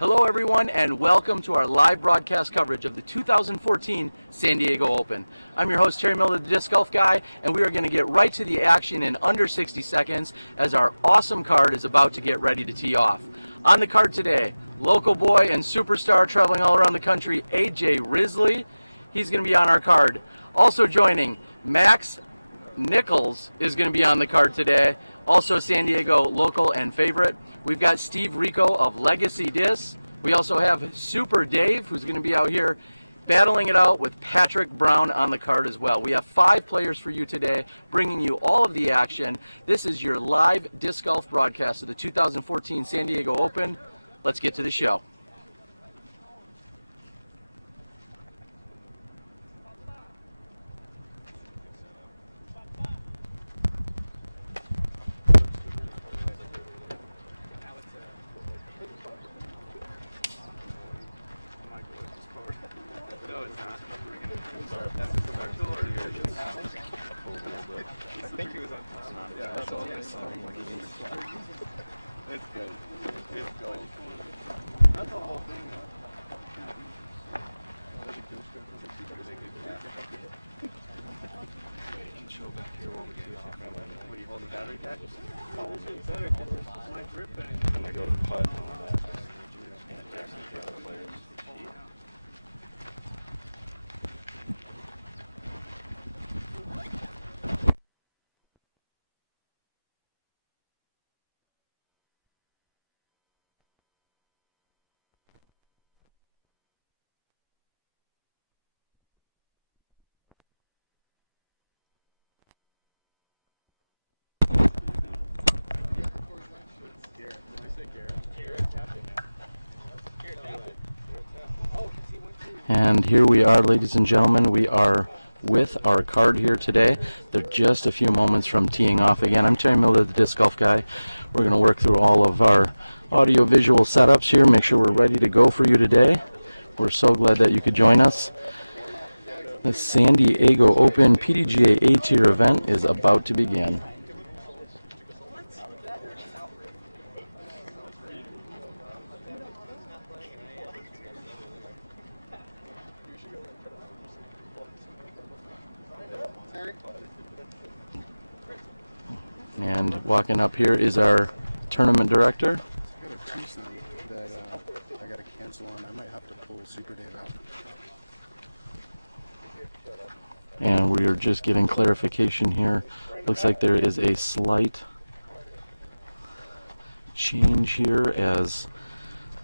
Hello everyone, and welcome to our live broadcast coverage of the 2014 San Diego Open. I'm your host Terry Miller, the Disc Golf Guy, and we are going to get right to the action in under 60 seconds as our awesome card is about to get ready to tee off. On the card today, local boy and superstar traveling all around the country, AJ Risley. He's going to be on our card. Also joining, Nichols is going to be on the card today. Also San Diego local and favorite. We've got Steve Rico of Legacy Disc. We also have Super Dave, who's going to be out here battling it out with Patrick Brown on the card as well. We have 5 players for you today, bringing you all of the action. This is your live disc golf broadcast of the 2014 San Diego Open. Let's get to the show. I think he was on top. Yeah, that's all I saw. It's good. It's good. That's the whole thing, though. You can show back here while we tee off. What, you hold the battery pack? Oh, it's better because it's my grip bang. And I go to putt and all that. And here we are, ladies and gentlemen. We are with our card here today. They're just a few moments from teeing off again. I'm Terry Miller, the Disc Golf Guy. We're going to work through all of our audio-visual setups here, make sure we're ready to go for you today. We're so glad that you could join us. The San Diego Open PDGA A-Tier event is about to begin. And walking up here is our tournament director. I got a Tuesday that I got to cancel on. I might have to pull Super Dave out. And we are just getting clarification here. Looks like there is a slight change here as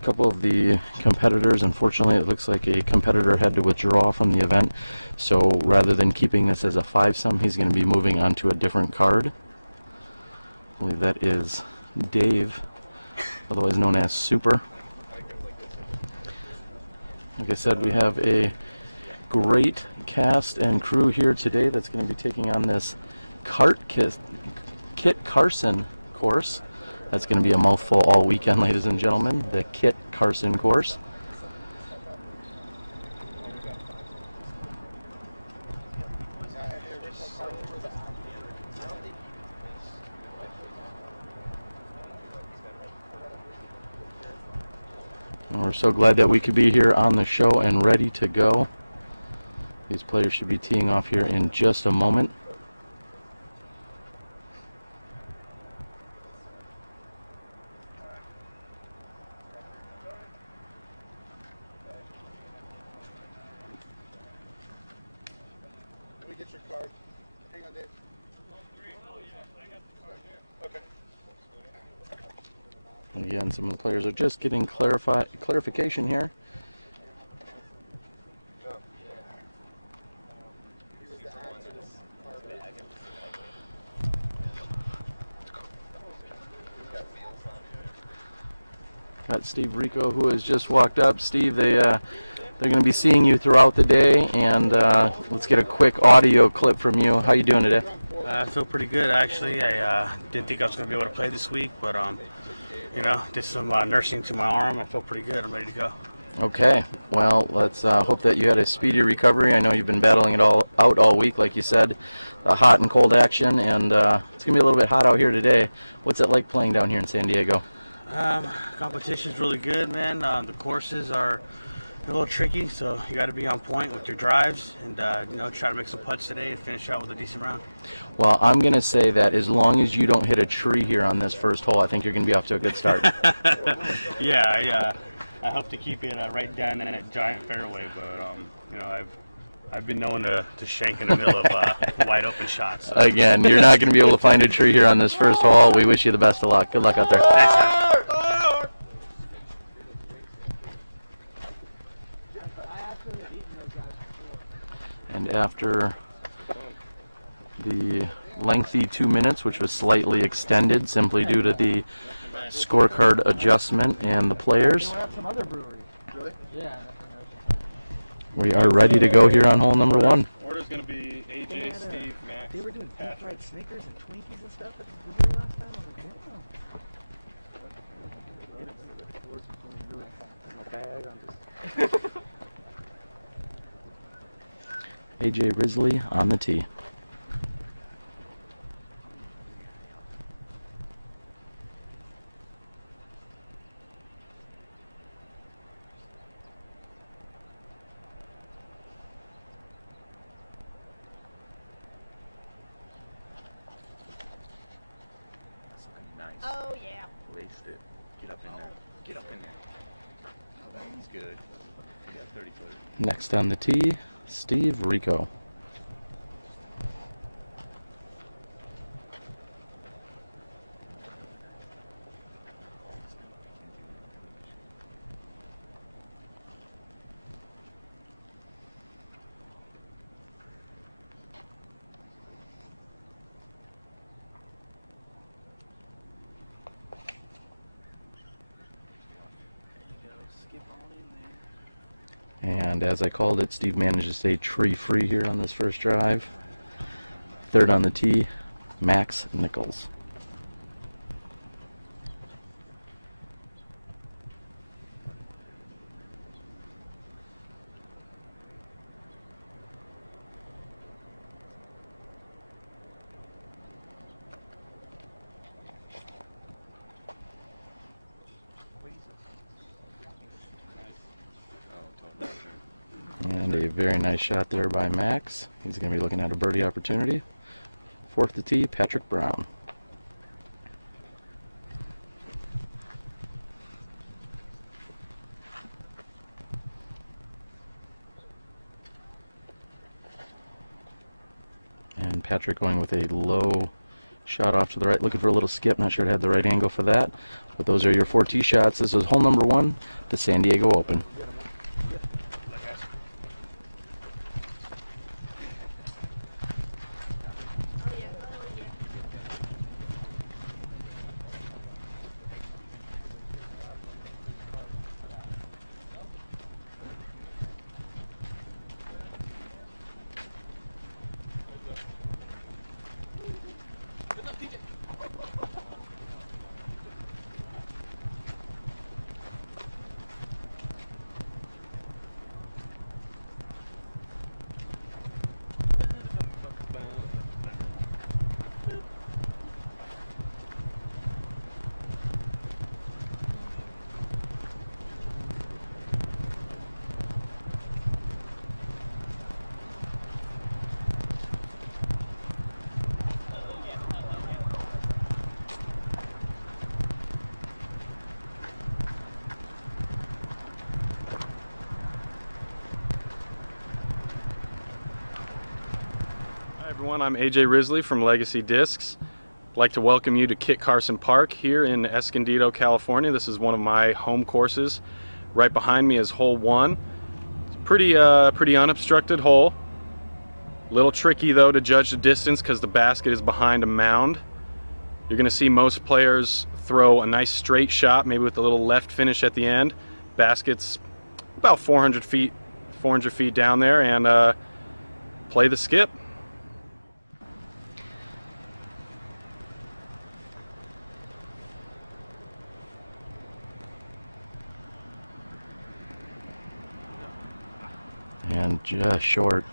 a couple of the competitors, unfortunately it looks like a competitor had to withdraw from the event. So rather than keeping this as a 5-some, he's going to be moving on to a different card. I believe that is Dave, otherwise known as Super. Like I said, we have a great cast and crew here today that's going to be taking on this Kit Carson course. That's going to be a mouthful all weekend, ladies and gentlemen, the Kit Carson course. And we're so glad that we could be here on the show and ready to go. These players should be teeing off here in just a moment. Let me get your card. Hang on, Dave. Again, some of the players are just getting clarification here. Got Steve Rico, who has just walked up. Steve, they're going to be seeing you throughout the day, and let's get a quick audio clip from you. How you doing today? I feel pretty good, actually. I didn't think I was going to be able to play this week, but you know, did some nursing to my arm. I feel pretty good. I'm ready to go. Okay, well, let's hope that you had a speedy recovery. I know you've been battling it out all week, like you said, the hot and cold action, and it's going to be a little bit hot out here today. What's it like playing down here in San Diego? Competition's really good, man. The courses are a little tricky, so you got to be on point with your drives and you know, try to make some putts today and finish out with a decent round. Well, I'm going to say that as long as you don't hit a tree here on this first hole, I think you're going to be off to a good start. Yeah, I hope to keep it right down in that giant fairway, but you know, I've been known to shank in the middle of wide open shots. So. Again, you're not going to be able to find a tree here on this first hole. We wish you the best of luck. Good luck out there. Thanks, man. And after the lengthy 2 minutes, which was slightly extended simply due to the scorecard adjustment and the players, we are ready to go here on hole number 1. Order's going to be AJ, Steve, Max. They were doing Patrick. deep-fried Snickers and Twinkies and stuff at the Risley last time. I was like, AJ Risley on the tee. oh yeah. Laced it. Get up in there. Get up in there. Oh, he's good. He got 30 foot. Next on the tee, Steve Rico. And as I called it, Steve managed to stay tree free here on this first drive. Third on the tee, Max Nichols. And a very nice shot there by Max. He's going to be looking at a birdie opportunity. Fourth to tee, Patrick Brown. And Patrick going with a low shot off to the right, looking for a little skip. Not sure it had the right angle for that. But those are your 4 tee shots. This is hole number 1, the San Diego Open. Everyone, I'm AJ Risley from Legacy Discs. I'd like to welcome you to Kit Carson Park here in Escondido, California. This is one of my home courses. Right behind me is hole 1. It's a pretty unobstructed hole. A little tricky though to judge the distance because the basket is behind a mound. You're going to see most players throw a nice straight shot, maybe with a little left finish at the end. Basket's about 400 feet down there, and play the skip. And just short.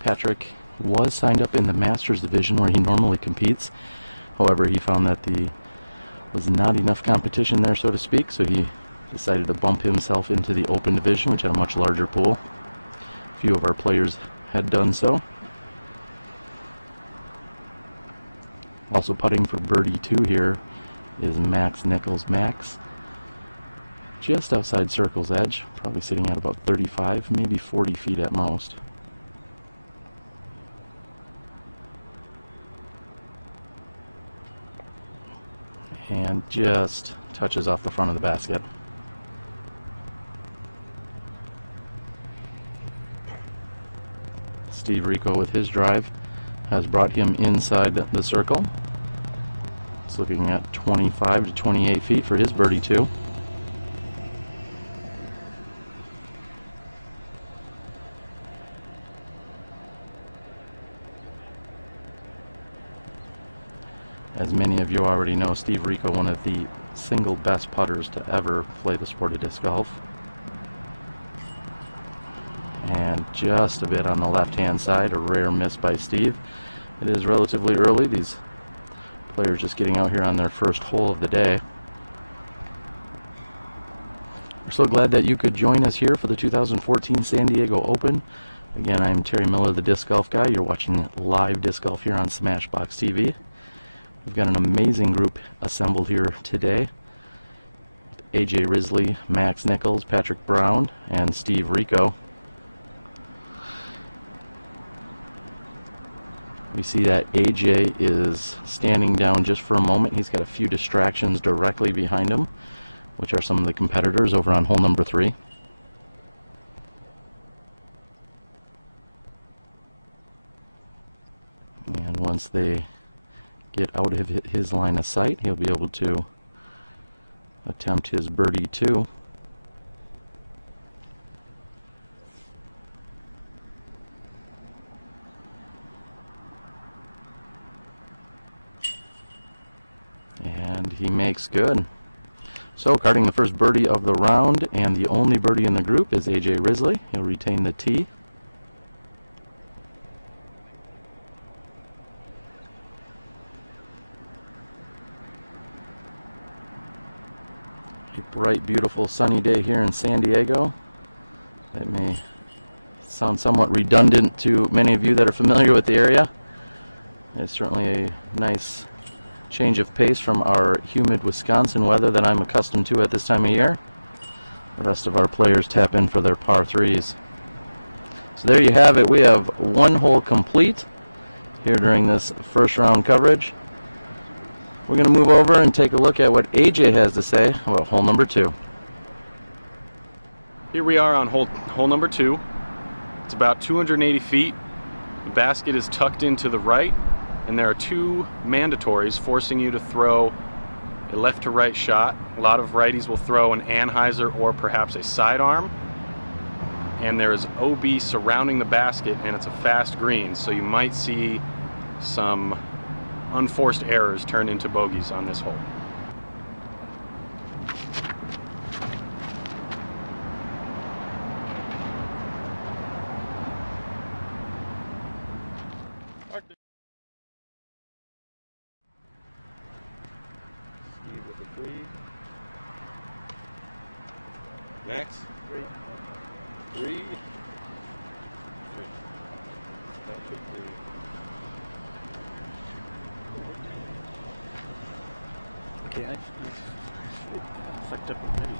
Patrick was signed up in the Masters division where he normally competes. However, he found that there was not enough competition there, so to speak, so he decided to bump himself into the Open division, which had a much larger pool. A few of our players had done so. Also putting for birdie 2 here is Nichols. Max, just outside circle's edge, probably sitting at about 35, maybe 40 feet at most. And just touches off the front of the basket. Steve Rico with his drive has brought him inside the circle. It's looking at 25 to 28 feet for his birdie 2. As many of you already know, Steve Rico, one of the single best putters to ever play the sport of disc golf. And just a bit on the left-hand side, a rare miss by Steve. It is relatively early. These players just getting out here on their first hole of the day. We're so glad that you could join us here for the 2014 San Diego Open. Again, I'm Terry Miller, the Disc Golf Guy. You're watching live disc golf here on SmashBoxxTV. We've got an amazing group assembled here today. AJ Risley, Max Nichols, Patrick Brown, and Steve Rico. We see that AJ is standing down just for a moment. He's got a few distractions directly behind him, which are some of the competitors over on hole number 3. And once they get out of his line of sight, he'll be able to attempt his birdie 2. And he makes good. So, carding the first birdie of the round, and the only birdie in the group, is AJ Risley. He'll retain the tee. A bright, beautiful, sunny day here in San Diego. That may sound somewhat redundant to many of you that are familiar with the area. It's certainly a nice change of pace from our humid Wisconsin weather that I'm accustomed to at this time of year. The rest of our players tap in for their par 3s. So there you have it. We have one hole complete here during this first round coverage. We're going to move over and take a look at what AJ has to say about hole number 2. Here we are on hole number 2. It's about 280 feet. The basket is tucked into the right, and there are 2 mandatories forcing you to throw a left to right shot. A lot of righties will throw an anhyzer or perhaps a sidearm. And there is OB surrounding the basket, and it's a fast green, so you might see some unforced errors turn into bogeys on this hole. Steve with the 3. Max? 3. 3. That should be. Okay, I fucked up already.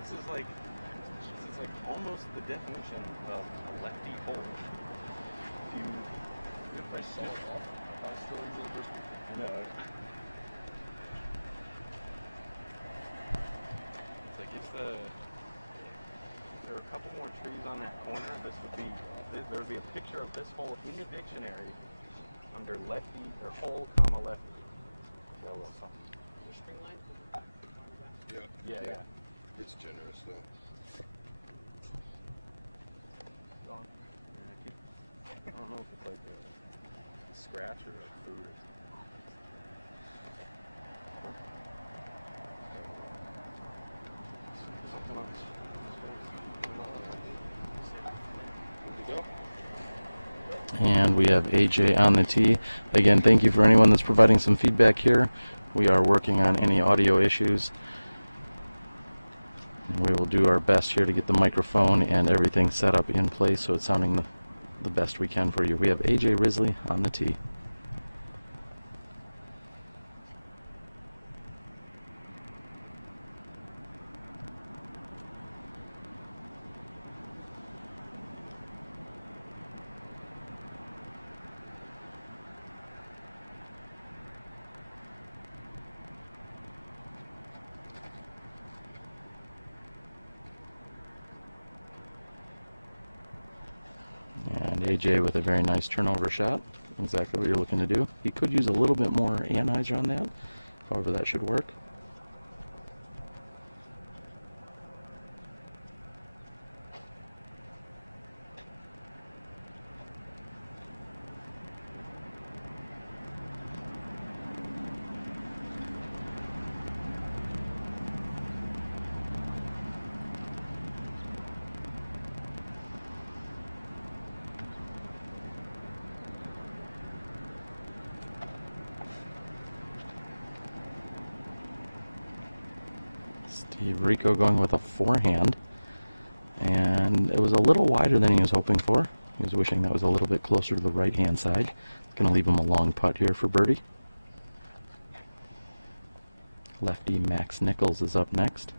This is like almost the definition of a lefty hole. If I saw it off, I still into the first. I know. It's like if there were a couple more trees on that corner, there would be a picture of this hole in the dictionary under lefty or hole comma lefty. That was the string line. Yeah. It's generous though. I don't know if it's like scratch or like food. Something on his face. Good to go. And we have AJ on the tee. Again, thank you for anyone that's providing some feedback here. We are working on any audio issues. We will do our best here to get the microphone and everything set up in place so it's sounding the best we can for you. We have AJ Risley on the tee. And AJ with a very nice turnover shot. Exactly what you're looking to do. You could use a little bit more anhyzer on that. However, that should work. Rico going with a forehand, and it was a little wider than he was hoping for. He was wishing that was a little bit closer to the right hand side. It's going to leave him a long putt here for birdie. Lefty Max Nichols is up next.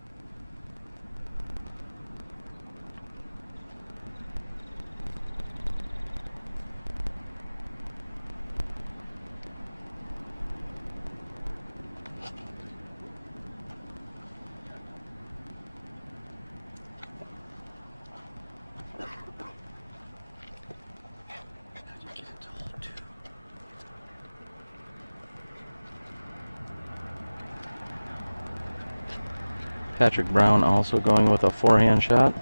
Patrick Brown also going with a forehand shot.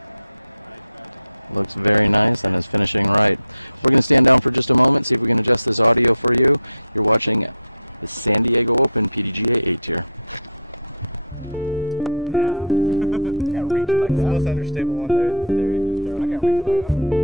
Looks very nice and is finishing right. We're going to stand down for just a moment, see if we can adjust this audio for you. You're watching the San Diego Open PDGA 8 tier. Can't reach it like that. The most unstable one there. I can't reach it like that.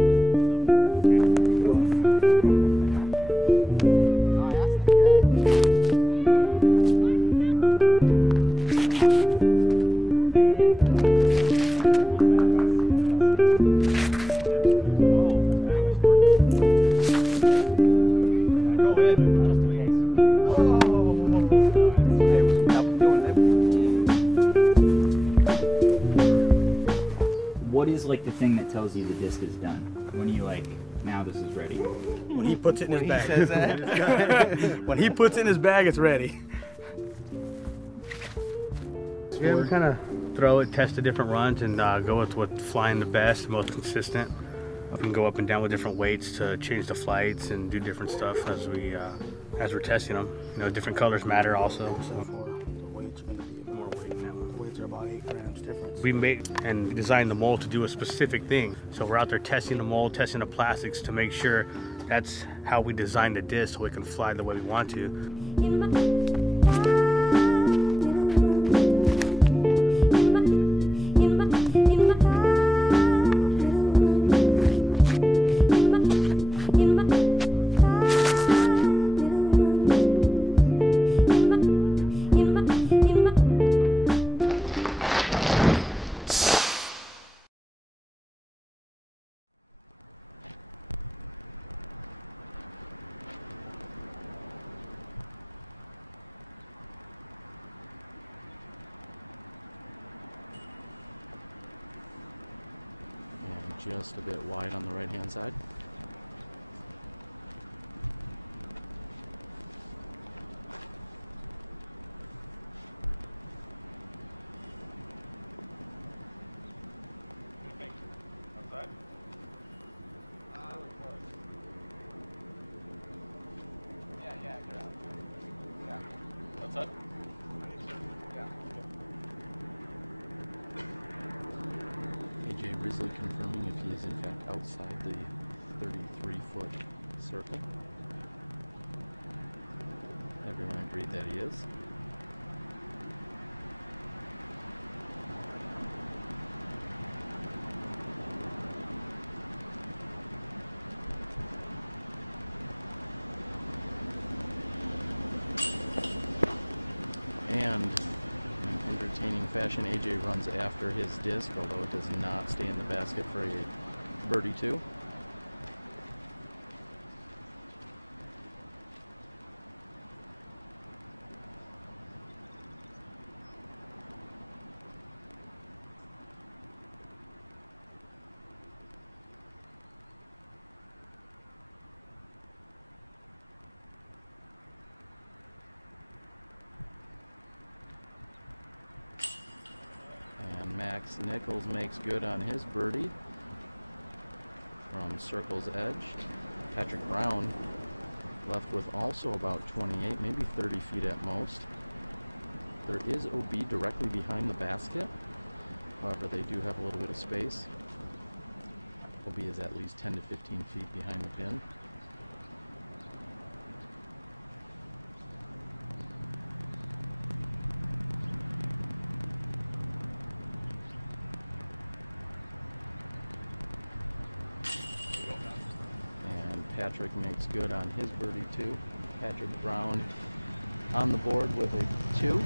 What is like the thing that tells you the disc is done? When you like, now this is ready? When he puts it in his bag. When he puts it in his bag, it's ready. Yeah, we kind of throw it, test the different runs, and go with what's flying the best, most consistent. We can go up and down with different weights to change the flights and do different stuff as we're testing them. You know, different colors matter also. So. About 8 grams difference. We made and designed the mold to do a specific thing. So we're out there testing the mold, testing the plastics to make sure that's how we design the disc so it can fly the way we want to. Just a bit wide on the right hand side. AJ Risley confirming if he is in fact outside the 33-foot circle. everyone agreed that he is. And in entertaining fashion, AJ runs after his disc, although it does not stay in the basket for a birdie 2. Nichols makes good on his birdie from circle's edge. Patrick Brown left with also about 28, maybe 30 feet at most. There is OB directly behind the basket. However, they do have a little bit of space. OB is at least 10 to 15 feet behind the pin. Patrick makes good on his birdie 2. Patrick Brown on the board with a 2.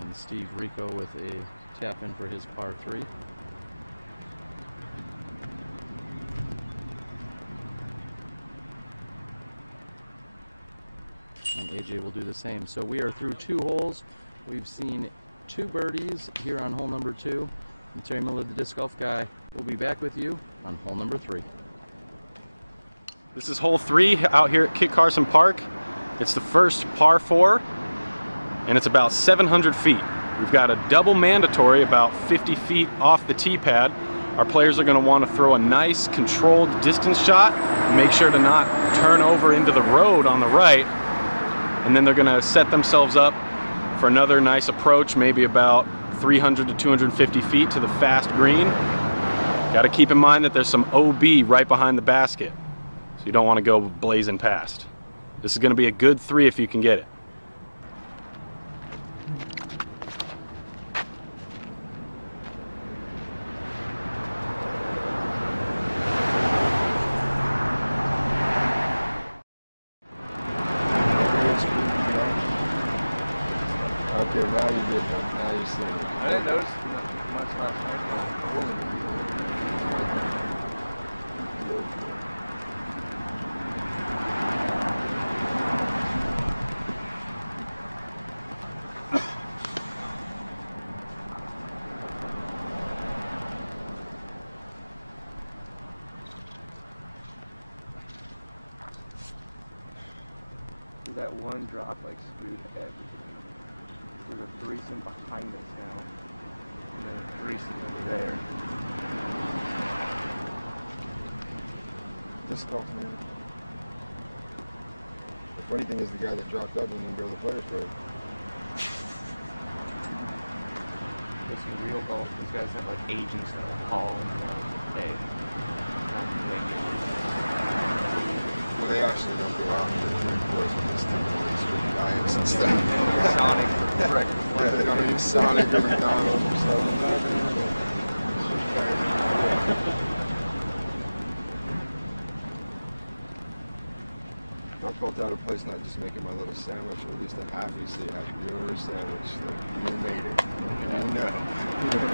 And Steve Rico with a tap in for his par 3. And AJ will do the same. So we are through 2 holes. We've seen 2 birdies here on hole number 2. I'm Terry Miller, the Disc Golf Guy. We'll be back with you on hole number 3. This is hole 3 out here at Kit Carson Park. It's the first par 4, and it's about 700 feet. We've got a double mandatory about 50 feet off the tee pad. Our players are going to want to throw a nice controlled distance shot, make sure to not turn over into the road on the right, and then they're going to set themselves up for another nice approach, maybe about 300 to 250 feet to the fast green. Got to keep in mind that there's some OB right behind the basket, so you don't want to go blazing past. This is going to be a good 3 if you can get it. Okay, now you get them. Now you see it. I didn't notice much last night. That one drop like screwed everything. There's a threesome behind us now, and then a threesome over there. Disc golf, man. The funny thing is the guy that dropped out didn't even go to the players' break. This is real golf. These guys have like agents that will call and hey, not gonna make it. Well, they actually don't go out and do enforcement and stuff. They street diets and stuff. Sonic for breakfast. Yeah, they don't use Sonic or McDonald's or something. I pulled out a place not just making my little sandwich, or at least a half, you see, I have to do a sandwich. Like, you made it. You know.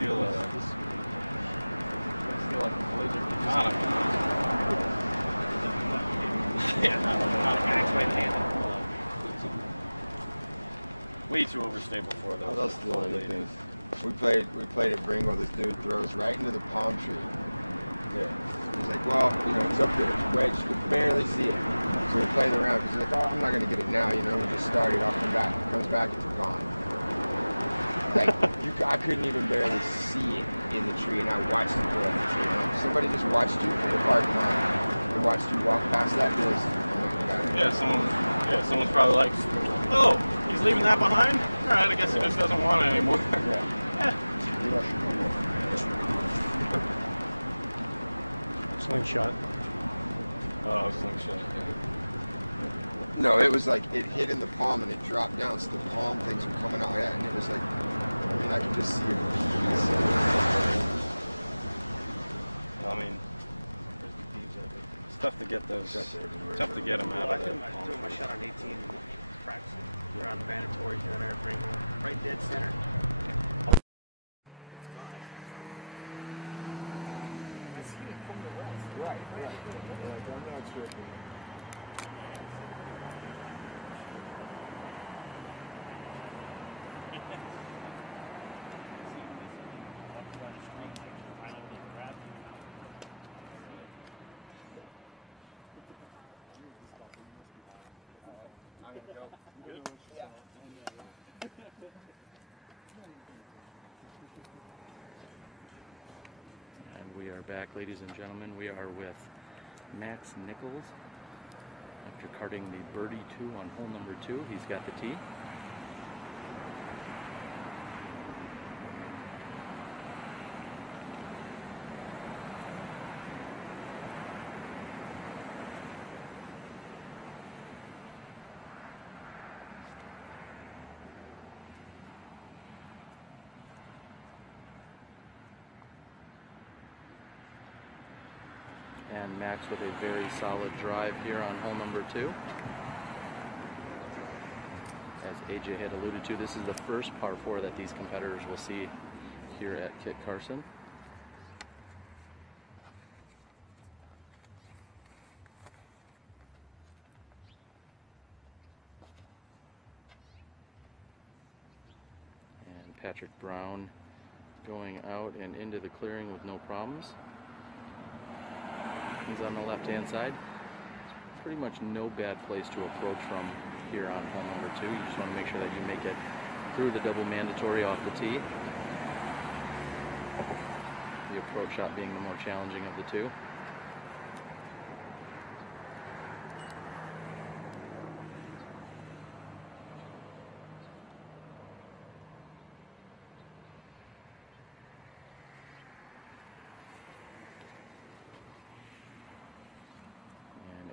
steal a blizzard katana. Yeah, not a max right-handed. Way too overstable for those. They'll steal anything. We played at Bringle. This dude throws right into the palm tree. Yeah. He's like, well, you know, it's up there. It's wedged. You can barely see it. So we played around because he's like, oh, I'm not going to get it now. You know, we just started. I'll come back. He comes back, it's gone. Like, I couldn't even barely see it in the tree, and I watched him throw it in the tree. And somebody just watched you from the parking lot. They watched you walk past that disc. Yeah, someone's probably like, oh, he's leaving that behind? All right, I guess he just doesn't want it anymore. Yeah. Slingshot. Oh, slingshot. No, it was like it hit in the palm and it dropped down, so the palm things were coming out. Yeah, and it was like, I mean, I could just see it. I mean, it's tough to get those. Tough to get them out. I threw my shot on 18 practicing around the mandatories down there, bring right dead center. Right. I'm not sure. And we are back, ladies and gentlemen. We are with Max Nichols. After carding the birdie 2 on hole number 2, he's got the tee. And Max with a very solid drive here on hole number 2. As AJ had alluded to, this is the first par 4 that these competitors will see here at Kit Carson. And Patrick Brown going out and into the clearing with no problems. He's on the left-hand side. It's pretty much no bad place to approach from here on hole number 2. You just want to make sure that you make it through the double mandatory off the tee. The approach shot being the more challenging of the two.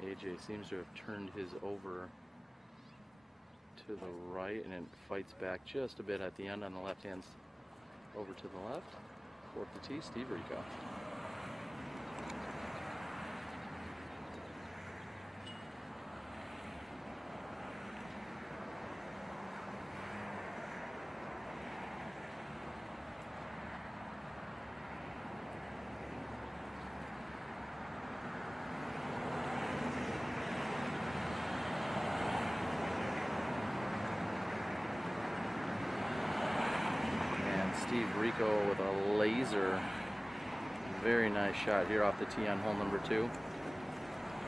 AJ seems to have turned his over to the right, and it fights back just a bit at the end on the left hand over to the left. Fourth the tee, Steve Rico. Steve Rico with a laser. Very nice shot here off the tee on hole number 2.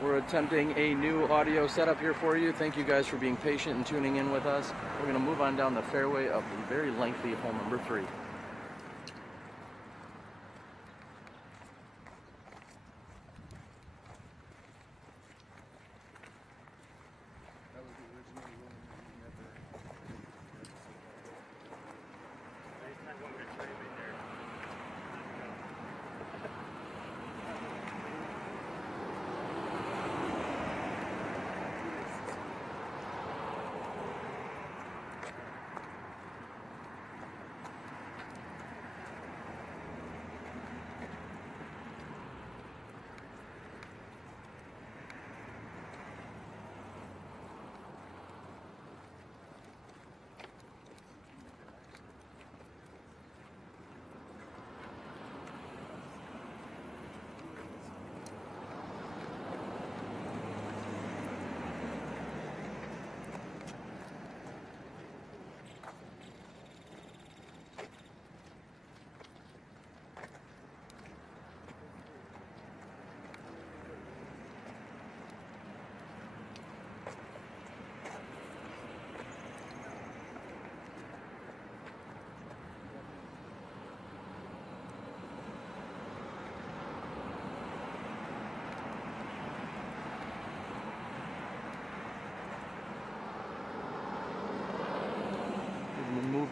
We're attempting a new audio setup here for you. Thank you guys for being patient and tuning in with us. We're going to move on down the fairway of the very lengthy hole number 3.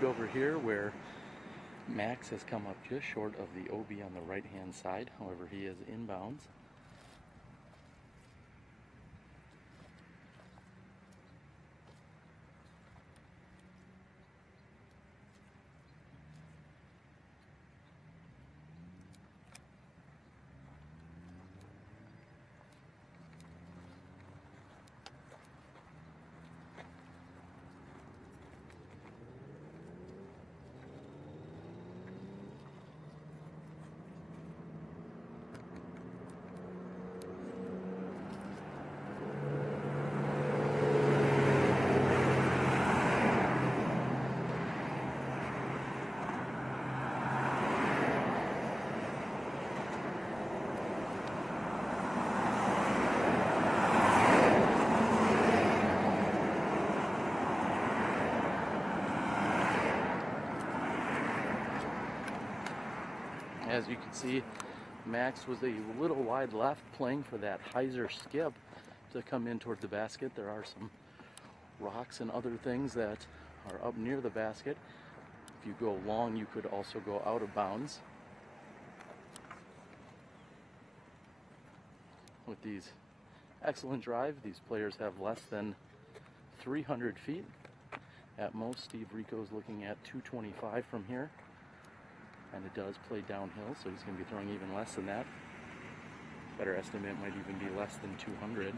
over here where Max has come up just short of the OB on the right-hand side. However, he is inbounds. As you can see, Max was a little wide left, playing for that hyzer skip to come in toward the basket. There are some rocks and other things that are up near the basket. If you go long, you could also go out of bounds. With these excellent drive, these players have less than 300 feet. At most, Steve Rico is looking at 225 from here. And it does play downhill, so he's going to be throwing even less than that. Better estimate might even be less than 200.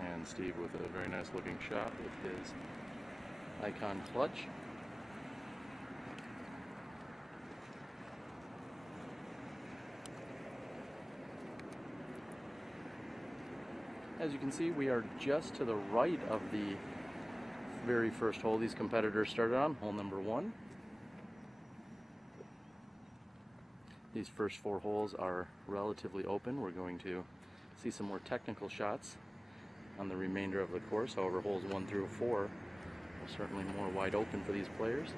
And Steve with a very nice looking shot with his Icon clutch. As you can see, we are just to the right of the very first hole these competitors started on, hole number 1. These first 4 holes are relatively open. We're going to see some more technical shots on the remainder of the course. However, holes 1 through 4 are certainly more wide open for these players.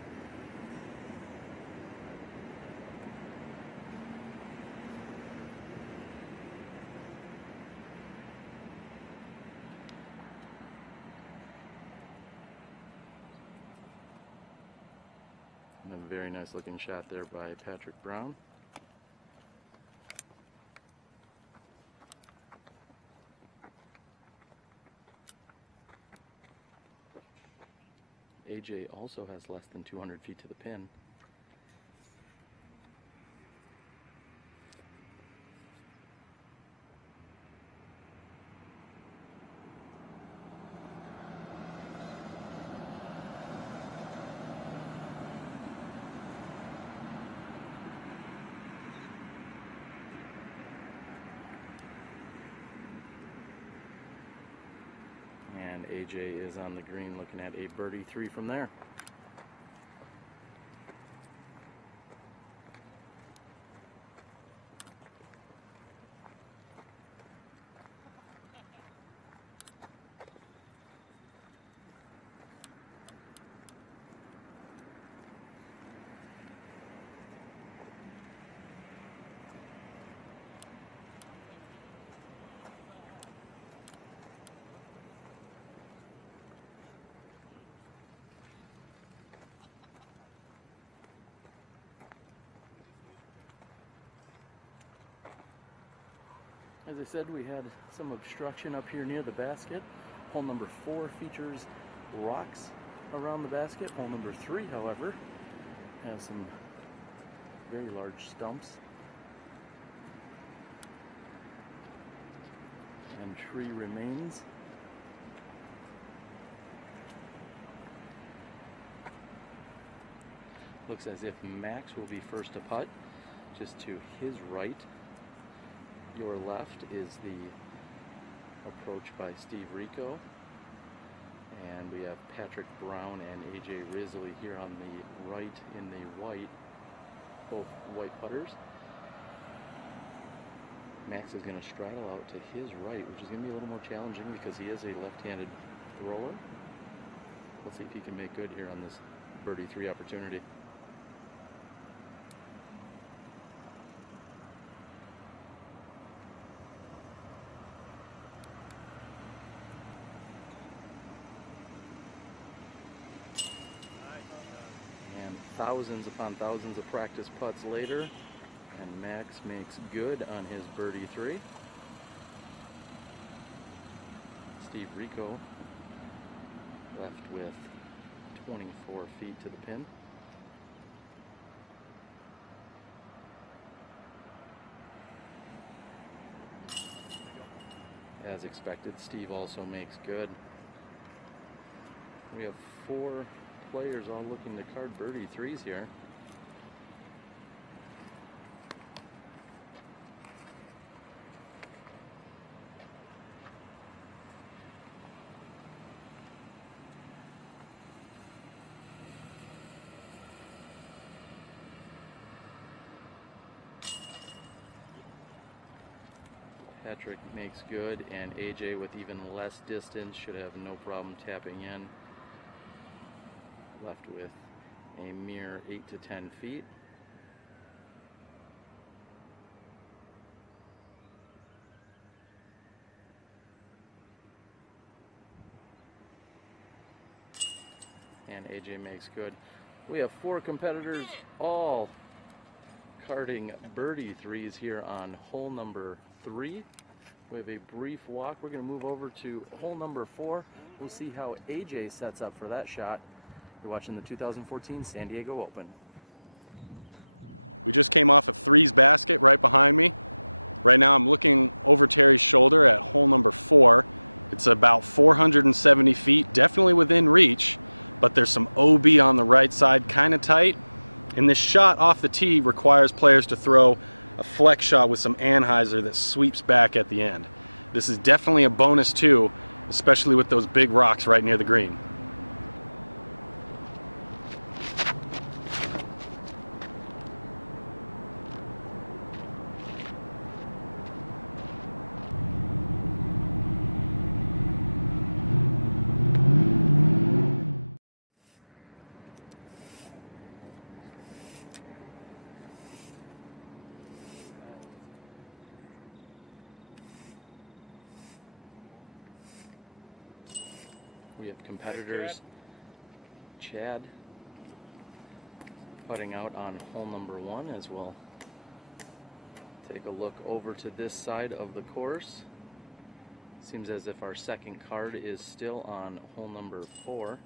And a very nice looking shot there by Patrick Brown. AJ also has less than 200 feet to the pin. And AJ is on the green looking at a birdie 3 from there. As I said, we had some obstruction up here near the basket. Hole number 4 features rocks around the basket. Hole number 3, however, has some very large stumps and tree remains. Looks as if Max will be first to putt, just to his right. Your left is the approach by Steve Rico, and we have Patrick Brown and AJ Risley here on the right in the white, both white putters. Max is going to straddle out to his right, which is going to be a little more challenging because he is a left-handed thrower. Let's see if he can make good here on this birdie 3 opportunity. And thousands upon thousands of practice putts later, and Max makes good on his birdie 3. Steve Rico left with 24 feet to the pin. As expected, Steve also makes good. We have 4 players all looking to card birdie 3s here. Patrick makes good, and AJ with even less distance should have no problem tapping in. Left with a mere 8 to 10 feet. And AJ makes good. We have 4 competitors all carding birdie 3s here on hole number 3. We have a brief walk. We're going to move over to hole number 4. We'll see how AJ sets up for that shot. You're watching the 2014 San Diego Open. We just came off a 3s basket right behind me. Right now I'm looking over Terry's shoulder at hole number 4. It's about 470 feet, definitely within reach, but there's some OB on the right side, kind of tight. And this shot off the tee requires players to throw a flex shot with some anhyzer that sweeps back at the end. This is definitely a bonus too, especially with those big rocks right near the green. We have competitors. Chad putting out on hole number 1 as well. Take a look over to this side of the course. Seems as if our second card is still on hole number 4.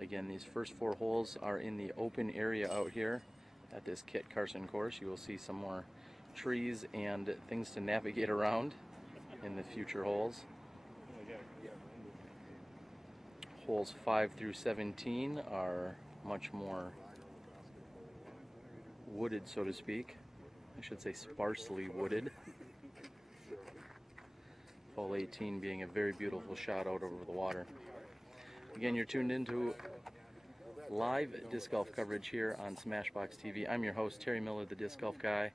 Again, these first 4 holes are in the open area out here at this Kit Carson course. You will see some more trees and things to navigate around in the future holes. Holes 5 through 17 are much more wooded, so to speak. I should say sparsely wooded. Hole 18 being a very beautiful shot out over the water. Again, you're tuned into live disc golf coverage here on SmashBoxxTV. I'm your host, Terry Miller, the Disc Golf Guy.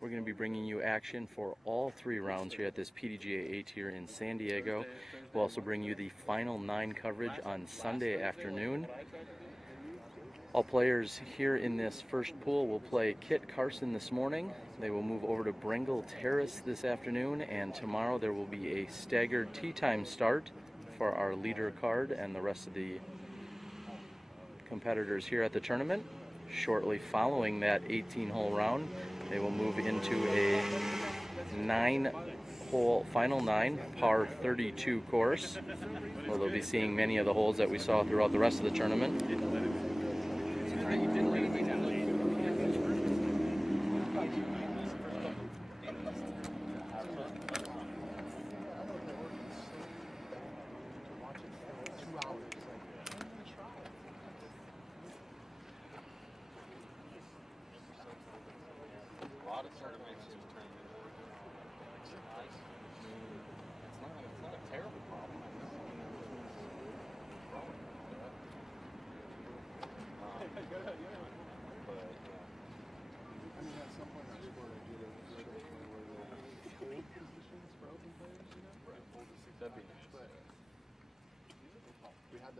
We're going to be bringing you action for all 3 rounds here at this PDGA A tier in San Diego. We'll also bring you the final 9 coverage on Sunday afternoon. All players here in this first pool will play Kit Carson this morning. They will move over to Brengle Terrace this afternoon, and tomorrow there will be a staggered tee time start for our leader card and the rest of the competitors here at the tournament. Shortly following that 18-hole round, they will move into a 9-hole, final 9, par 32 course, where they'll be seeing many of the holes that we saw throughout the rest of the tournament.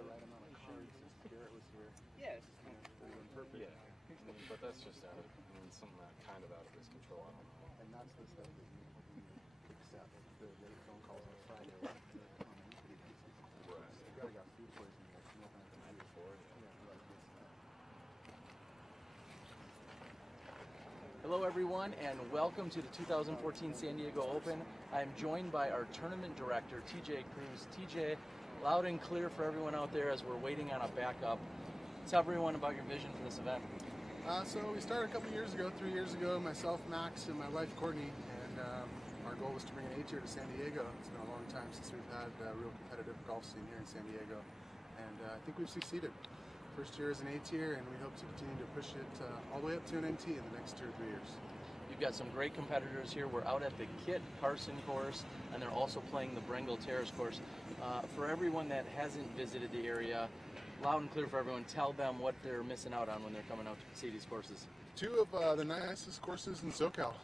the right amount of cards since Garrett was here. Yeah, it's Perfect. Yeah, I mean, but that's just out of, I mean, something that kind of out of his control. I don't know. And that's the stuff that you accept. The late phone calls on Friday. Right. The guy got food poisoning like nothing the night before. Hello everyone and welcome to the 2014 San Diego Open. I'm joined by our tournament director, TJ Cruz. TJ, loud and clear for everyone out there as we're waiting on a backup. Tell everyone about your vision for this event. So we started a couple years ago, 3 years ago, myself, Max, and my wife, Courtney, and our goal was to bring an 8-year to San Diego. It's been a long time since we've had a real competitive golf scene here in San Diego, and I think we've succeeded. First year is an 8-year, and we hope to continue to push it all the way up to an NT in the next 2 or 3 years. You've got some great competitors here. We're out at the Kit Carson course, and they're also playing the Brengle Terrace course. For everyone that hasn't visited the area, loud and clear for everyone, tell them what they're missing out on when they're coming out to see these courses. 2 of the nicest courses in SoCal.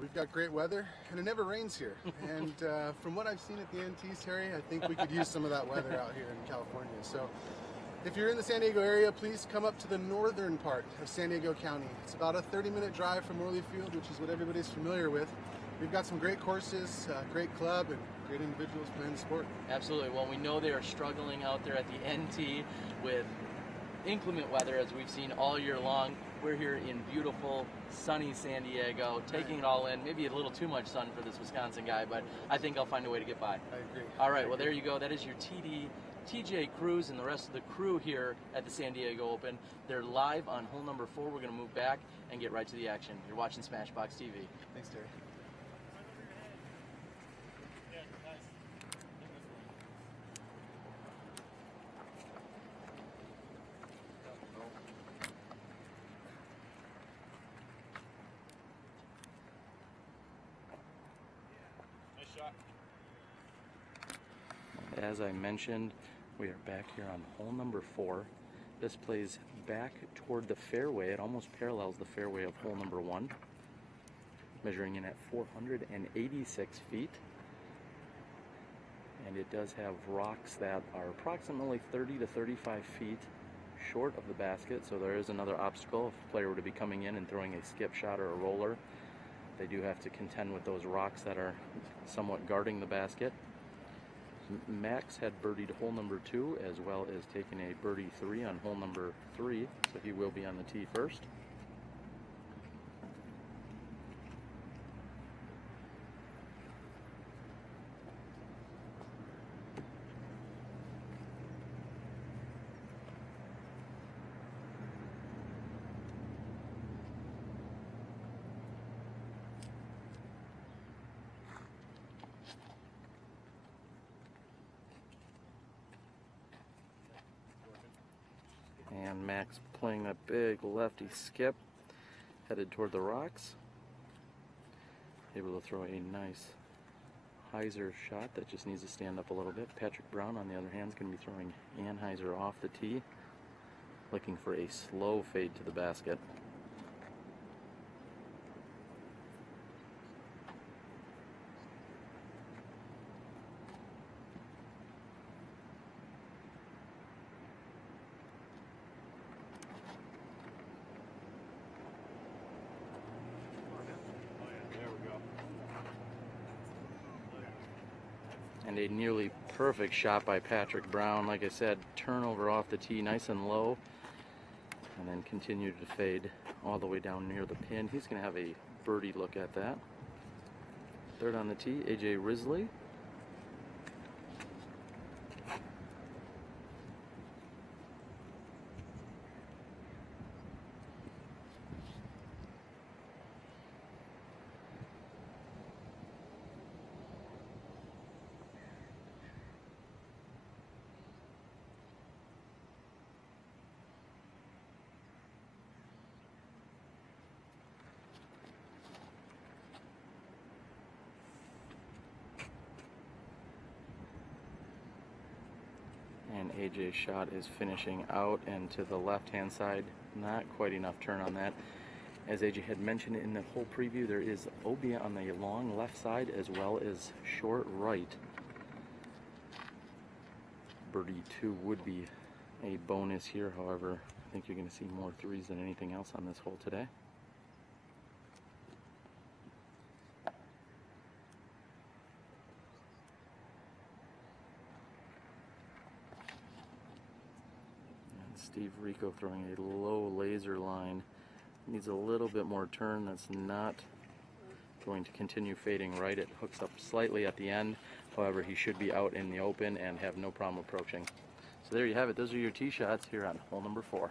We've got great weather, and it never rains here. And from what I've seen at the NTs, Harry, I think we could use some of that weather out here in California. So if you're in the San Diego area, please come up to the northern part of San Diego County. It's about a 30-minute drive from Morley Field, which is what everybody's familiar with. We've got some great courses, great club, and great individuals playing the sport. Absolutely. Well, we know they are struggling out there at the NT with inclement weather, as we've seen all year long. We're here in beautiful, sunny San Diego, taking it all in. Maybe a little too much sun for this Wisconsin guy, but I think I'll find a way to get by. I agree. All right, well, there you go. That is your TJ Cruz and the rest of the crew here at the San Diego Open. They're live on hole number 4. We're going to move back and get right to the action. You're watching SmashBoxxTV. Thanks, Terry. Nice shot. As I mentioned, we are back here on hole number 4. This plays back toward the fairway. It almost parallels the fairway of hole number 1, measuring in at 486 feet. And it does have rocks that are approximately 30 to 35 feet short of the basket, so there is another obstacle. If a player were to be coming in and throwing a skip shot or a roller, they do have to contend with those rocks that are somewhat guarding the basket. Max had birdied hole number 2 as well as taking a birdie 3 on hole number 3, so he will be on the tee first. And Max playing that big lefty skip, headed toward the rocks. Able to throw a nice hyzer shot that just needs to stand up a little bit. Patrick Brown, on the other hand, is going to be throwing anhyzer off the tee, looking for a slow fade to the basket. And a nearly perfect shot by Patrick Brown. Like I said, turnover off the tee, nice and low, and then continue to fade all the way down near the pin. He's going to have a birdie look at that. Third on the tee, AJ Risley. And AJ's shot is finishing out and to the left-hand side. Not quite enough turn on that. As AJ had mentioned in the whole preview, there is obia on the long left side as well as short right. Birdie 2 would be a bonus here. However, I think you're going to see more threes than anything else on this hole today. And Steve Rico throwing a low laser line. Needs a little bit more turn. That's not going to continue fading right. It hooks up slightly at the end. However, he should be out in the open and have no problem approaching. So there you have it. Those are your tee shots here on hole number 4.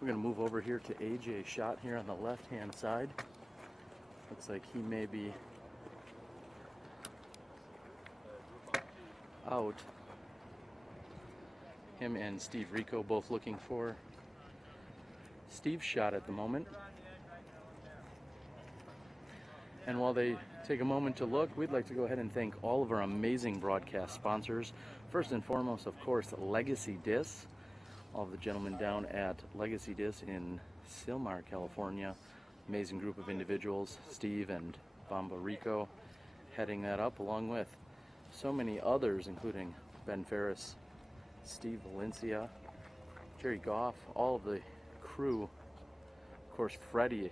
We're going to move over here to AJ's shot here on the left-hand side. Looks like he may be out. Him and Steve Rico both looking for Steve's shot at the moment. And while they take a moment to look, we'd like to go ahead and thank all of our amazing broadcast sponsors. First and foremost, of course, Legacy Disc. All of the gentlemen down at Legacy Disc in Sylmar, California. Amazing group of individuals, Steve and Bamba Rico heading that up, along with so many others, including Ben Ferris, Steve Valencia, Jerry Goff, all of the crew, of course Freddie,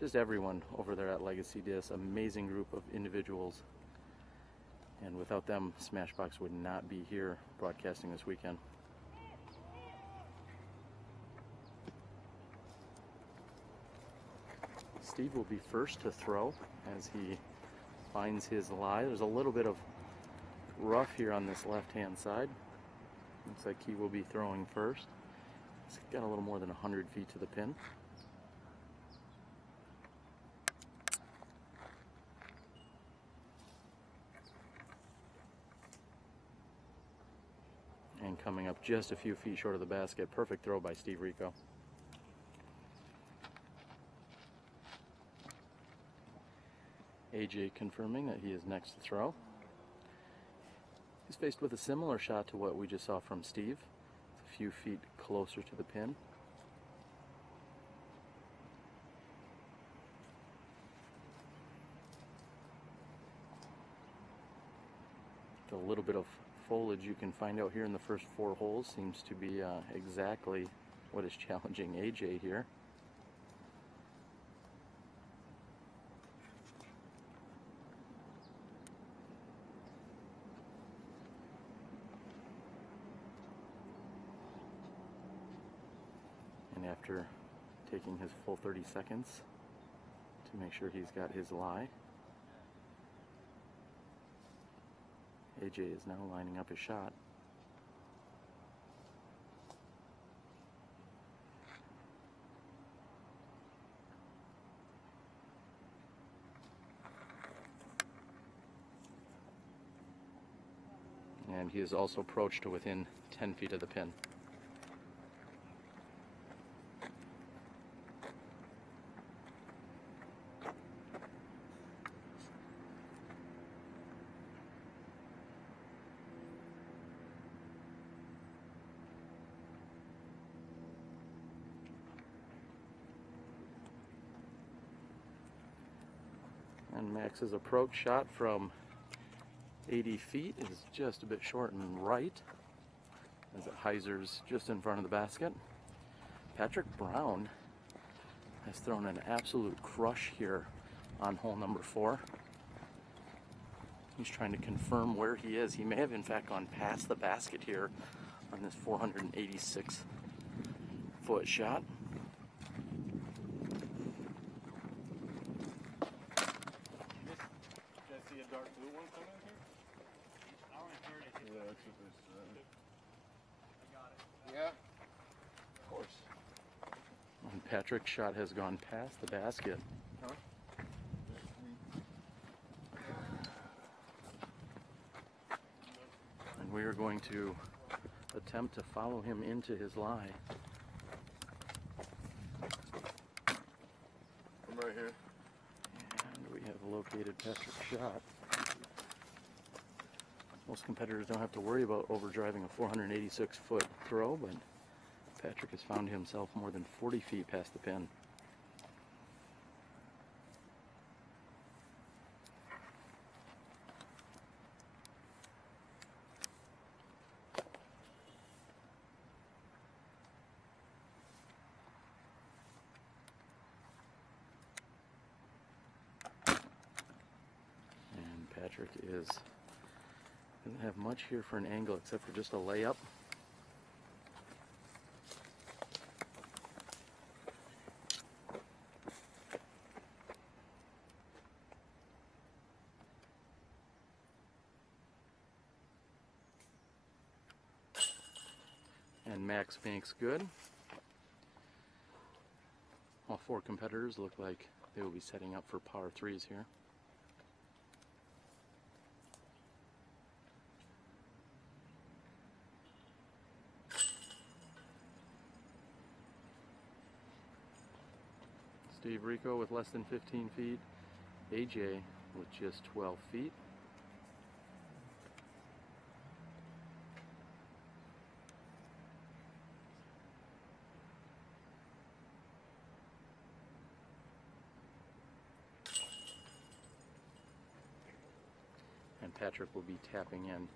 just everyone over there at Legacy Disc. Amazing group of individuals, and without them, Smashbox would not be here broadcasting this weekend. Steve will be first to throw as he finds his lie. There's a little bit of rough here on this left-hand side. Looks like he will be throwing first. He's got a little more than 100 feet to the pin. And coming up just a few feet short of the basket. Perfect throw by Steve Rico. AJ confirming that he is next to throw. He's faced with a similar shot to what we just saw from Steve. It's a few feet closer to the pin. The little bit of foliage you can find out here in the first 4 holes seems to be exactly what is challenging AJ here. And after taking his full 30 seconds to make sure he's got his lie, AJ is now lining up his shot. And he is also approached to within 10 feet of the pin. And Max's approach shot from 80 feet is just a bit short and right, as it hyzers just in front of the basket. Patrick Brown has thrown an absolute crush here on hole number 4. He's trying to confirm where he is. He may have in fact gone past the basket here on this 486-foot shot. See a dark blue one coming in here? Yeah, that's what they said. Yeah, of course. And Patrick's shot has gone past the basket. Huh? And we are going to attempt to follow him into his lie. I'm right here. And we have located Patrick's shot. Most competitors don't have to worry about overdriving a 486-foot throw, but Patrick has found himself more than 40 feet past the pin. And Patrick doesn't have much here for an angle except for just a layup. And Max banks good. All 4 competitors look like they will be setting up for par 3s here. Steve Rico with less than 15 feet. AJ with just 12 feet. And Patrick will be tapping in.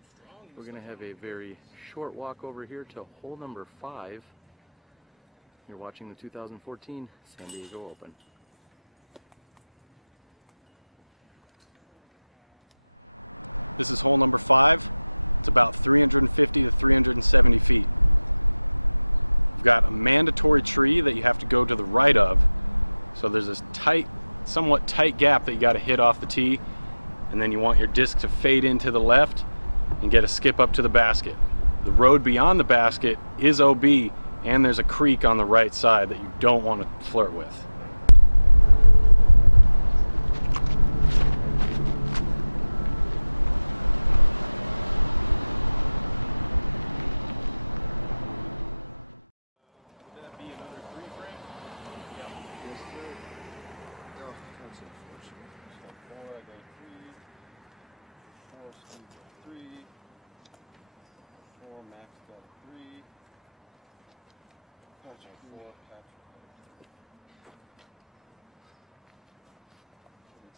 We're going to have a very short walk over here to hole number 5. You're watching the 2014 San Diego Open. This is hole number 5. It's about 350 to 370 feet. You've got a mandatory tree that you have to go to the right of. So there's this tight, somewhat tight gap that you got to hit off the tee, and then you want your disc to fade into the left and get a skip up to the basket. The road beyond the basket is OB, and there's a creek on the right side that you don't want to flirt with.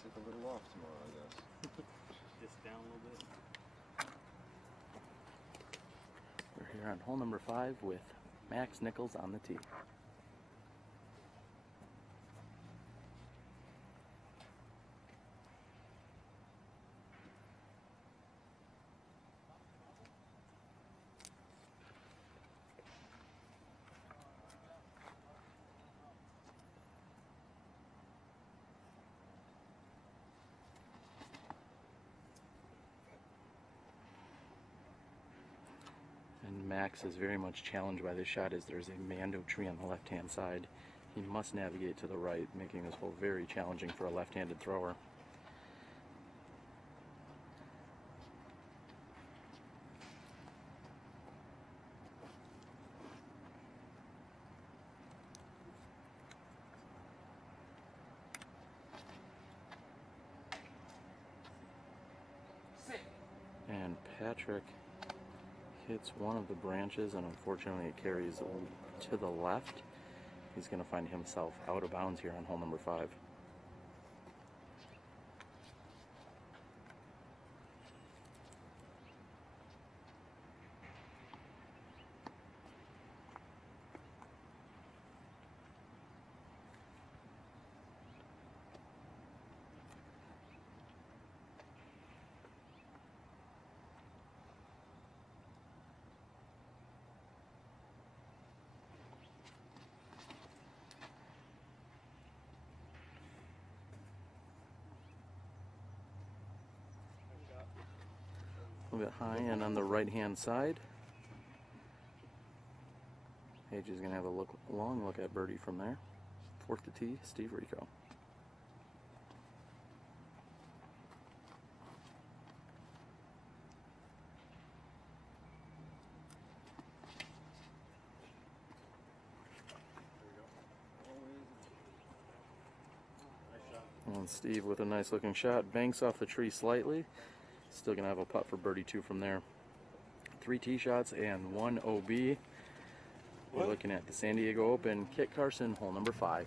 Take a little off tomorrow, I guess. Just down a little bit. We're here on hole number 5 with Max Nichols on the tee. And Max is very much challenged by this shot as there's a Mando tree on the left-hand side. He must navigate to the right, making this hole very challenging for a left-handed thrower. And Patrick hits one of the branches, and unfortunately it carries to the left. He's going to find himself out of bounds here on hole number 5. A little bit high and on the right hand side. AJ's going to have a long look at birdie from there. Fourth to tee, Steve Rico. And Steve with a nice looking shot, banks off the tree slightly. Still going to have a putt for birdie 2 from there. 3 tee shots and 1 OB. We're looking at the San Diego Open, Kit Carson, hole number 5.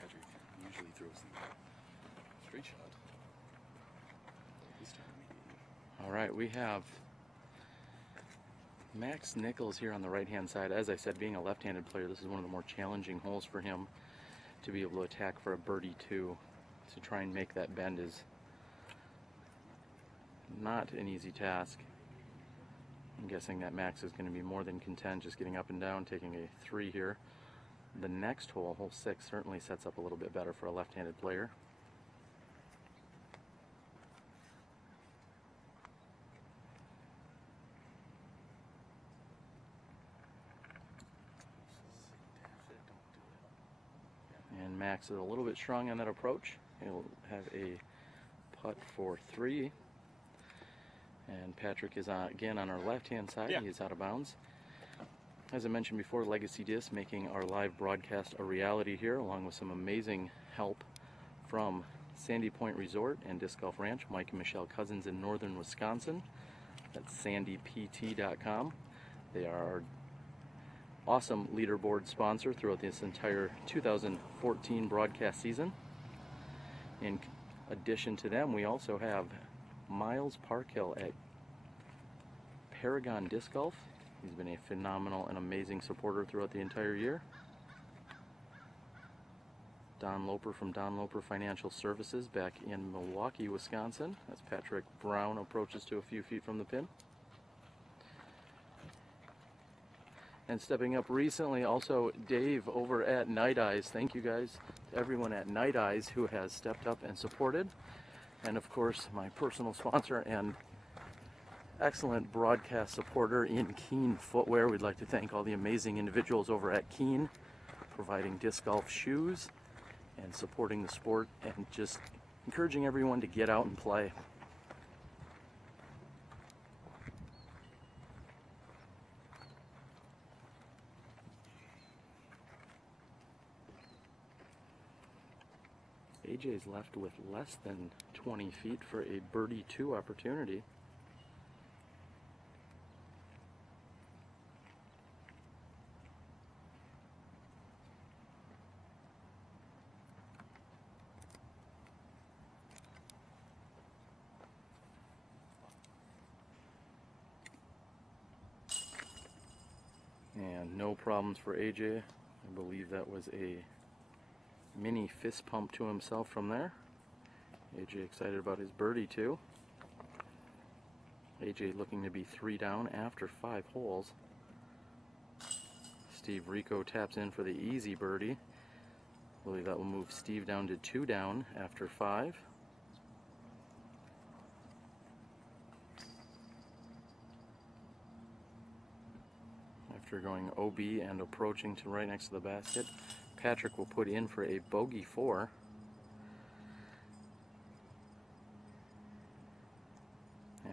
Patrick usually throws the straight shot. This time All right, we have Max Nichols here on the right-hand side. As I said, being a left-handed player, this is one of the more challenging holes for him to be able to attack for a birdie 2. To try and make that bend is not an easy task. I'm guessing that Max is going to be more than content just getting up and down, taking a 3 here. The next hole, hole 6, certainly sets up a little bit better for a left-handed player. And Max is a little bit strong on that approach. He'll have a putt for 3. And Patrick is again on our left-hand side. He is out of bounds. As I mentioned before, Legacy Disc making our live broadcast a reality here, along with some amazing help from Sandy Point Resort and Disc Golf Ranch, Mike and Michelle Cousins in northern Wisconsin. That's sandypt.com. They are our awesome leaderboard sponsor throughout this entire 2014 broadcast season. In addition to them, we also have Miles Parkhill at Paragon Disc Golf. He's been a phenomenal and amazing supporter throughout the entire year. Don Loper from Don Loper Financial Services back in Milwaukee, Wisconsin. That's Patrick Brown, approaches to a few feet from the pin. And stepping up recently, also Dave over at Night Eyes. Thank you guys to everyone at Night Eyes who has stepped up and supported. And of course, my personal sponsor and excellent broadcast supporter in Keen Footwear. We'd like to thank all the amazing individuals over at Keen, providing disc golf shoes and supporting the sport and just encouraging everyone to get out and play. AJ's left with less than 20 feet for a birdie 2 opportunity. And no problems for AJ. I believe that was a mini fist pump to himself from there. AJ excited about his birdie too. AJ looking to be 3 down after 5 holes. Steve Rico taps in for the easy birdie. I believe that will move Steve down to 2 down after 5. After going OB and approaching to right next to the basket, Patrick will put in for a bogey 4.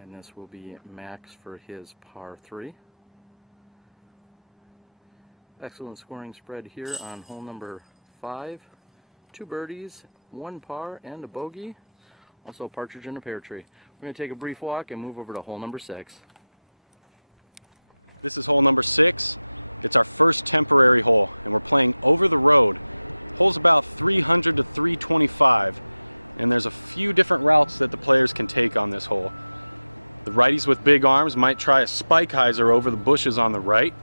And this will be Max for his par 3. Excellent scoring spread here on hole number 5. 2 birdies, 1 par, and a bogey. Also a partridge in a pear tree. We're going to take a brief walk and move over to hole number 6. This is hole number 6. It's our first temporary hole, and we're playing over the road. Hole's about 300 to 325, and there's a few different routes that the players can take on this hole. The righties with big arms might try a spike hyzer over the bushes on the right.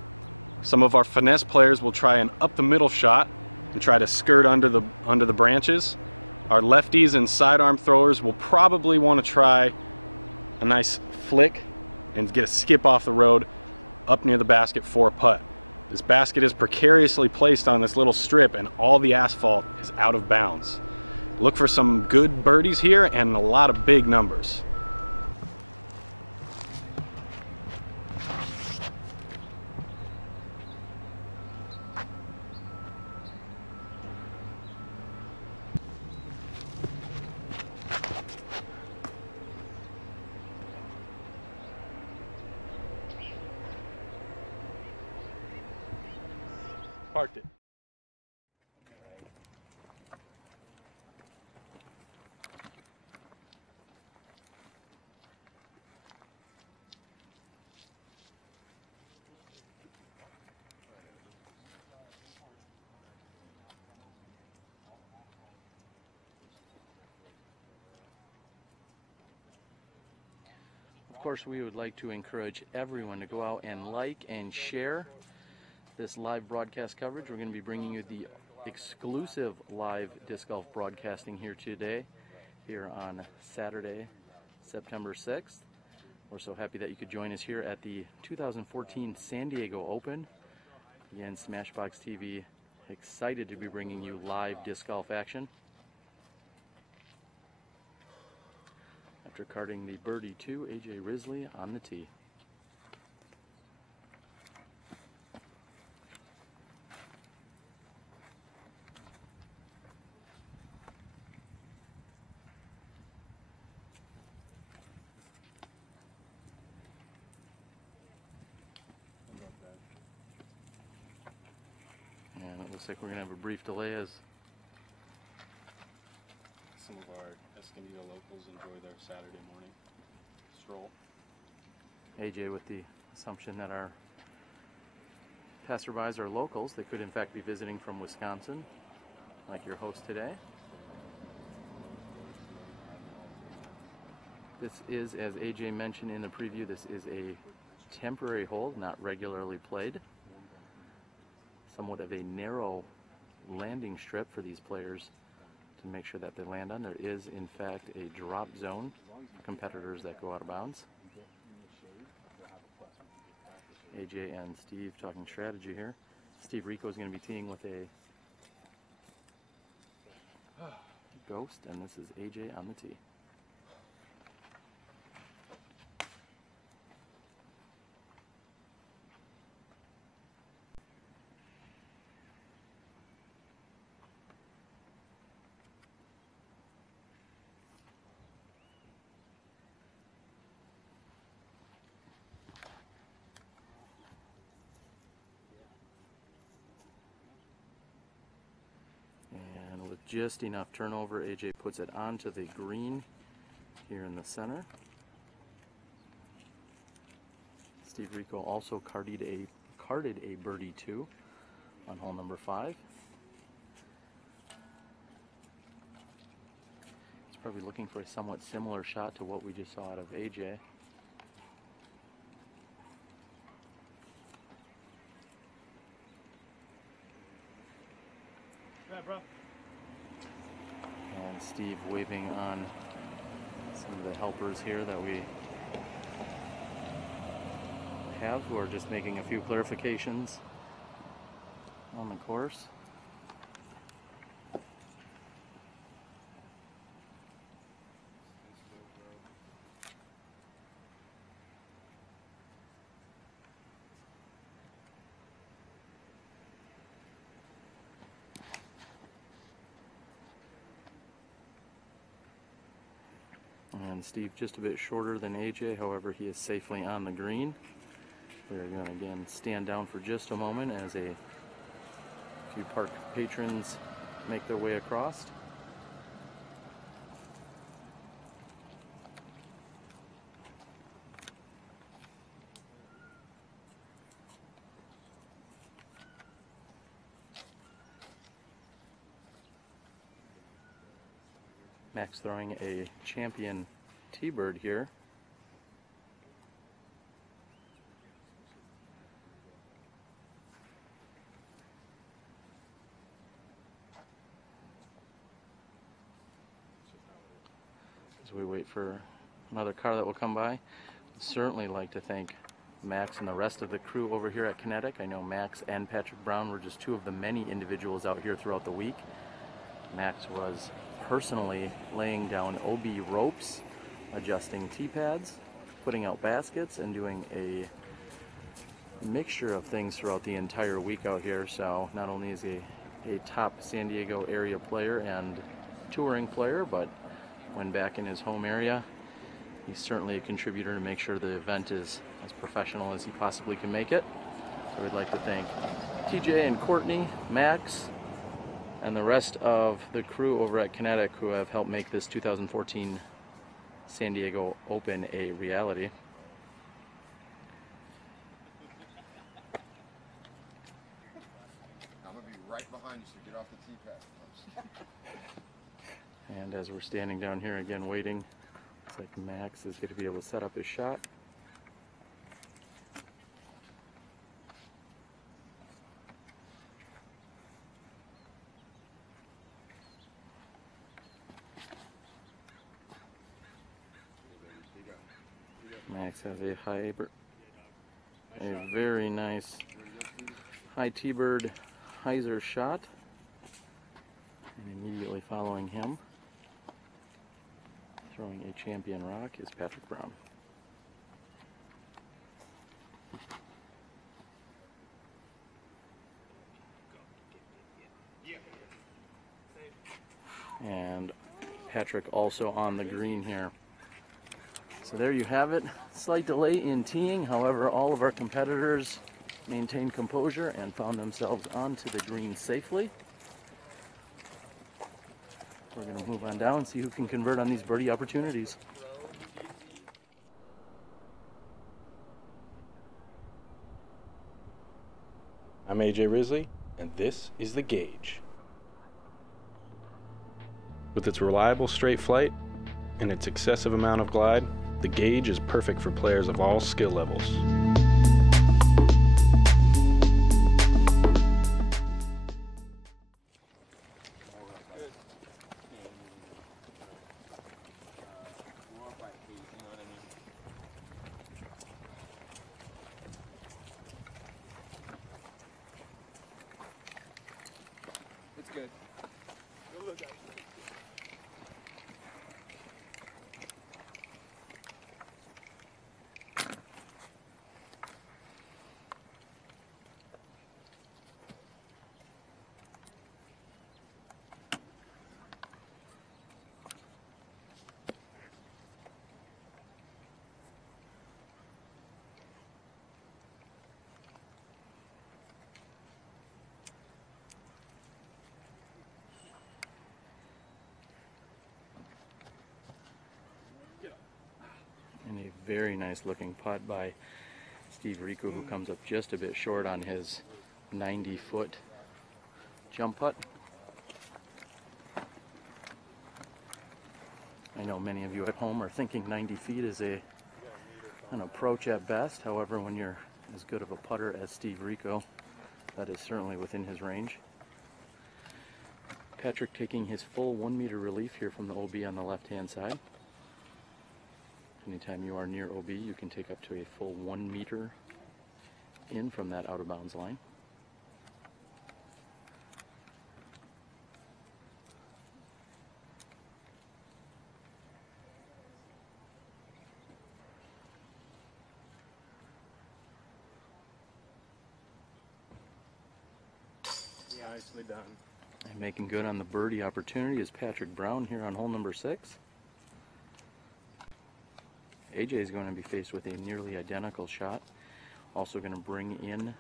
Some of our finesse players will try an up the middle shot and try to skirt under the branches. Our lefties and sidearm throwers will probably want to try a nice flick and get a skip off the road up near the basket for a putt. This basket is precariously placed on this little strip, and all the asphalt is out of bounds. Look for some good birdies here and a lot of big numbers. Parked it. Of course, we would like to encourage everyone to go out and like and share this live broadcast coverage. We're going to be bringing you the exclusive live disc golf broadcasting here today, here on Saturday, September 6th. We're so happy that you could join us here at the 2014 San Diego Open. Again, SmashBoxxTV, excited to be bringing you live disc golf action. After carding the birdie 2, AJ Risley on the tee. And it looks like we're going to have a brief delay as Some of our Escondido locals enjoy their Saturday morning stroll. AJ with the assumption that our passerbys are locals. They could in fact be visiting from Wisconsin, like your host today. This is, as AJ mentioned in the preview, this is a temporary hole, not regularly played. Somewhat of a narrow landing strip for these players to make sure that they land on. There is in fact a drop zone for competitors that go out of bounds. AJ and Steve talking strategy here. Steve Rico is going to be teeing with a ghost, and this is AJ on the tee. With just enough turnover, AJ puts it onto the green here in the center. Steve Rico also carded a birdie 2 on hole number 5. He's probably looking for a somewhat similar shot to what we just saw out of AJ. Yeah, bro. And Steve waving on some of the helpers here that we have, who are just making a few clarifications on the course. And Steve just a bit shorter than AJ, however he is safely on the green. We're going to again stand down for just a moment as a few park patrons make their way across. Max throwing a champion T-bird here. As we wait for another car that will come by, I'd certainly like to thank Max and the rest of the crew over here at Kinetic. I know Max and Patrick Brown were just two of the many individuals out here throughout the week. Max was personally laying down OB ropes, adjusting T-pads, putting out baskets, and doing a mixture of things throughout the entire week out here. So not only is he a top San Diego area player and touring player, but when back in his home area, he's certainly a contributor to make sure the event is as professional as he possibly can make it. So we'd like to thank TJ and Courtney, Max, and the rest of the crew over at Kinetic who have helped make this 2014 San Diego Open a reality. I'm going to be right behind you, so get off the T-pad. And as we're standing down here again waiting, looks like Max is going to be able to set up his shot. Max has a very nice high T-bird hyzer shot, and immediately following him, throwing a champion rock, is Patrick Brown. And Patrick also on the green here. So there you have it. Slight delay in teeing, however, all of our competitors maintained composure and found themselves onto the green safely. We're going to move on down and see who can convert on these birdie opportunities. I'm AJ Risley, and this is the Gauge. With its reliable straight flight and its excessive amount of glide, the Gauge is perfect for players of all skill levels. It's good. And a very nice looking putt by Steve Rico, who comes up just a bit short on his 90-foot jump putt. I know many of you at home are thinking 90 feet is an approach at best. However, when you're as good of a putter as Steve Rico, that is certainly within his range. Patrick taking his full 1 meter relief here from the OB on the left-hand side. Anytime you are near OB, you can take up to a full 1 meter in from that out of bounds line. Nicely done. And making good on the birdie opportunity is Patrick Brown here on hole number 6. AJ is going to be faced with a nearly identical shot. Also going to bring in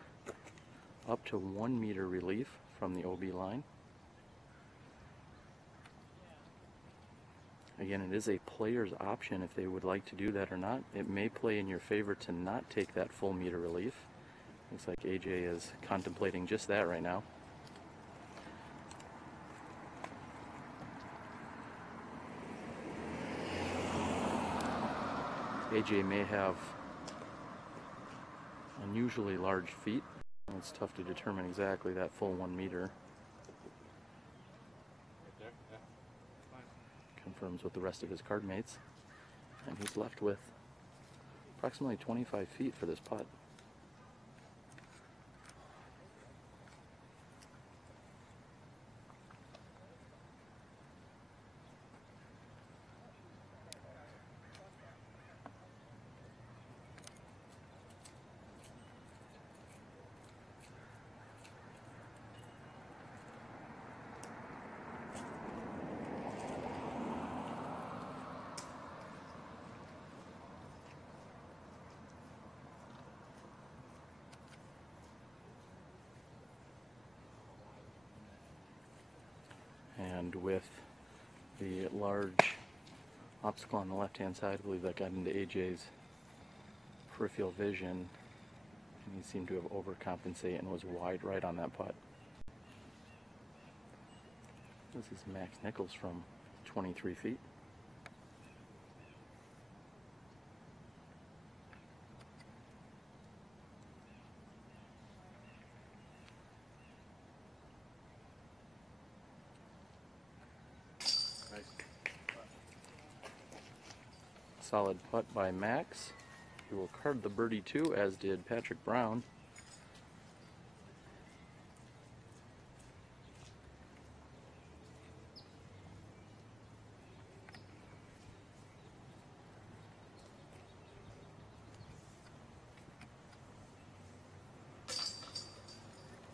up to 1 meter relief from the OB line. Again, it is a player's option if they would like to do that or not. It may play in your favor to not take that full meter relief. Looks like AJ is contemplating just that right now. AJ may have unusually large feet. It's tough to determine exactly that full 1 meter. Confirms with the rest of his card mates. And he's left with approximately 25 feet for this putt. And with the large obstacle on the left-hand side, I believe that got into AJ's peripheral vision, and he seemed to have overcompensated and was wide right on that putt. This is Max Nichols from 23 feet. Solid putt by Max. He will card the birdie too, as did Patrick Brown.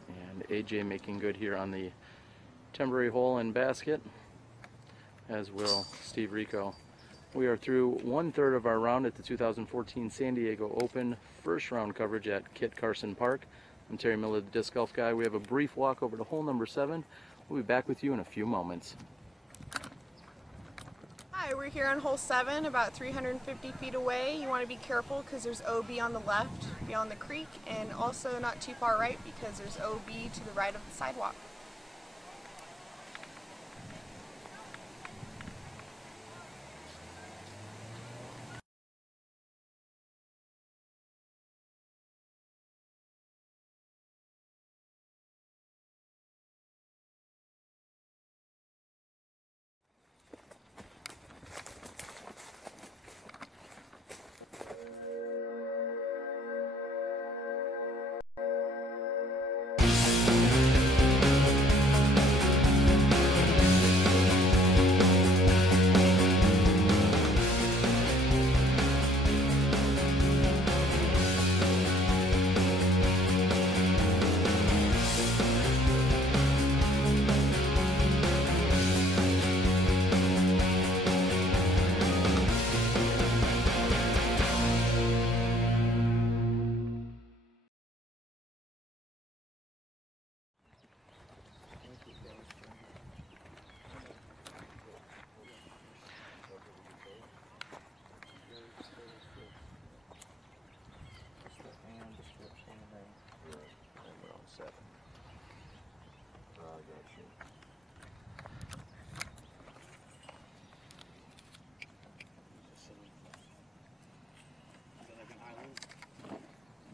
And AJ making good here on the temporary hole and basket, as will Steve Rico. We are through 1/3 of our round at the 2014 San Diego Open first round coverage at Kit Carson Park. I'm Terry Miller, the Disc Golf Guy. We have a brief walk over to hole number 7. We'll be back with you in a few moments. Hi, we're here on hole 7, about 350 feet away. You want to be careful because there's OB on the left beyond the creek, and also not too far right because there's OB to the right of the sidewalk.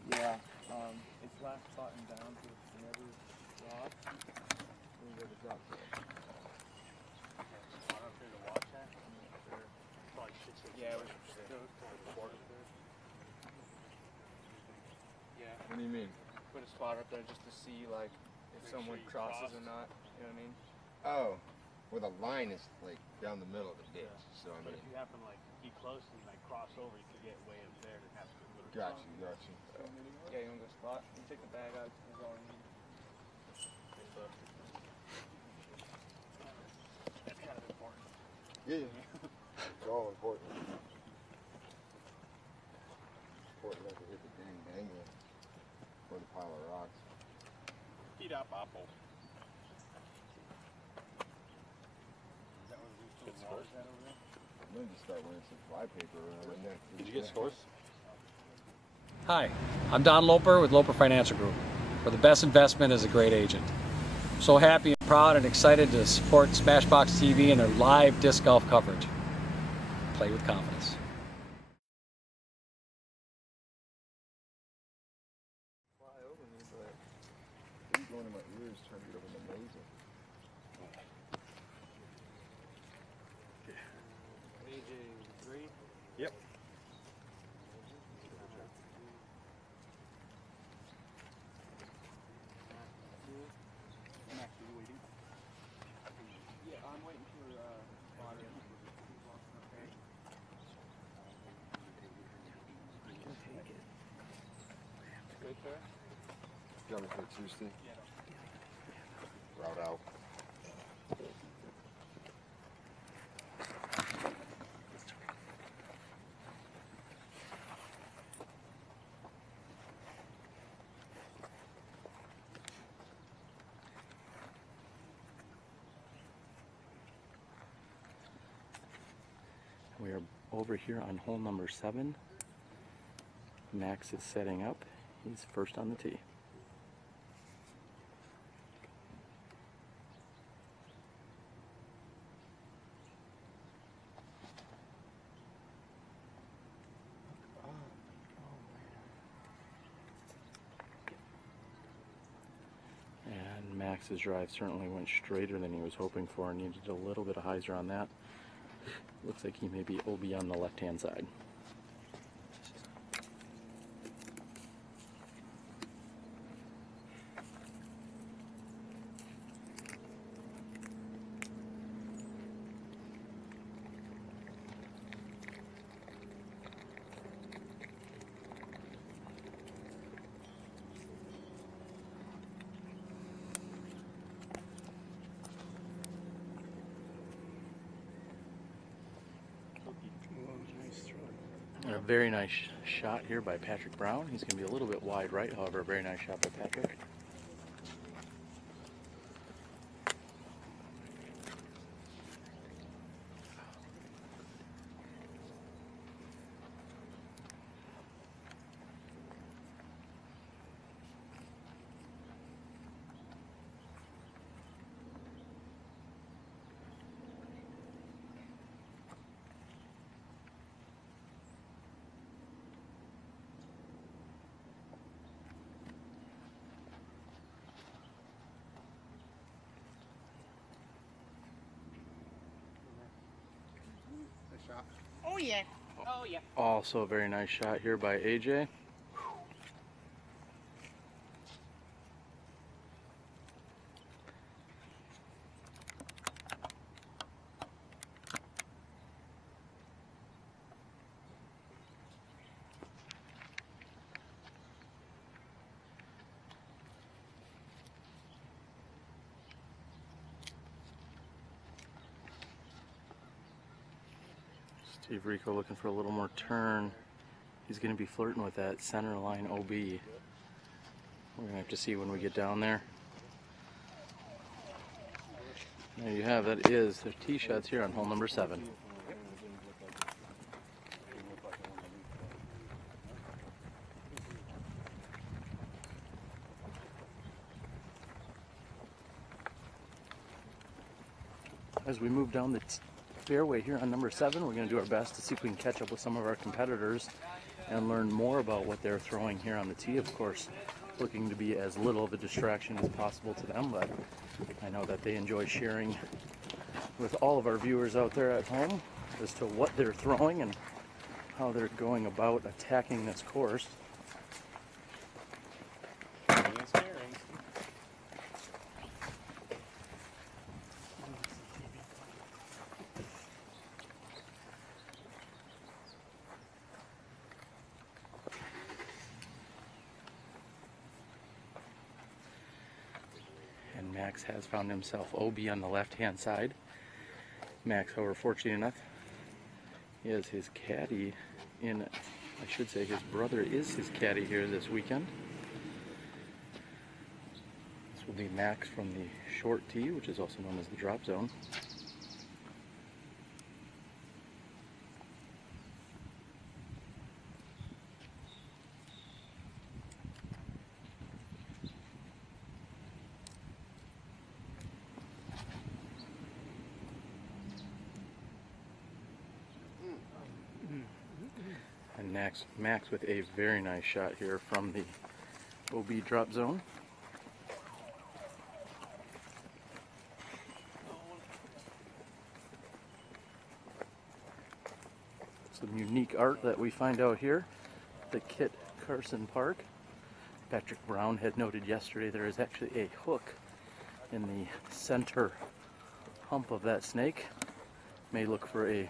Yeah, it's last button down to the never drop. We go to drop there. Yeah, we should go to Yeah. What do you mean? Put a spot up there just to see like if someone crosses or not. You know what I mean? Oh, well the line is like down the middle of the ditch. So I But mean. if you happen to like be close and like cross over, you could get way up there and have to go to Got you. Yeah, you want to go spot? You take the bag out. That's all we need. That's kind of important. Yeah. It's all important. Important not to hit the dang banger or the pile of rocks. Feet up, apple. Is that where the water is at over there? then just start wearing some flypaper around my neck. Did you get scores? Hi, I'm Don Loper with Loper Financial Group, where the best investment is a great agent. I'm so happy and proud and excited to support SmashBoxxTV and their live disc golf coverage. Play with confidence. Fly over me, but it's going to my ears, trying to get over my nose. AJ3? Yep. Yeah, I'm waiting for water. Good, sir. You want me to take Tuesday? Route out. We are over here on hole number 7. Max is setting up. He's first on the tee. And Max's drive certainly went straighter than he was hoping for and needed a little bit of hyzer on that. Looks like he may be OB on the left-hand side. And a very nice shot here by Patrick Brown. He's going to be a little bit wide right, however, a very nice shot by Patrick. Shot. Oh yeah. Oh yeah. Also a very nice shot here by AJ. Steve Rico looking for a little more turn. He's going to be flirting with that center line OB. We're going to have to see when we get down there. There you have it. Is the tee shots here on hole number 7. As we move down the fairway here on number 7, we're going to do our best to see if we can catch up with some of our competitors and learn more about what they're throwing here on the tee. Of course, looking to be as little of a distraction as possible to them, but I know that they enjoy sharing with all of our viewers out there at home as to what they're throwing and how they're going about attacking this course. And Max has found himself OB on the left-hand side. Max, however, fortunate enough, he has his caddy in, I should say his brother is his caddy here this weekend. This will be Max from the short tee, which is also known as the drop zone. Max with a very nice shot here from the OB drop zone. Some unique art that we find out here at the Kit Carson Park. Patrick Brown had noted yesterday there is actually a hook in the center hump of that snake. May look for a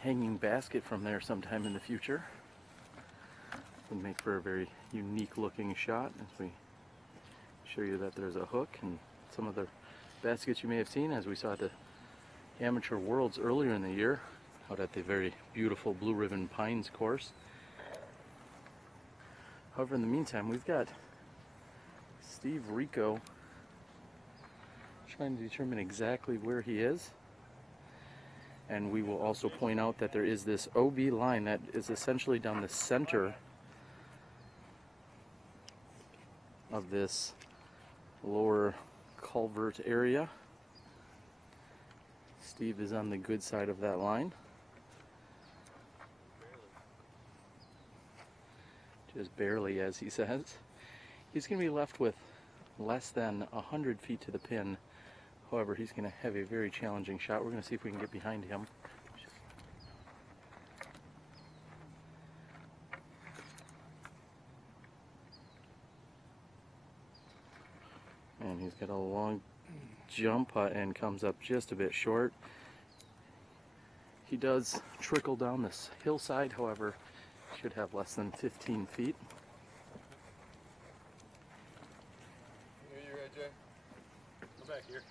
hanging basket from there sometime in the future. Would make for a very unique looking shot as we show you that there's a hook, and some of the baskets you may have seen as we saw at the Amateur Worlds earlier in the year out at the very beautiful Blue Ribbon Pines course. However, in the meantime, we've got Steve Rico trying to determine exactly where he is. And we will also point out that there is this OB line that is essentially down the center of this lower culvert area. Steve is on the good side of that line. Just barely, as he says. He's going to be left with less than 100 feet to the pin. However, he's going to have a very challenging shot. We're going to see if we can get behind him. And he's got a long jump putt and comes up just a bit short. He does trickle down this hillside, however, should have less than 15 feet. Here you, AJ. Go back here.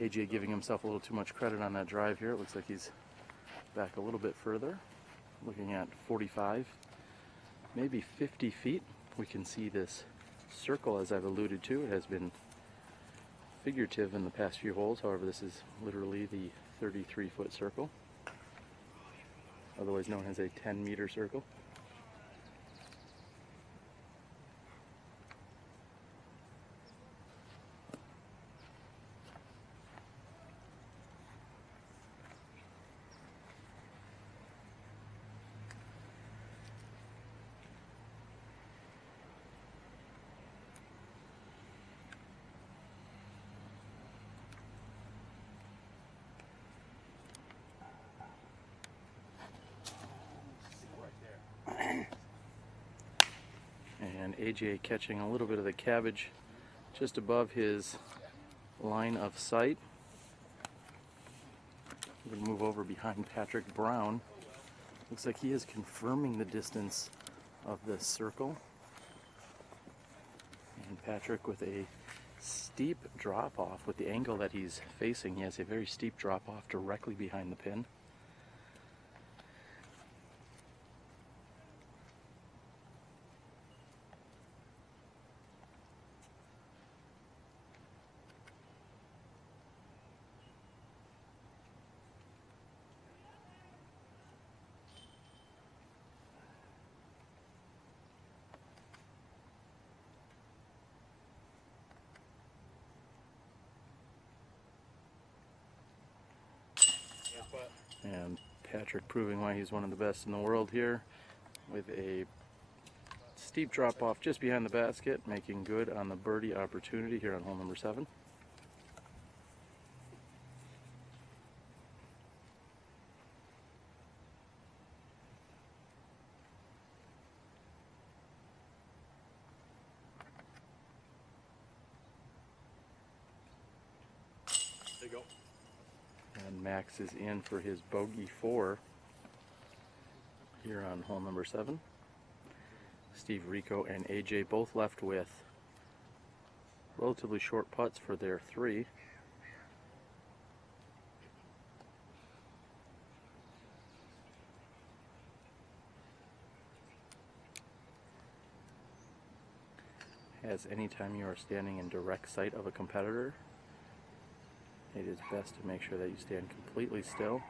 AJ giving himself a little too much credit on that drive here. It looks like he's back a little bit further, looking at 45, maybe 50 feet. We can see this circle, as I've alluded to. It has been figurative in the past few holes. However, this is literally the 33-foot circle, otherwise known as a 10-meter circle. And AJ catching a little bit of the cabbage just above his line of sight. We're going to move over behind Patrick Brown. Looks like he is confirming the distance of this circle. And Patrick with a steep drop off with the angle that he's facing. He has a very steep drop off directly behind the pin. And Patrick proving why he's one of the best in the world here with a steep drop off just behind the basket, making good on the birdie opportunity here on hole number 7. There you go. And Max is in for his bogey 4 here on hole number 7. Steve Rico and AJ both left with relatively short putts for their 3. As anytime you are standing in direct sight of a competitor, it is best to make sure that you stand completely still.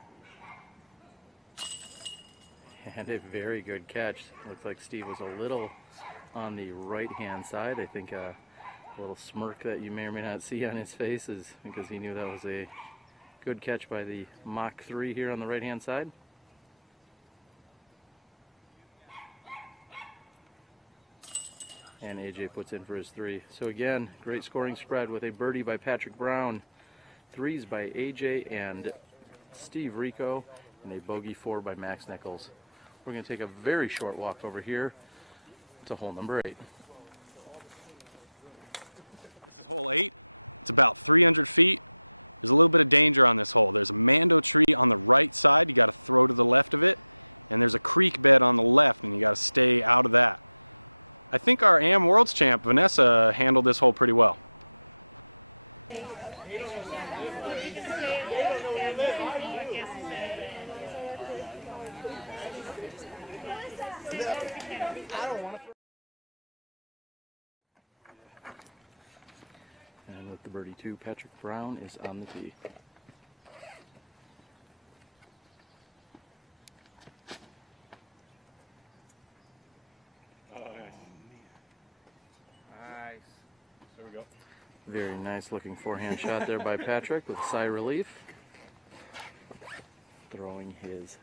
And a very good catch. Looks like Steve was a little on the right-hand side. I think a little smirk that you may or may not see on his face is because he knew that was a good catch by the Mach 3 here on the right-hand side. And AJ puts in for his 3. So again, great scoring spread with a birdie by Patrick Brown, 3s by AJ and Steve Rico, and a bogey 4 by Max Nichols. We're going to take a very short walk over here to hole number 8. This is hole 8. It's about 300 feet. There's a little bit of danger on this hole. There's a mando tree on the right side. You got to throw to the left of it. And there's a creek bed on the left, and you got to stay out of that. I think our AM Worlds champ, Vanessa, handled this hole pretty well. And with the birdie 2, Patrick Brown is on the tee. There we go. Very nice looking forehand shot there by Patrick with a sigh of relief. Throwing his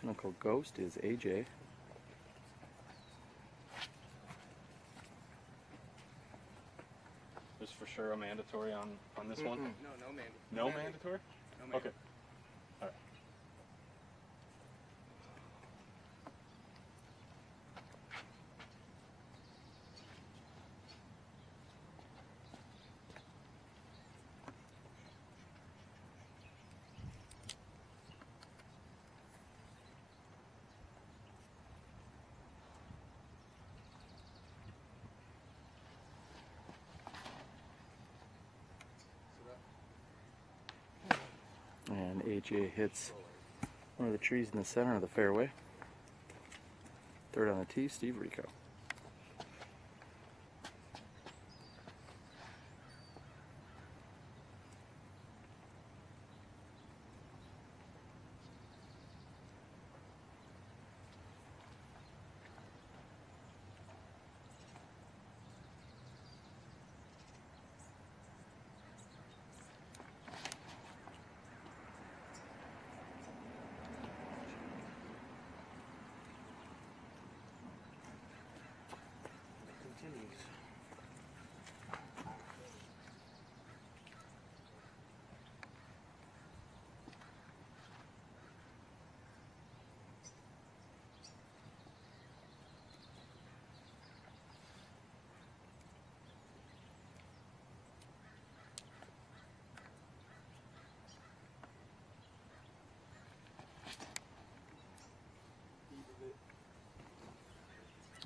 Pinnacle Ghost is AJ. There's for sure a mandatory on this one? No mandatory. No mandatory? No mandatory. Okay. All right. And AJ hits one of the trees in the center of the fairway. Third on the tee, Steve Rico.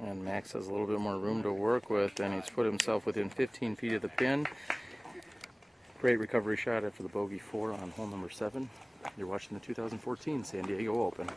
And Max has a little bit more room to work with, and he's put himself within 15 feet of the pin. Great recovery shot after the bogey 4 on hole number 7. You're watching the 2014 San Diego Open.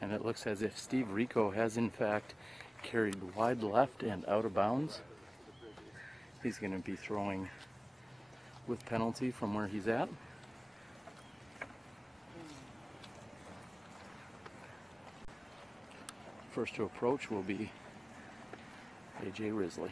And it looks as if Steve Rico has in fact carried wide left and out of bounds. He's going to be throwing with penalty from where he's at. First to approach will be AJ Risley.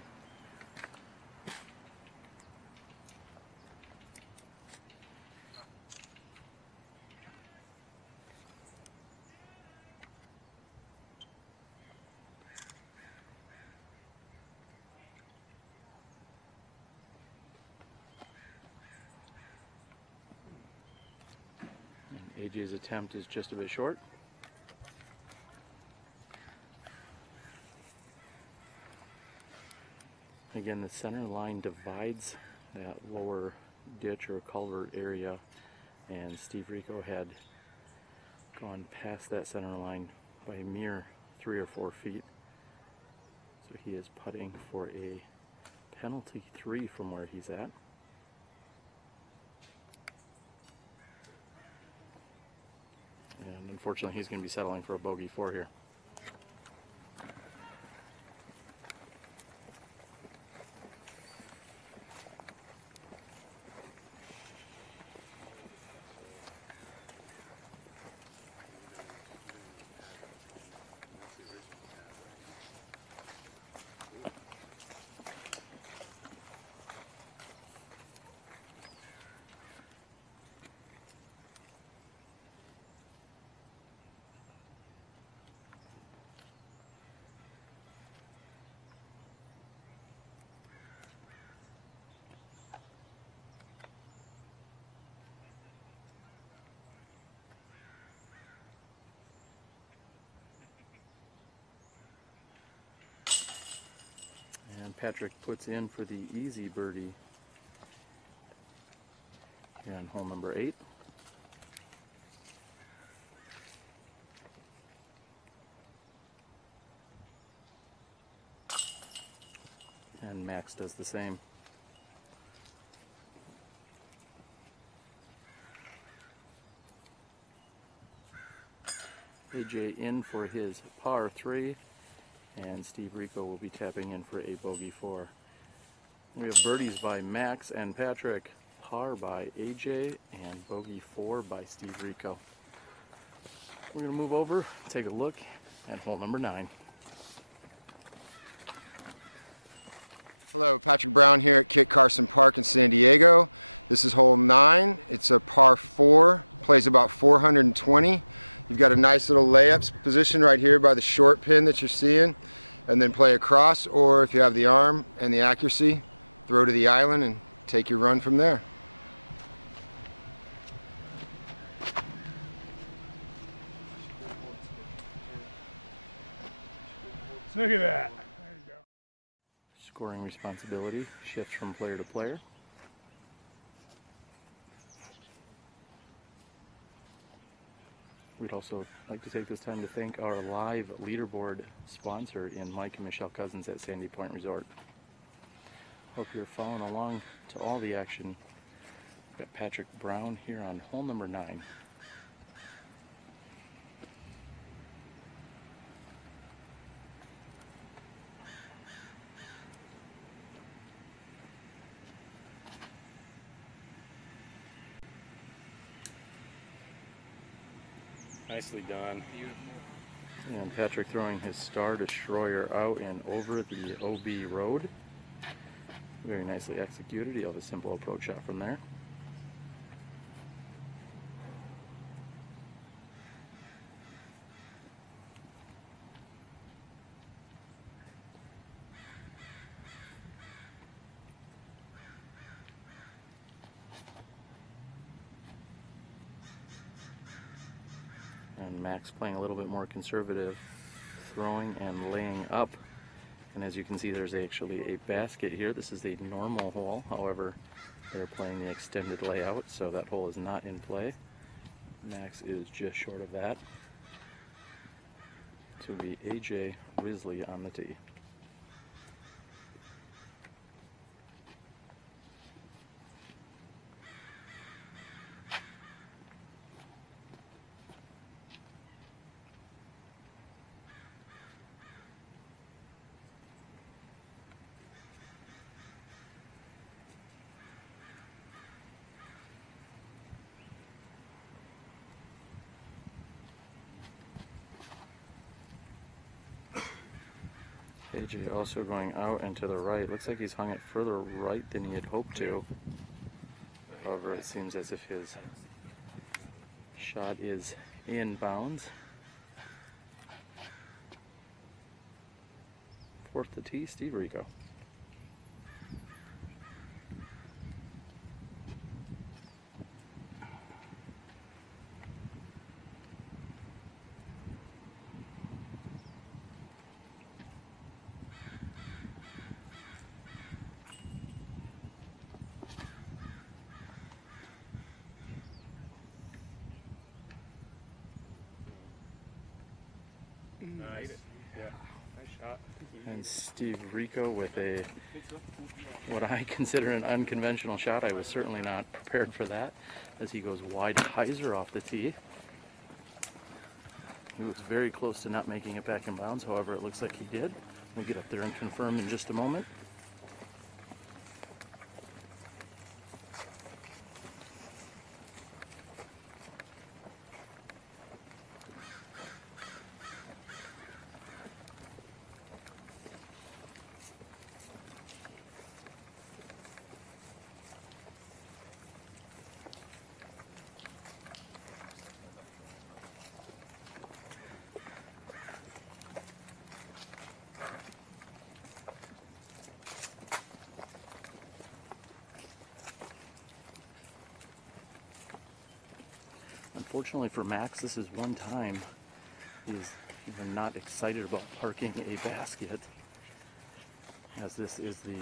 AJ's attempt is just a bit short. Again, the center line divides that lower ditch or culvert area and Steve Rico had gone past that center line by a mere 3 or 4 feet. So he is putting for a penalty 3 from where he's at. And unfortunately he's going to be settling for a bogey 4 here. And Patrick puts in for the easy birdie here on hole number 8. And Max does the same. AJ in for his par 3. And Steve Rico will be tapping in for a bogey 4. We have birdies by Max and Patrick, par by AJ, and bogey 4 by Steve Rico. We're going to move over, take a look at hole number 9. Hello, Patrick Brown here at Kit Carson Park in San Diego. This is hole 9. It's a par 4, plays about 420. You've got a nice little layup position right here by the short pin that you're seeing, and then play across, or if you have the arm and the accuracy, throw to the island and take your run from there. Look at that. Scoring responsibility shifts from player to player. We'd also like to take this time to thank our live leaderboard sponsor in Mike and Michelle Cousins at Sandy Point Resort. Hope you're following along to all the action. We've got Patrick Brown here on hole number 9. Nicely done. And Patrick throwing his Star Destroyer out and over the OB road. Very nicely executed. He'll have a simple approach shot from there. And Max playing a little bit more conservative, throwing and laying up. And as you can see, there's actually a basket here. This is a normal hole. However, they're playing the extended layout, so that hole is not in play. Max is just short of that. To be AJ Risley on the tee. AJ also going out and to the right. Looks like he's hung it further right than he had hoped to. However, it seems as if his shot is in bounds. Fourth to tee, Steve Rico. Nice. Yeah. Nice shot. And Steve Rico with a, what I consider an unconventional shot. I was certainly not prepared for that, as he goes wide hyzer off the tee. He was very close to not making it back in bounds, however it looks like he did. We'll get up there and confirm in just a moment. Unfortunately for Max, this is one time he's even not excited about parking a basket, as this is the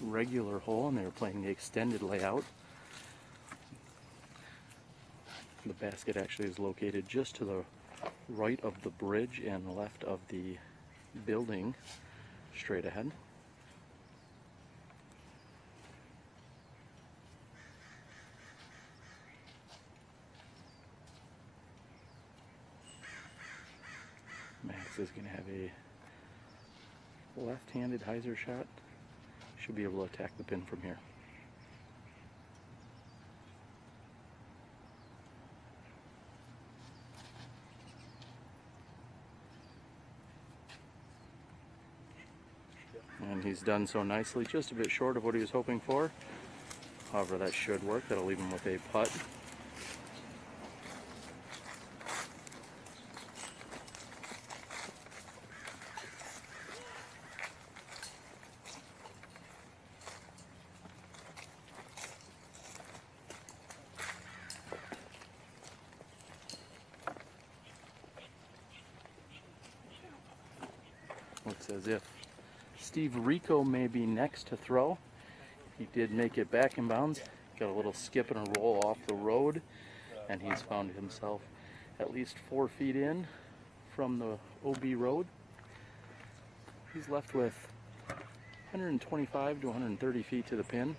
regular hole and they were playing the extended layout. The basket actually is located just to the right of the bridge and left of the building, straight ahead. Max is going to have a left-handed hyzer shot. Should be able to attack the pin from here. And he's done so nicely, just a bit short of what he was hoping for. However, that should work. That'll leave him with a putt. Looks as if Steve Rico may be next to throw. He did make it back in bounds. Got a little skip and a roll off the road, and he's found himself at least 4 feet in from the OB road. He's left with 125 to 130 feet to the pin.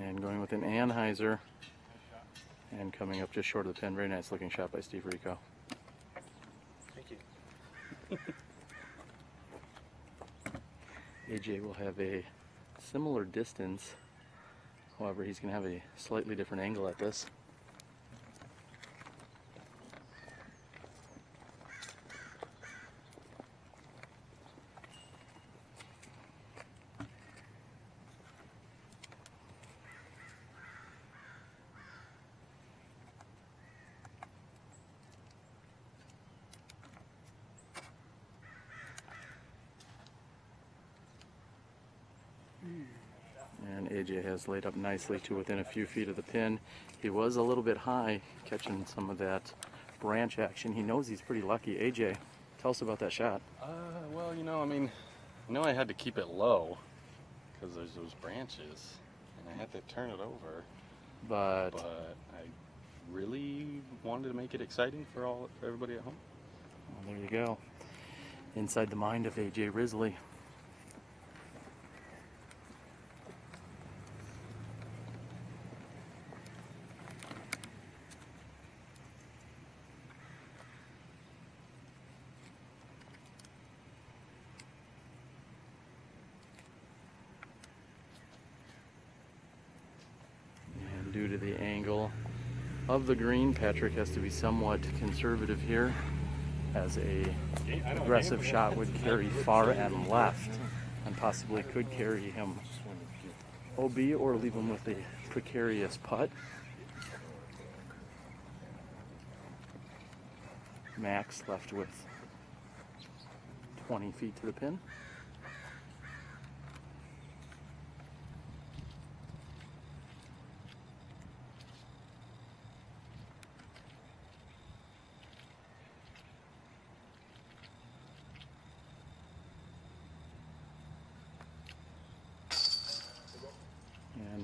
And going with an Anheuser and coming up just short of the pin. Very nice looking shot by Steve Rico. Thank you. AJ will have a similar distance, however he's going to have a slightly different angle at this. And AJ has laid up nicely to within a few feet of the pin. He was a little bit high, catching some of that branch action. He knows he's pretty lucky. AJ, tell us about that shot. Well, you know, I had to keep it low because there's those branches, and I had to turn it over. But I really wanted to make it exciting for everybody at home. Well, there you go. Inside the mind of AJ Risley. Due to the angle of the green, Patrick has to be somewhat conservative here, as a aggressive shot would carry far and left and possibly could carry him OB or leave him with a precarious putt. Max left with 20 feet to the pin.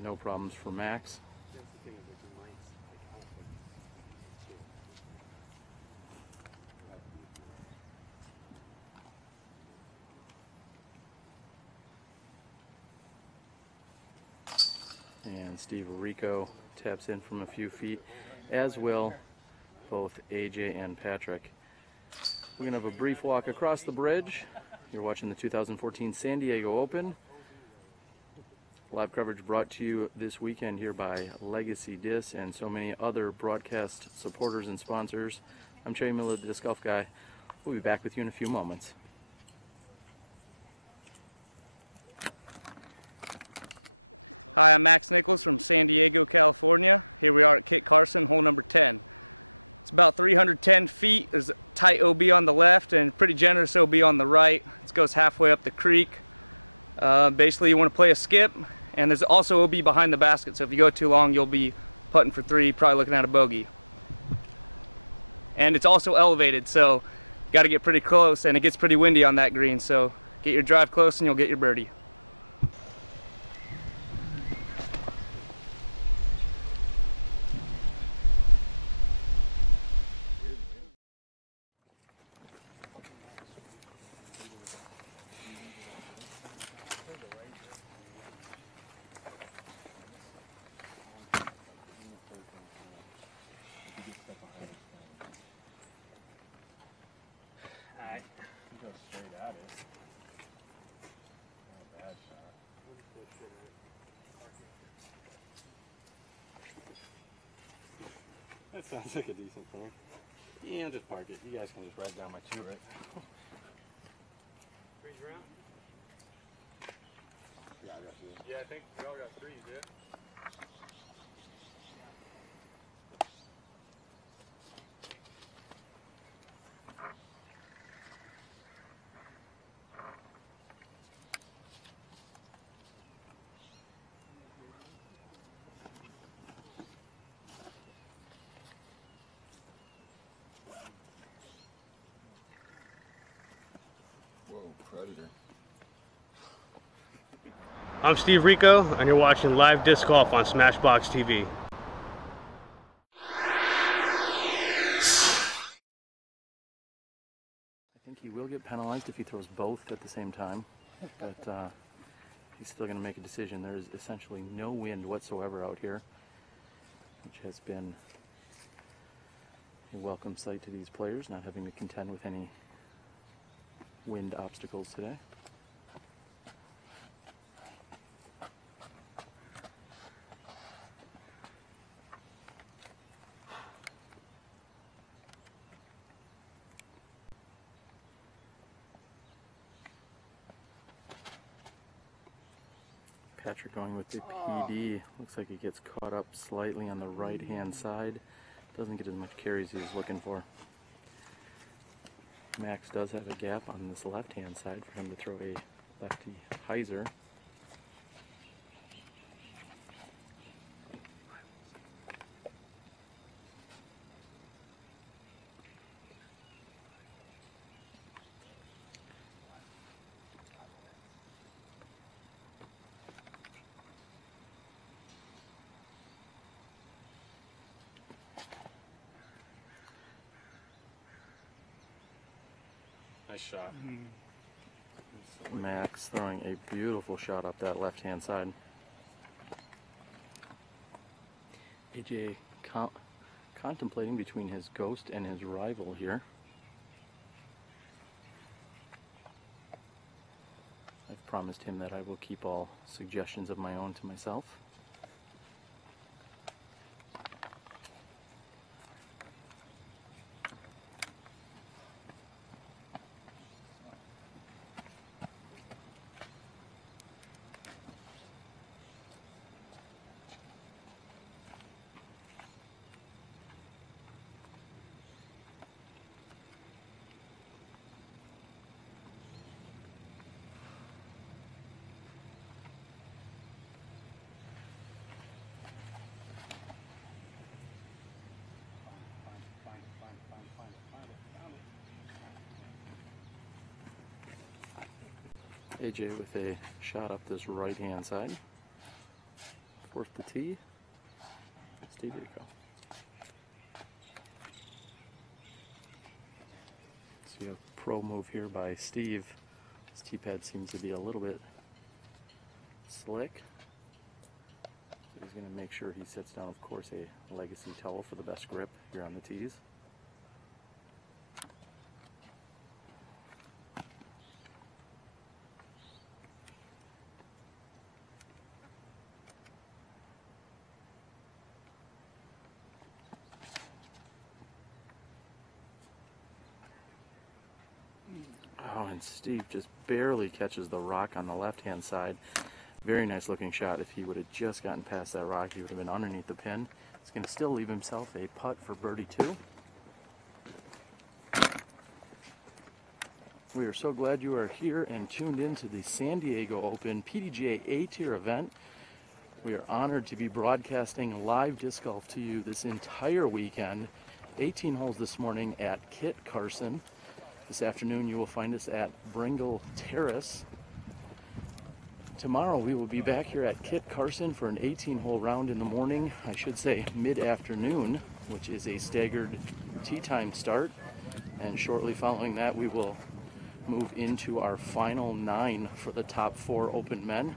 No problems for Max. And Steve Rico taps in from a few feet, as will both AJ and Patrick. We're going to have a brief walk across the bridge. You're watching the 2014 San Diego Open. Live coverage brought to you this weekend here by Legacy Disc and so many other broadcast supporters and sponsors. I'm Terry Miller, the Disc Golf Guy. We'll be back with you in a few moments. Hi, I'm Max Nichols from San Diego, California. Here we are at Kit Carson, hole number 10. It's about 310 feet. There's a tight OB on the left and pretty generous OB on the right. It goes halfway up the creek. Basically, you want to play a skip, and there's also OB behind the basket, so if you go too long, you'll be putting for 3, probably looking at a bogey. And it's also elevated, so you got to get pretty close, and it gets pretty windy on that green, so get your drive close and you'll get your birdie. That sounds like a decent plan. Yeah, I'll just park it. You guys can just ride down my 2, right? Freeze around? Yeah, I got you. Yeah, I think we all got 3s, yeah. Predator. I'm Steve Rico, and you're watching live disc golf on SmashBoxxTV. I think he will get penalized if he throws both at the same time, but he's still going to make a decision. There is essentially no wind whatsoever out here, which has been a welcome sight to these players, not having to contend with any wind obstacles today. Patrick going with the PD. Looks like he gets caught up slightly on the right hand side. Doesn't get as much carry as he was looking for. Max does have a gap on this left hand side for him to throw a lefty hyzer. Nice shot. Max throwing a beautiful shot up that left hand side. AJ contemplating between his ghost and his rival here. I've promised him that I will keep all suggestions of my own to myself. AJ with a shot up this right hand side. towards the tee. Steve, there you go. So you have a pro move here by Steve. His tee pad seems to be a little bit slick. So he's going to make sure he sets down, of course, a Legacy towel for the best grip here on the tees. Oh, and Steve just barely catches the rock on the left-hand side. Very nice looking shot. If he would have just gotten past that rock, he would have been underneath the pin. He's going to still leave himself a putt for birdie 2. We are so glad you are here and tuned in to the San Diego Open PDGA A-Tier event. We are honored to be broadcasting live disc golf to you this entire weekend. 18 holes this morning at Kit Carson. This afternoon you will find us at Bringle Terrace. Tomorrow we will be back here at Kit Carson for an 18-hole round in the morning, I should say mid-afternoon, which is a staggered tee time start. And shortly following that we will move into our final 9 for the top 4 open men.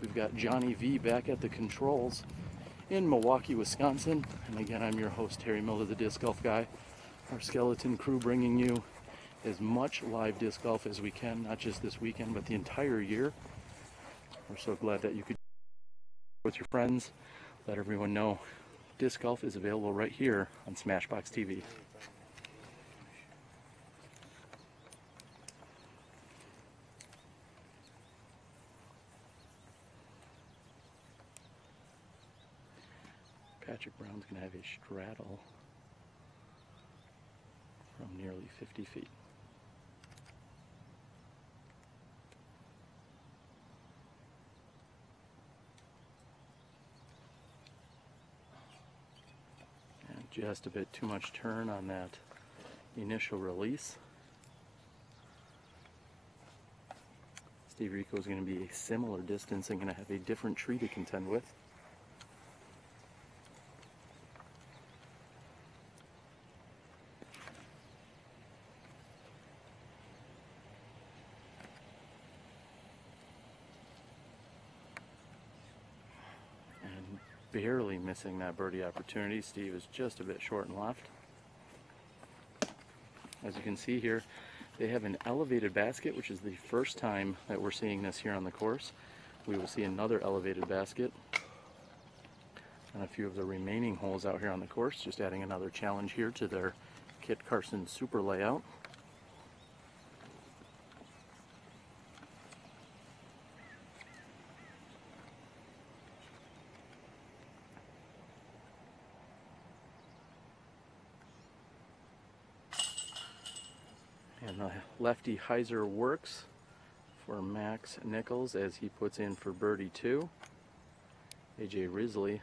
We've got Johnny V back at the controls in Milwaukee, Wisconsin. And again, I'm your host, Terry Miller, the Disc Golf Guy. Our skeleton crew bringing you as much live disc golf as we can, not just this weekend, but the entire year. We're so glad that you could with your friends. Let everyone know disc golf is available right here on SmashBoxxTV. Patrick Brown's going to have a straddle from nearly 50 feet. And just a bit too much turn on that initial release. Steve Rico is going to be a similar distance and going to have a different tree to contend with. Barely missing that birdie opportunity. Steve is just a bit short and left. As you can see here, they have an elevated basket, which is the first time that we're seeing this here on the course. We will see another elevated basket on a few of the remaining holes out here on the course, just adding another challenge here to their Kit Carson super layout. And the lefty hyzer works for Max Nichols as he puts in for birdie 2. AJ Risley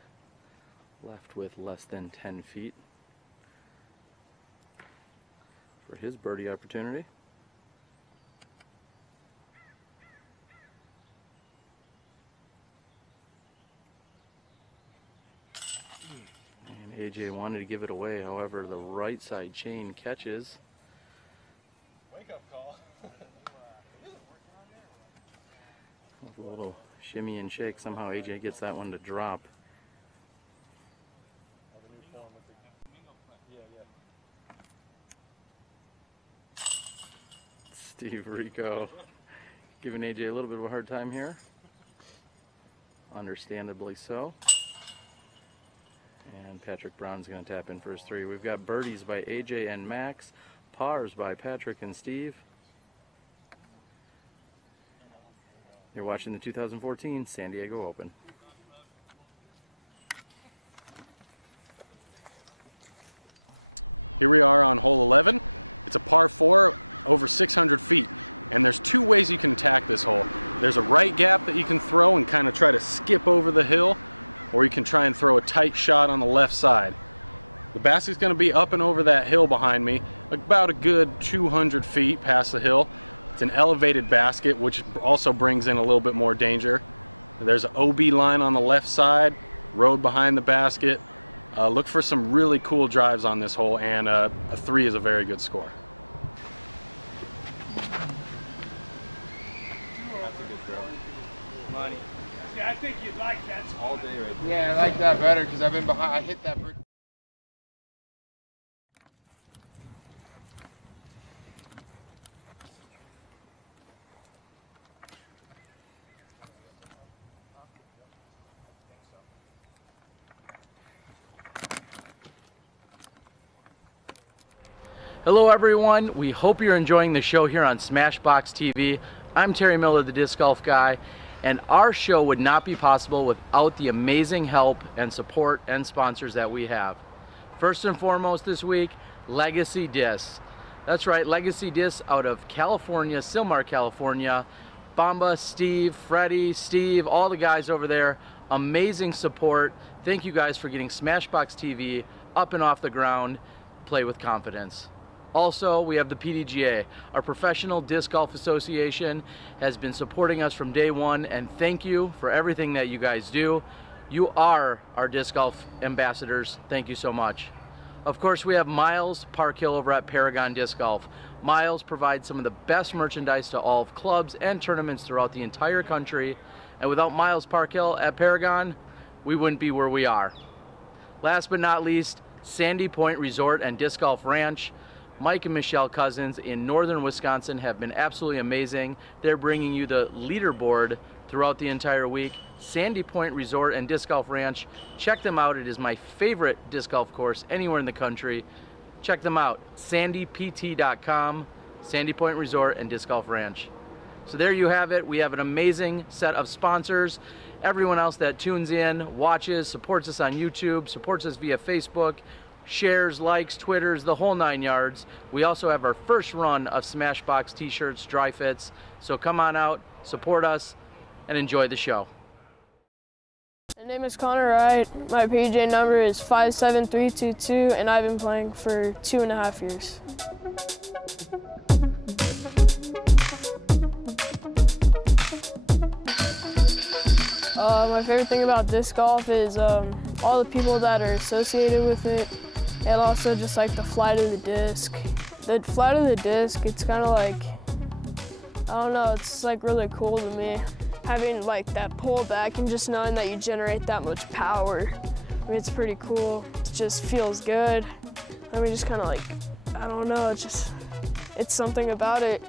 left with less than 10 feet for his birdie opportunity. And AJ wanted to give it away, however the right side chain catches. Wake-up call. With a little shimmy and shake, somehow AJ gets that one to drop. Steve Rico giving AJ a little bit of a hard time here. Understandably so. And Patrick Brown's going to tap in for his 3. We've got birdies by AJ and Max, pars by Patrick and Steve. You're watching the 2014 San Diego Open. Here we are on hole 11. It's a par 4 over 600 feet. And there's 2 ways you can attack this hole. There's a right gap that you can throw and kind of try to skip over the hill, or you can try and throw a tight shot on the left side. The basket's going to be up and over that hill behind me, about a good 200 feet past the hill. It's an elevated basket, which also brings in a little bit more danger. There's an OB line on the left side, road behind the basket. Look for some really cool drives on this hole, and a 3 is a very good score. That's a good throw. Money. Yeah, I think you'd like that. All day right there. Yeah, I like that better because I've been behind. I hit that brick. Hello everyone, we hope you're enjoying the show here on SmashBoxxTV. I'm Terry Miller, the Disc Golf Guy, and our show would not be possible without the amazing help and support and sponsors that we have. First and foremost this week, Legacy Discs. That's right, Legacy Discs out of California, Silmar, California. Bamba, Steve, Freddie, Steve, all the guys over there, amazing support. Thank you guys for getting SmashBoxxTV up and off the ground. Play with confidence. Also, we have the PDGA. Our Professional Disc Golf Association has been supporting us from day one, and thank you for everything that you guys do. You are our disc golf ambassadors. Thank you so much. Of course, we have Miles Parkhill over at Paragon Disc Golf. Miles provides some of the best merchandise to all of clubs and tournaments throughout the entire country, and without Miles Parkhill at Paragon, we wouldn't be where we are. Last but not least, Sandy Point Resort and Disc Golf Ranch. Mike and Michelle Cousins in northern Wisconsin have been absolutely amazing. They're bringing you the leaderboard throughout the entire week. Sandy Point Resort and Disc Golf Ranch. Check them out. It is my favorite disc golf course anywhere in the country. Check them out. sandypt.com, Sandy Point Resort and Disc Golf Ranch. So there you have it. We have an amazing set of sponsors. Everyone else that tunes in, watches, supports us on YouTube, supports us via Facebook, shares, likes, Twitters, the whole 9 yards. We also have our first run of SmashBoxx t-shirts, dry fits. So come on out, support us, and enjoy the show. My name is Connor Wright. My PDGA number is 57322, and I've been playing for 2.5 years. My favorite thing about disc golf is all the people that are associated with it, and also just like the flight of the disc. The flight of the disc, it's kind of like, I don't know, it's like really cool to me. Having like that pullback and just knowing that you generate that much power, I mean, it's pretty cool. It just feels good. I mean, just kind of like, I don't know, it's something about it.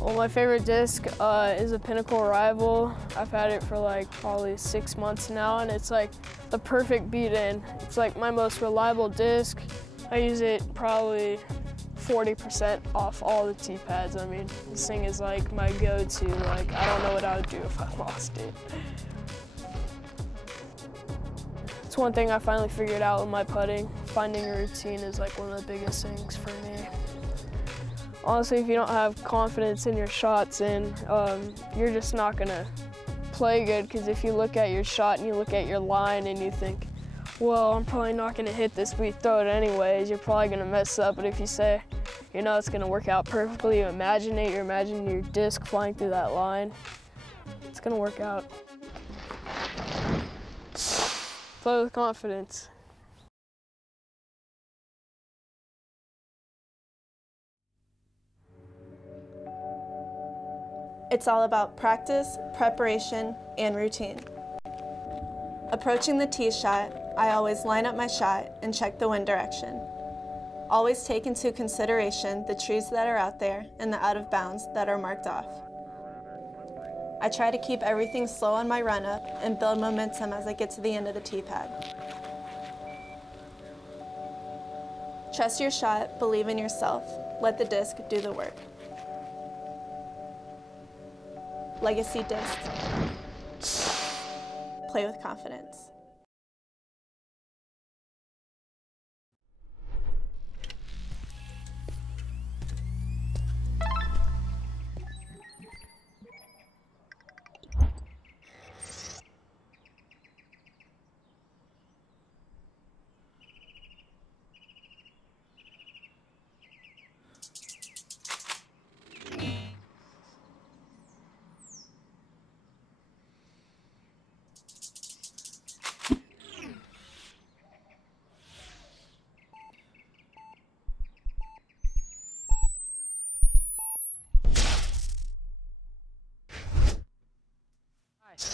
Well, my favorite disc is a Pinnacle Rival. I've had it for like probably 6 months now, and it's like the perfect beat-in. It's like my most reliable disc. I use it probably 40% off all the tee pads. I mean, this thing is like my go-to. Like, I don't know what I would do if I lost it. It's one thing I finally figured out with my putting. Finding a routine is like one of the biggest things for me. Honestly, if you don't have confidence in your shots, and you're just not gonna play good, because if you look at your shot and you look at your line and you think, well, I'm probably not gonna hit this, but you throw it anyways, you're probably gonna mess up. But if you say, you know, it's gonna work out perfectly, you imagine it, you imagine your disc flying through that line, it's gonna work out. Play with confidence. It's all about practice, preparation, and routine. Approaching the tee shot, I always line up my shot and check the wind direction. Always take into consideration the trees that are out there and the out of bounds that are marked off. I try to keep everything slow on my run up and build momentum as I get to the end of the tee pad. Trust your shot, believe in yourself, let the disc do the work. Legacy Discs. Play with confidence.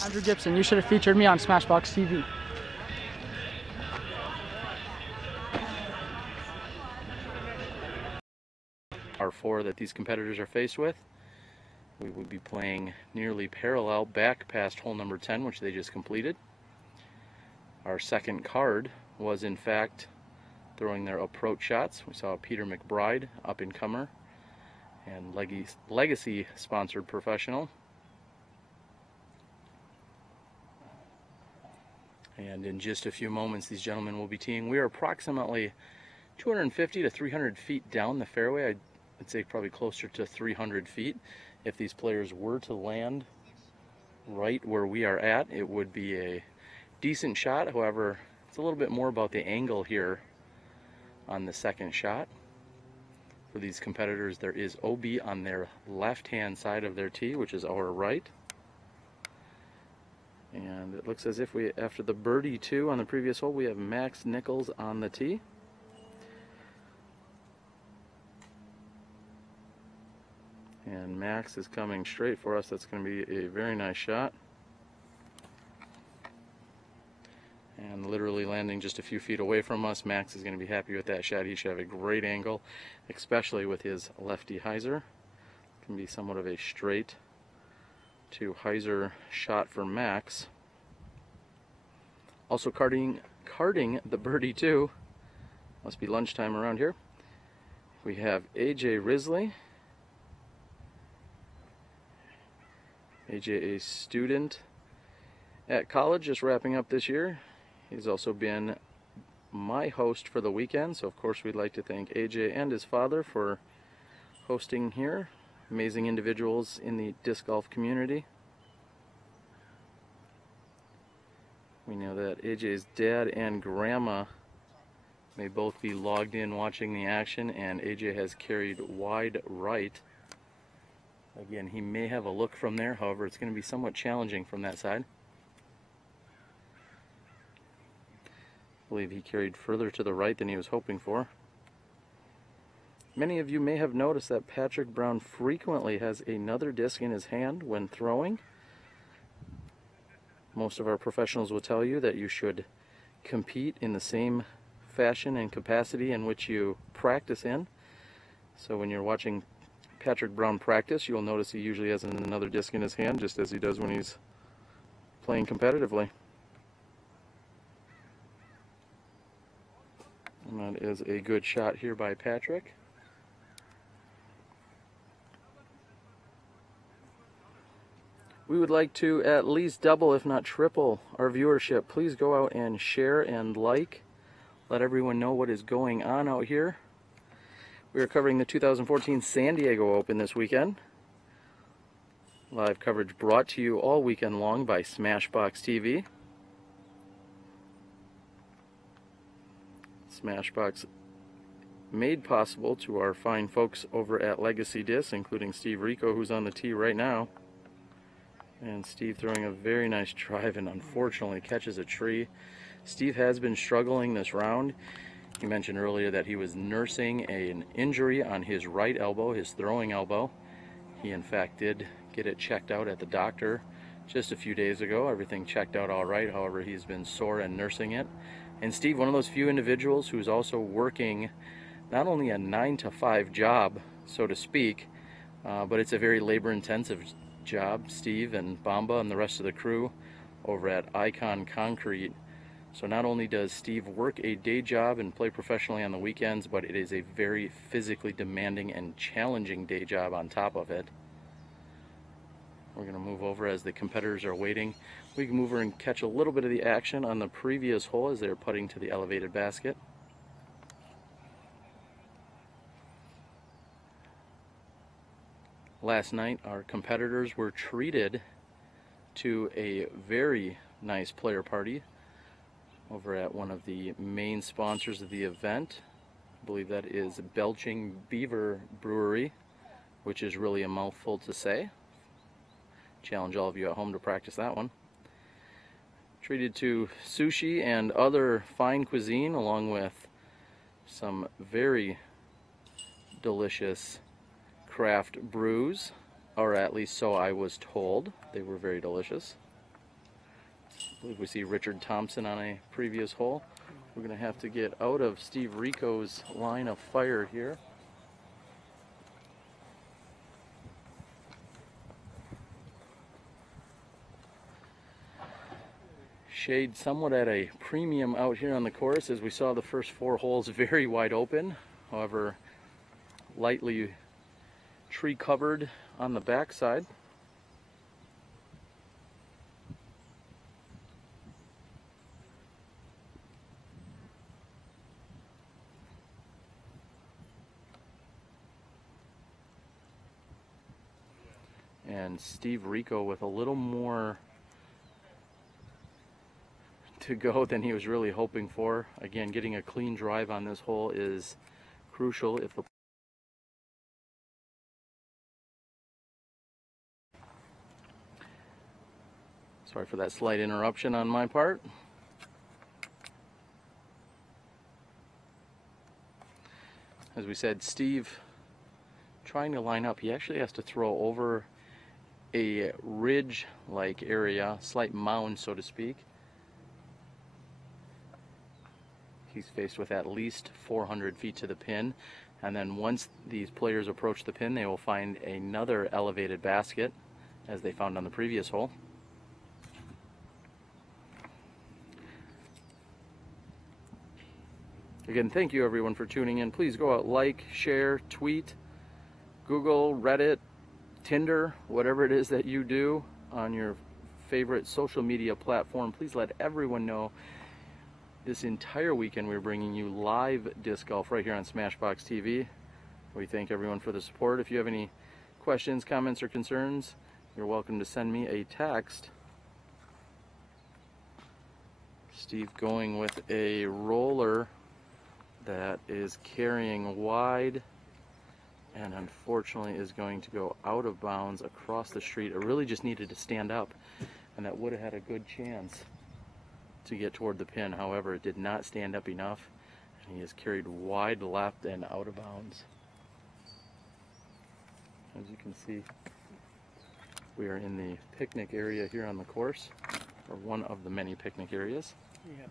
Andrew Gibson, you should have featured me on SmashBoxxTV. Our four that these competitors are faced with. We would be playing nearly parallel back past hole number 10, which they just completed. Our second card was in fact throwing their approach shots. We saw Peter McBride, up-and-comer and Legacy sponsored professional. And in just a few moments these gentlemen will be teeing. We are approximately 250 to 300 feet down the fairway. I'd say probably closer to 300 feet. If these players were to land right where we are at, it would be a decent shot. However, it's a little bit more about the angle here on the second shot. For these competitors, there is OB on their left-hand side of their tee, which is our right. And it looks as if we, after the birdie 2 on the previous hole, we have Max Nichols on the tee. And Max is coming straight for us. That's going to be a very nice shot. And literally landing just a few feet away from us. Max is going to be happy with that shot. He should have a great angle, especially with his lefty hyzer. It can be somewhat of a straight to hyzer shot for Max. Also carding the birdie 2. Must be lunchtime around here. We have AJ Risley. AJ, a student at college, just wrapping up this year. He's also been my host for the weekend, so of course we'd like to thank AJ and his father for hosting here. Amazing individuals in the disc golf community. We know that AJ's dad and grandma may both be logged in watching the action, and AJ has carried wide right. Again, he may have a look from there, however it's going to be somewhat challenging from that side. I believe he carried further to the right than he was hoping for. Many of you may have noticed that Patrick Brown frequently has another disc in his hand when throwing. Most of our professionals will tell you that you should compete in the same fashion and capacity in which you practice in. So when you're watching Patrick Brown practice, you'll notice he usually has another disc in his hand, just as he does when he's playing competitively. And that is a good shot here by Patrick. We would like to at least double, if not triple, our viewership. Please go out and share and like. Let everyone know what is going on out here. We are covering the 2014 San Diego Open this weekend. Live coverage brought to you all weekend long by SmashBoxxTV. SmashBoxx made possible to our fine folks over at Legacy Disc, including Steve Rico, who's on the tee right now. And Steve throwing a very nice drive and unfortunately catches a tree. Steve has been struggling this round. He mentioned earlier that he was nursing an injury on his right elbow, his throwing elbow. He in fact did get it checked out at the doctor just a few days ago. Everything checked out all right, however he's been sore and nursing it. And Steve, one of those few individuals who's also working not only a 9-to-5 job, so to speak, but it's a very labor-intensive job. Steve and Bamba and the rest of the crew over at Icon Concrete. So not only does Steve work a day job and play professionally on the weekends, but it is a very physically demanding and challenging day job on top of it. We're going to move over as the competitors are waiting. We can move over and catch a little bit of the action on the previous hole as they're putting to the elevated basket. Last night our competitors were treated to a very nice player party over at one of the main sponsors of the event. I believe that is Belching Beaver Brewery, which is really a mouthful to say. Challenge all of you at home to practice that one. Treated to sushi and other fine cuisine, along with some very delicious craft brews, or at least so I was told. They were very delicious. believe we see Richard Thompson on a previous hole. We're going to have to get out of Steve Rico's line of fire here. Shade somewhat at a premium out here on the course, as we saw the first 4 holes very wide open. However, lightly tree covered on the backside. And Steve Rico with a little more to go than he was really hoping for. Again, getting a clean drive on this hole is crucial. If the Sorry for that slight interruption on my part. As we said, Steve trying to line up, he actually has to throw over a ridge-like area, slight mound so to speak. He's faced with at least 400 feet to the pin, and then once these players approach the pin, they will find another elevated basket, as they found on the previous hole. Again, thank you everyone for tuning in. Please go out, like, share, tweet, Google, Reddit, Tinder, whatever it is that you do on your favorite social media platform. Please let everyone know this entire weekend we're bringing you live disc golf right here on SmashBoxxTV. We thank everyone for the support. If you have any questions, comments, or concerns, you're welcome to send me a text. Steve going with a roller that is carrying wide and unfortunately is going to go out of bounds across the street. It really just needed to stand up, and that would have had a good chance to get toward the pin. However, it did not stand up enough, and he is carried wide left and out of bounds. As you can see, we are in the picnic area here on the course, or one of the many picnic areas. Yeah.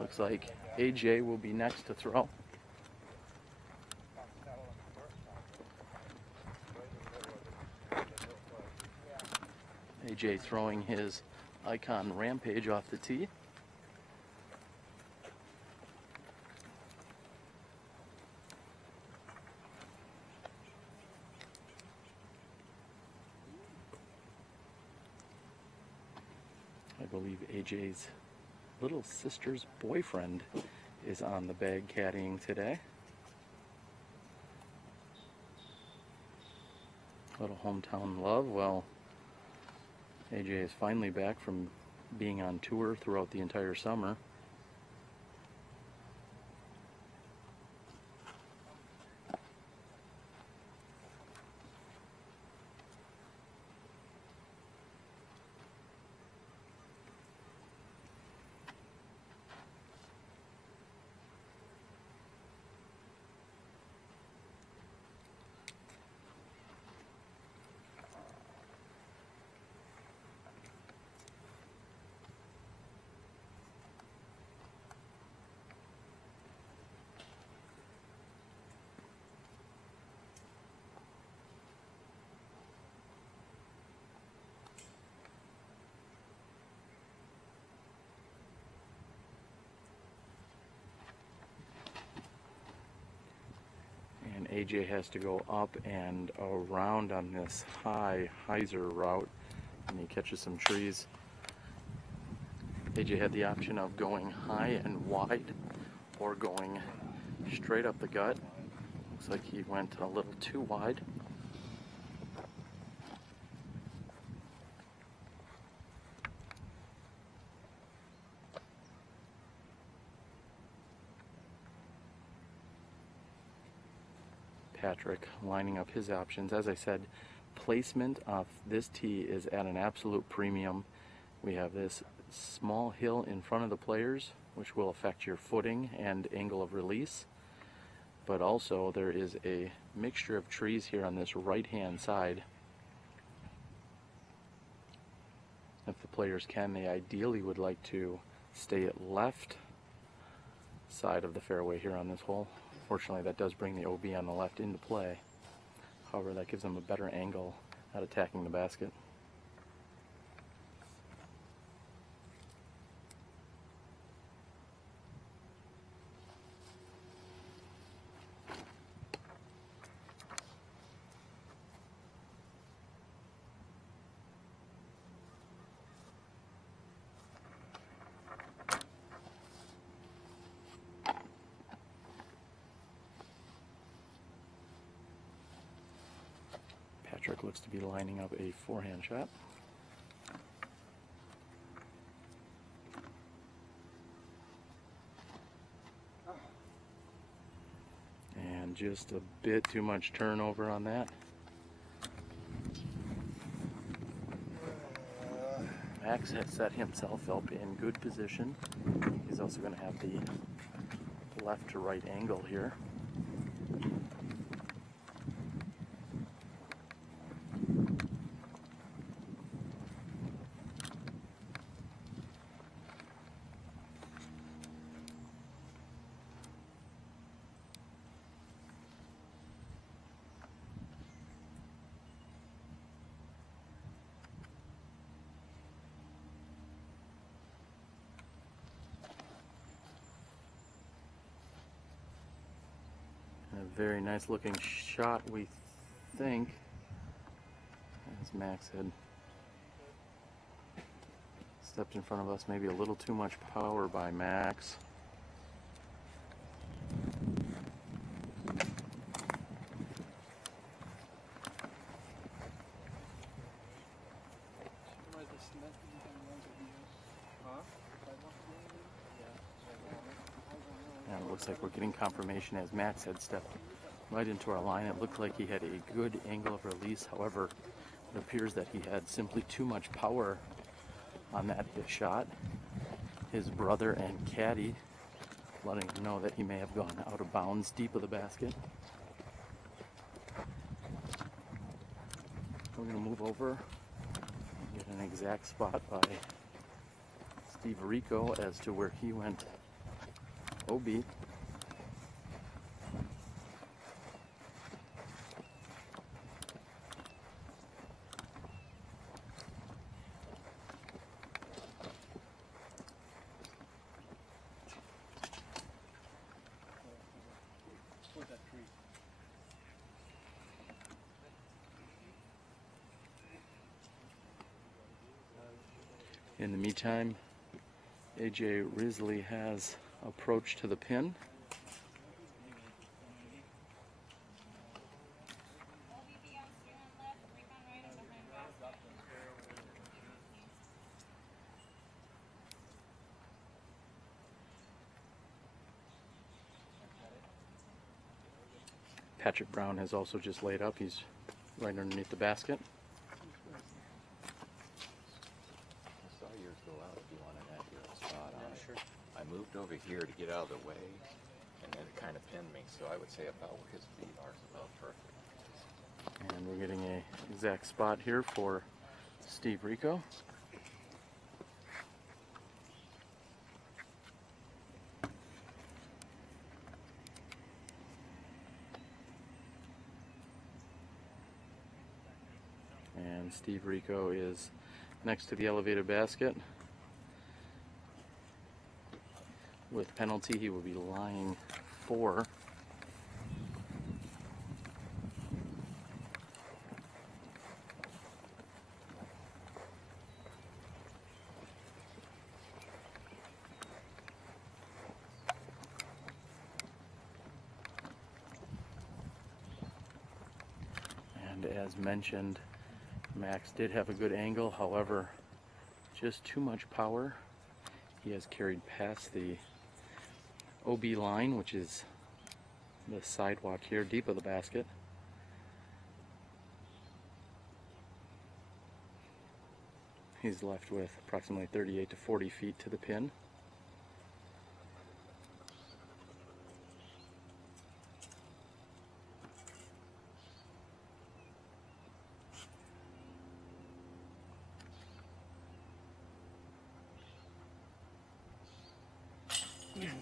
Looks like AJ will be next to throw. AJ throwing his Icon Rampage off the tee. I believe AJ's little sister's boyfriend is on the bag caddying today. Little hometown love. Well, AJ is finally back from being on tour throughout the entire summer. AJ has to go up and around on this high hyzer route, and he catches some trees. AJ had the option of going high and wide or going straight up the gut. Looks like he went a little too wide. Patrick lining up his options. As I said, placement of this tee is at an absolute premium. We have this small hill in front of the players, which will affect your footing and angle of release. But also there is a mixture of trees here on this right-hand side. If the players can, they ideally would like to stay at left side of the fairway here on this hole. Fortunately, that does bring the OB on the left into play. However, that gives them a better angle at attacking the basket. Patrick looks to be lining up a forehand shot. And just a bit too much turnover on that. Max has set himself up in good position. He's also going to have the left to right angle here. A very nice looking shot, we think, as Max had stepped in front of us. Maybe a little too much power by Max. And it looks like we're getting confirmation as Max had stepped right into our line. It looked like he had a good angle of release. However, it appears that he had simply too much power on that hit shot. His brother and caddy letting him know that he may have gone out of bounds deep of the basket. We're going to move over and get an exact spot by Steve Rico as to where he went OB. In the meantime, AJ Risley has approached to the pin. Patrick Brown has also just laid up. He's right underneath the basket. I saw yours go out if you want an accurate spot on it. Sure. I moved over here to get out of the way, and then it kind of pinned me, so I would say about where his feet are is about perfect. And we're getting an exact spot here for Steve Rico. And Steve Rico is next to the elevated basket. With penalty, he will be lying 4. And as mentioned, Max did have a good angle, however, just too much power. He has carried past the OB line, which is the sidewalk here, deep of the basket. He's left with approximately 38 to 40 feet to the pin.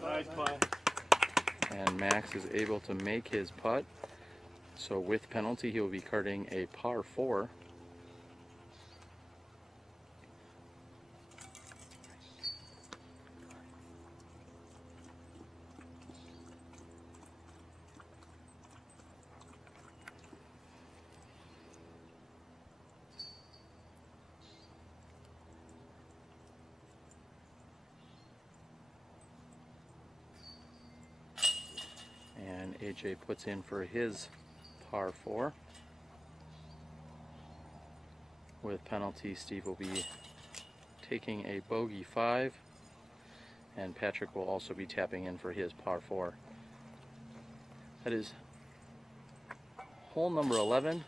Nice putt. And Max is able to make his putt. So with penalty, he will be carding a par 4. And AJ puts in for his par 4. With penalty, Steve will be taking a bogey 5, and Patrick will also be tapping in for his par 4. That is hole number 11.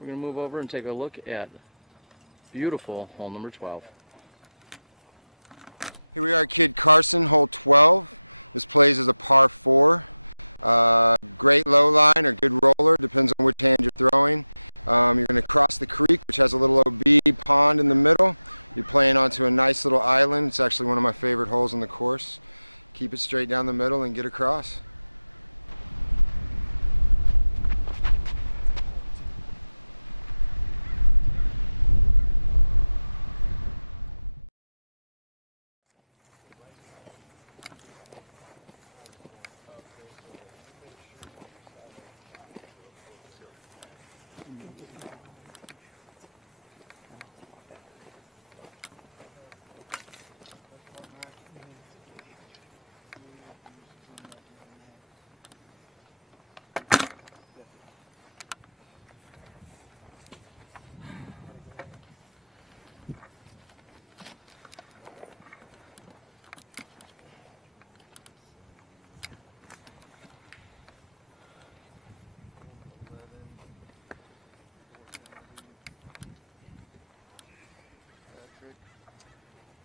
We're going to move over and take a look at beautiful hole number 12. Here we are at Kit Carson, hole 12. This plays as a par 4. Great low line or good roller, depends on which hand you're throwing. You're going to cross the creek, which has a little OB pond in the middle. You're playing onto a nice little island. It's actually one of my favorite holes on the course. Keep it straight down the middle and get across.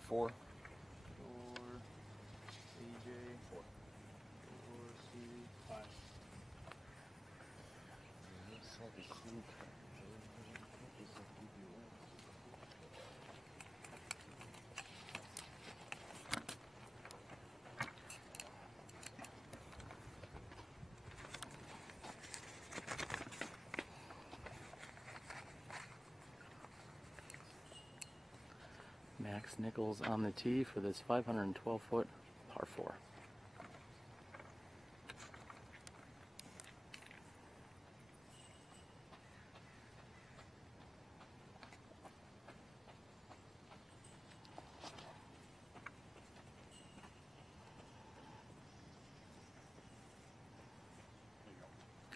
Four. AJ. 4, Steve. 5. Max Nichols on the tee for this 512-foot par 4.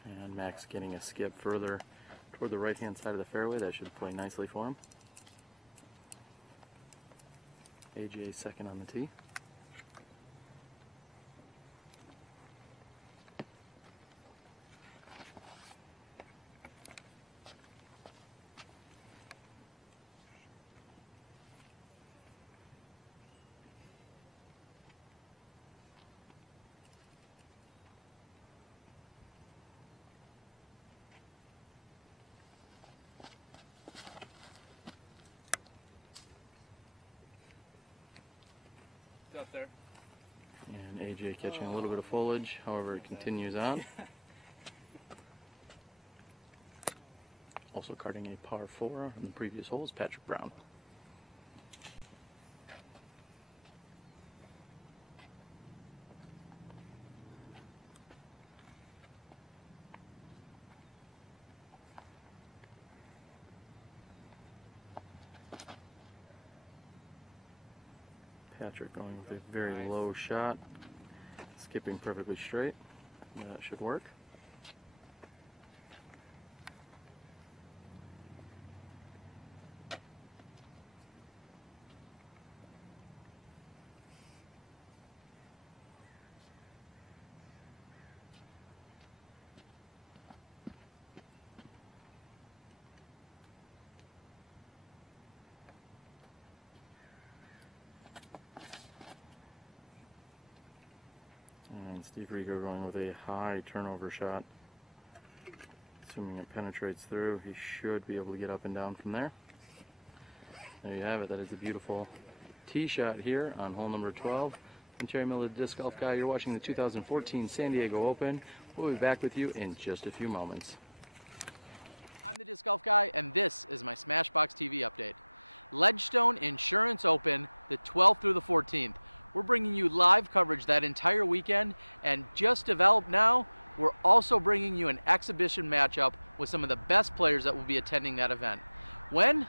And Max getting a skip further toward the right-hand side of the fairway. That should play nicely for him. AJ second on the tee. Up there. And AJ catching a little bit of foliage, however it continues on. Also carding a par 4 on the previous hole is Patrick Brown. Patrick going with a very low shot, skipping perfectly straight. That should work. Steve Rico going with a high turnover shot. Assuming it penetrates through, he should be able to get up and down from there. There you have it. That is a beautiful tee shot here on hole number 12. I'm Terry Miller, the Disc Golf Guy. You're watching the 2014 San Diego Open. We'll be back with you in just a few moments. I'm the Disc Golf Guy, and this is my SmashBoxxTV update. Ledgestone Insurance Open, the 12th through the 14th. We're bringing you live coverage that entire weekend, and just developed now, we're also bringing you an exhibition matchup with some of the best players that will be attending that event. When?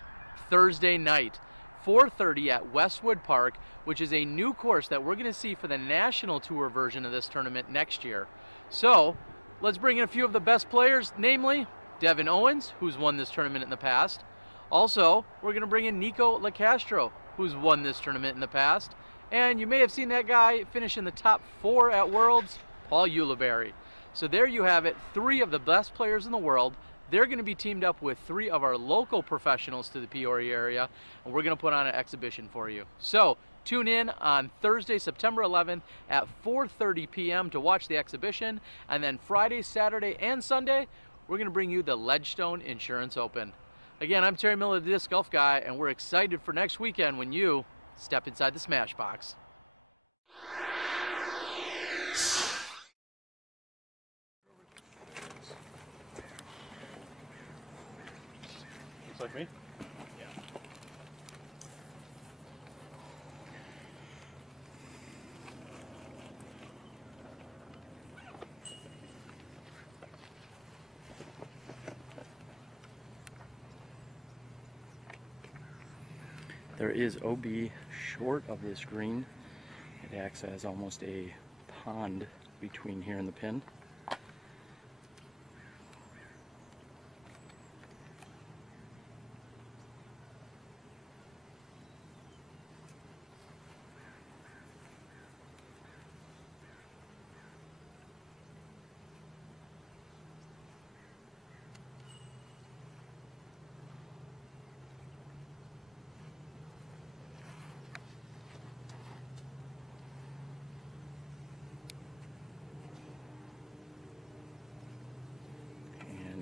Thursday night, 4:30 at Westwood Park, which is a new course that we're going to see for the National Tour version of this tournament next year. So, let's bring in a few of the best players, namely Devin Owens, who's won this tournament in the past. Also, we're going to bring in Nico LaCastro, who's won this tournament in the past. And you may have seen that guy finish in the top 4 at Worlds, Paul Ulibarri. So there you have it, 3 of the best players in the world. They're going to be teamed up with 3 of our local professionals to the Peoria area, and we're going to put on an exhibition for you. So tune in on Thursday, September 11th at 4:30 p.m. to watch the exhibition, and then Friday, Saturday, and Sunday, we're going to bring you the Ledgestone Insurance Open. Again, I'm Terry Miller, the Disc Golf Guy, and we're excited for next weekend when you step inside the Smash Box. Looks like me? Yeah. There is OB short of this green. It acts as almost a pond between here and the pin.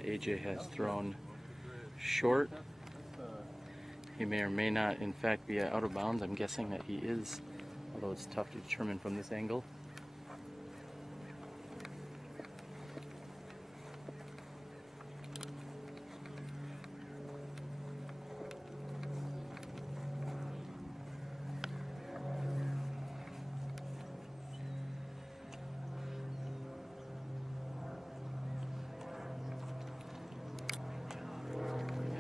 AJ has thrown short. He may or may not in fact be out of bounds. I'm guessing that he is, although it's tough to determine from this angle.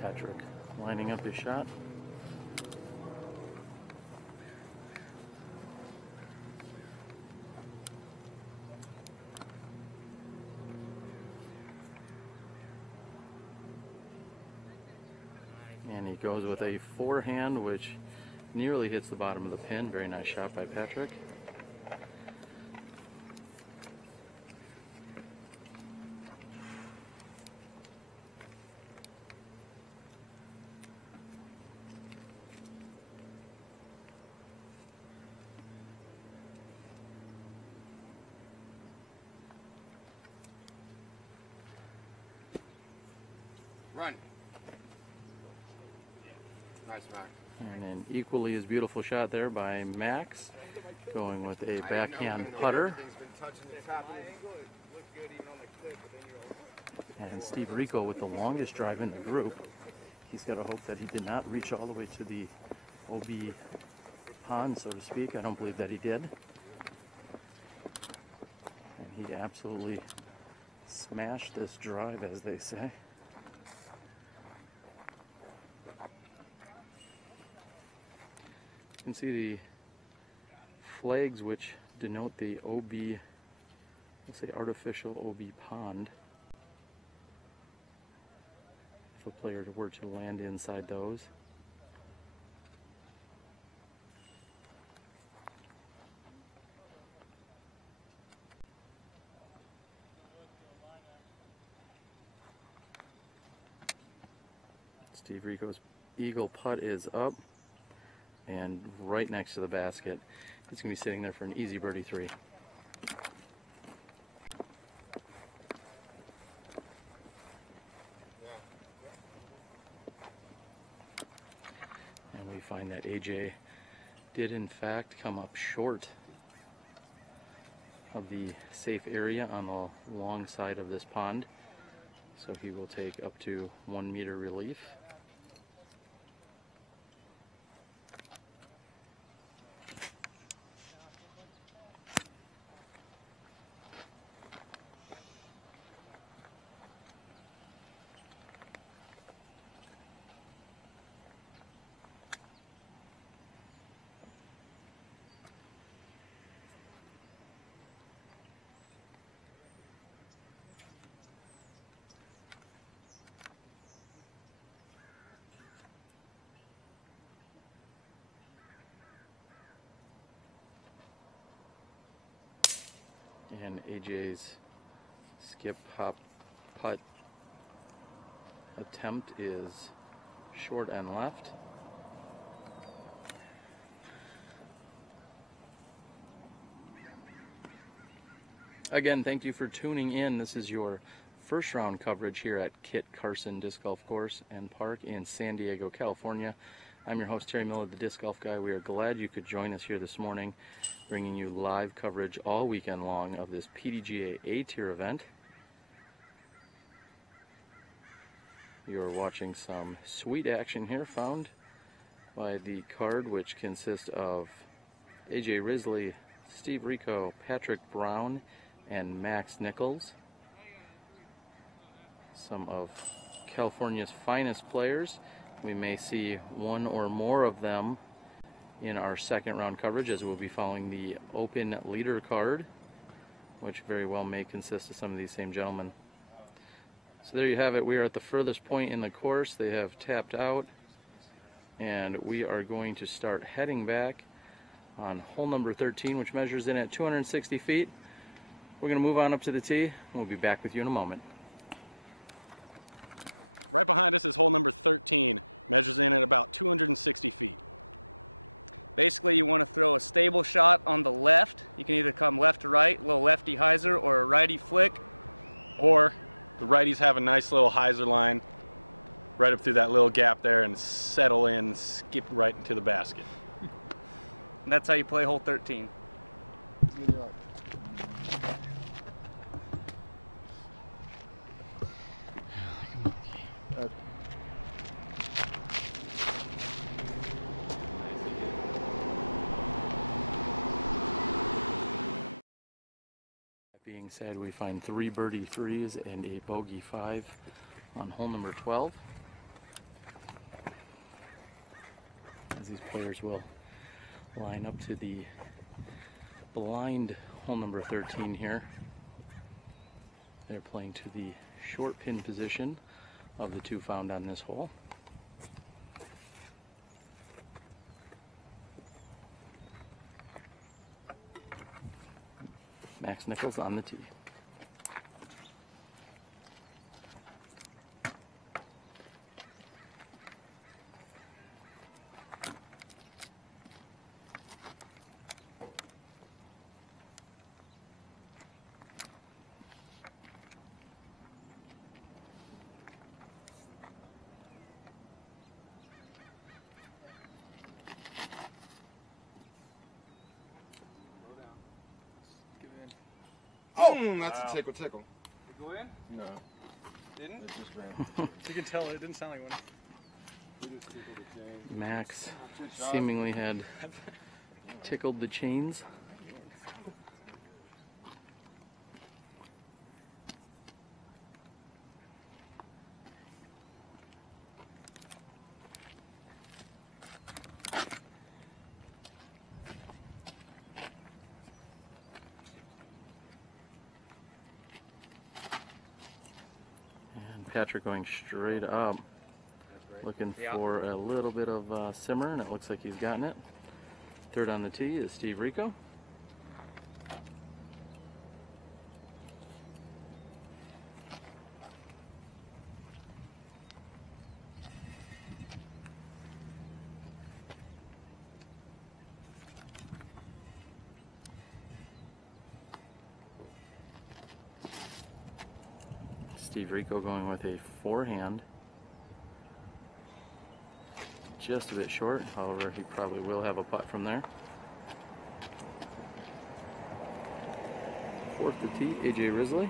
Patrick lining up his shot. And he goes with a forehand, which nearly hits the bottom of the pin. Very nice shot by Patrick. Run. Nice, Max. And an equally as beautiful shot there by Max, going with a backhand putter. And Steve Rico with the longest drive in the group. He's got to hope that he did not reach all the way to the OB pond, so to speak. I don't believe that he did. And he absolutely smashed this drive, as they say. You can see the flags which denote the OB, let's say artificial OB pond. If a player were to land inside those. Steve Rico's eagle putt is up and right next to the basket. It's going to be sitting there for an easy birdie 3. AJ did in fact come up short of the safe area on the long side of this pond, so he will take up to 1 meter relief. And AJ's skip hop putt attempt is short and left. Again, thank you for tuning in. This is your first round coverage here at Kit Carson Disc Golf Course and Park in San Diego, California. I'm your host, Terry Miller, the Disc Golf Guy. We are glad you could join us here this morning, bringing you live coverage all weekend long of this PDGA A-Tier event. You are watching some sweet action here found by the card, which consists of AJ Risley, Steve Rico, Patrick Brown, and Max Nichols. Some of California's finest players. We may see one or more of them in our second round coverage, as we'll be following the open leader card, which very well may consist of some of these same gentlemen. So there you have it. We are at the furthest point in the course. They have tapped out, and we are going to start heading back on hole number 13, which measures in at 260 feet. We're going to move on up to the tee, and we'll be back with you in a moment. Right behind us is hole number 13, measures in at about 260 feet. Basically, you want to throw a stable shot on the left. You can either come left to right, a little lefty hyzer, or a righty flick. Or the righties have a nice little hyzer line right up through that little gap there and settle in, skip right into the basket. And that's how you play hole 13. That being said, we find 3 birdie 3s and a bogey 5 on hole number 12. As these players will line up to the blind hole number 13 here. They're playing to the short pin position of the two found on this hole. Max Nichols on the tee. Oh, that's a tickle. Did it go in? No. Didn't? It just ran. You can tell it didn't sound like one. Max seemingly had tickled the chains. Patrick going straight up, looking for a little bit of simmer, and it looks like he's gotten it. Third on the tee is Steve Rico. Steve Rico going with a forehand. just a bit short. However, he probably will have a putt from there. Fourth to tee, AJ Risley.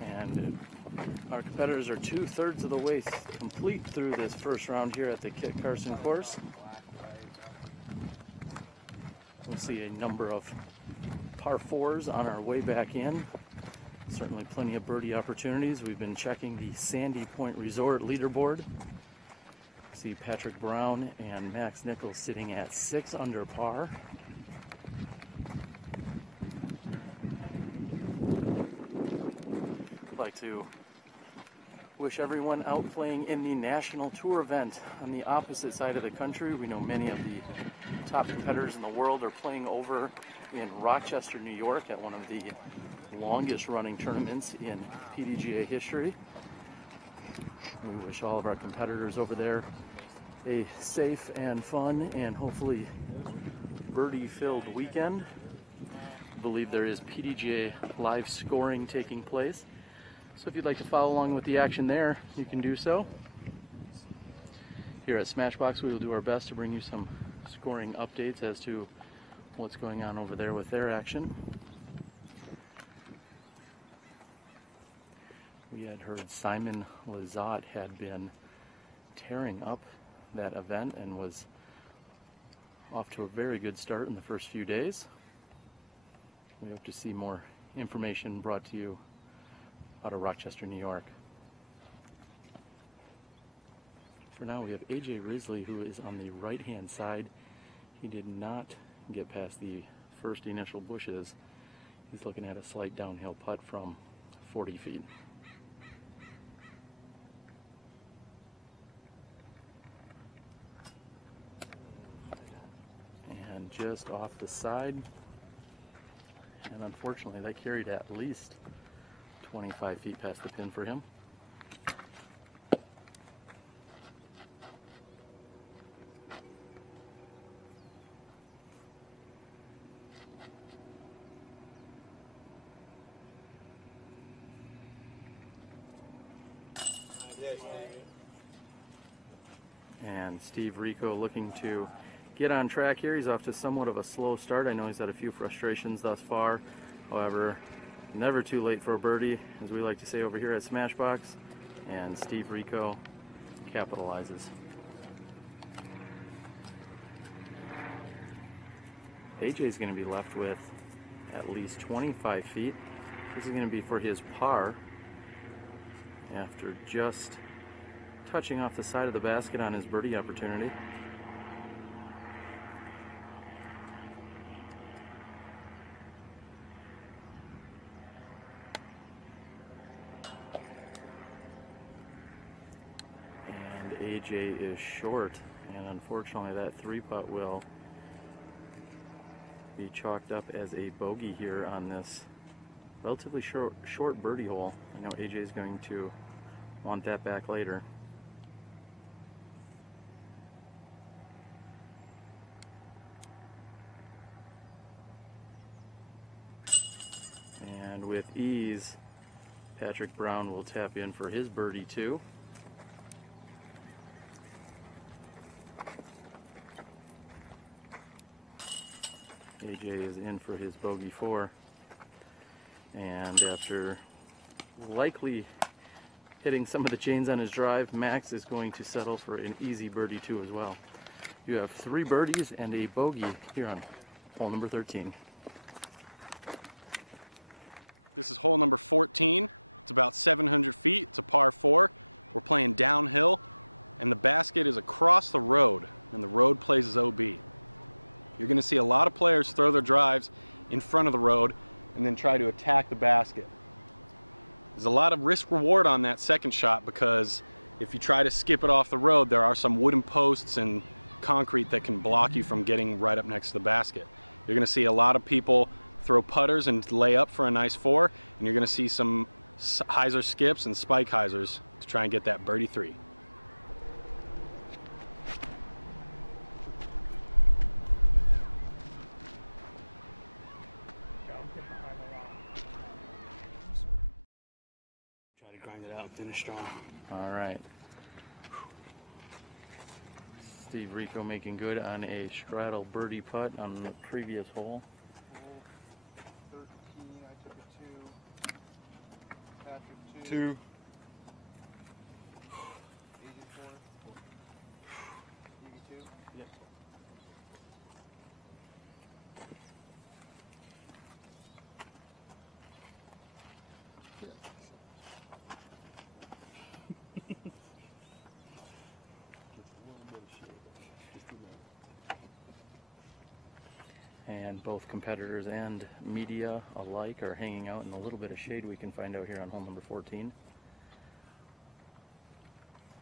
And our competitors are 2/3 of the way complete through this first round here at the Kit Carson course. We'll see a number of par 4s on our way back in. Certainly plenty of birdie opportunities. We've been checking the Sandy Point Resort leaderboard. See Patrick Brown and Max Nichols sitting at 6 under par. I'd like to wish everyone out playing in the National Tour event on the opposite side of the country. We know many of the top competitors in the world are playing over in Rochester, New York at one of the longest running tournaments in PDGA history. We wish all of our competitors over there a safe and fun and hopefully birdie-filled weekend. I believe there is PDGA live scoring taking place. So if you'd like to follow along with the action there, you can do so. Here at Smashbox, we will do our best to bring you some scoring updates as to what's going on over there with their action. We had heard Simon Lizotte had been tearing up that event and was off to a very good start in the first few days. We hope to see more information brought to you out of Rochester, New York. For now, we have AJ Risley, who is on the right-hand side. He did not get past the first initial bushes. He's looking at a slight downhill putt from 40 feet. And just off the side, and unfortunately that carried at least 25 feet past the pin for him. And Steve Rico looking to get on track here. He's off to somewhat of a slow start. I know he's had a few frustrations thus far. However, never too late for a birdie, as we like to say over here at Smashbox. And Steve Rico capitalizes. AJ's going to be left with at least 25 feet. This is going to be for his par after just touching off the side of the basket on his birdie opportunity. And AJ is short, and unfortunately that 3-putt will be chalked up as a bogey here on this relatively short birdie hole. I know AJ is going to want that back later. And with ease, Patrick Brown will tap in for his birdie too. AJ is in for his bogey 4. And after likely hitting some of the chains on his drive, Max is going to settle for an easy birdie 2 as well. You have 3 birdies and a bogey here on hole number 13. This is hole number 14. It's about 700 feet. It's a par 4. We're playing downhill, and the basket is across the road, and the road plays as OB. You're going to see a lot of players throw their drives in front of the road and then try to attack the basket. There's a lot of risk reward on that second shot because If you try to skip it off the road, there are some wooden posts and concrete that can block you from getting right up next to the basket. You're going to see a lot of people throw putters and lay up for a nice 4, and you're going to see some hyzer skips and spike hyzers to try and get that birdie 3. Try to grind it out, finish strong. All right. Steve Rico making good on a straddle birdie putt on the previous hole. 13, I took a 2. Patrick 2. 2. AJ 4. Stevie 2. Yep. And both competitors and media alike are hanging out in a little bit of shade we can find out here on hole number 14.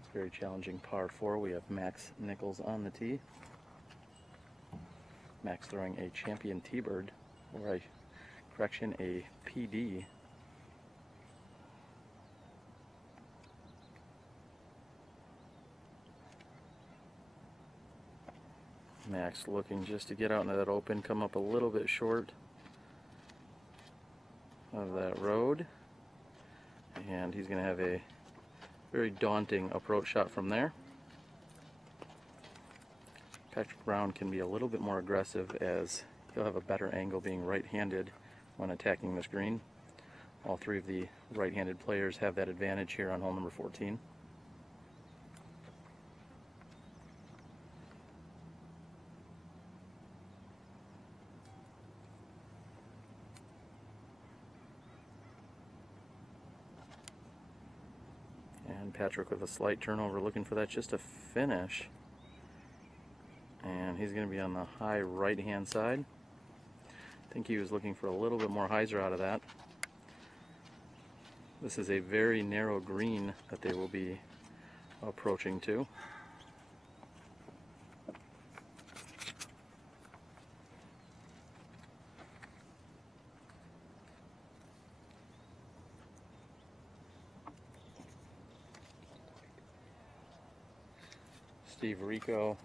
It's a very challenging par 4. We have Max Nichols on the tee. Max throwing a champion T-bird, or correction, a PD. Max looking just to get out into that open, come up a little bit short of that road, and he's going to have a very daunting approach shot from there. Patrick Brown can be a little bit more aggressive as he'll have a better angle being right-handed when attacking this green. All three of the right-handed players have that advantage here on hole number 14. And Patrick with a slight turnover, looking for that just to finish. And he's going to be on the high right-hand side. I think he was looking for a little bit more hyzer out of that. This is a very narrow green that they will be approaching to. Steve Rico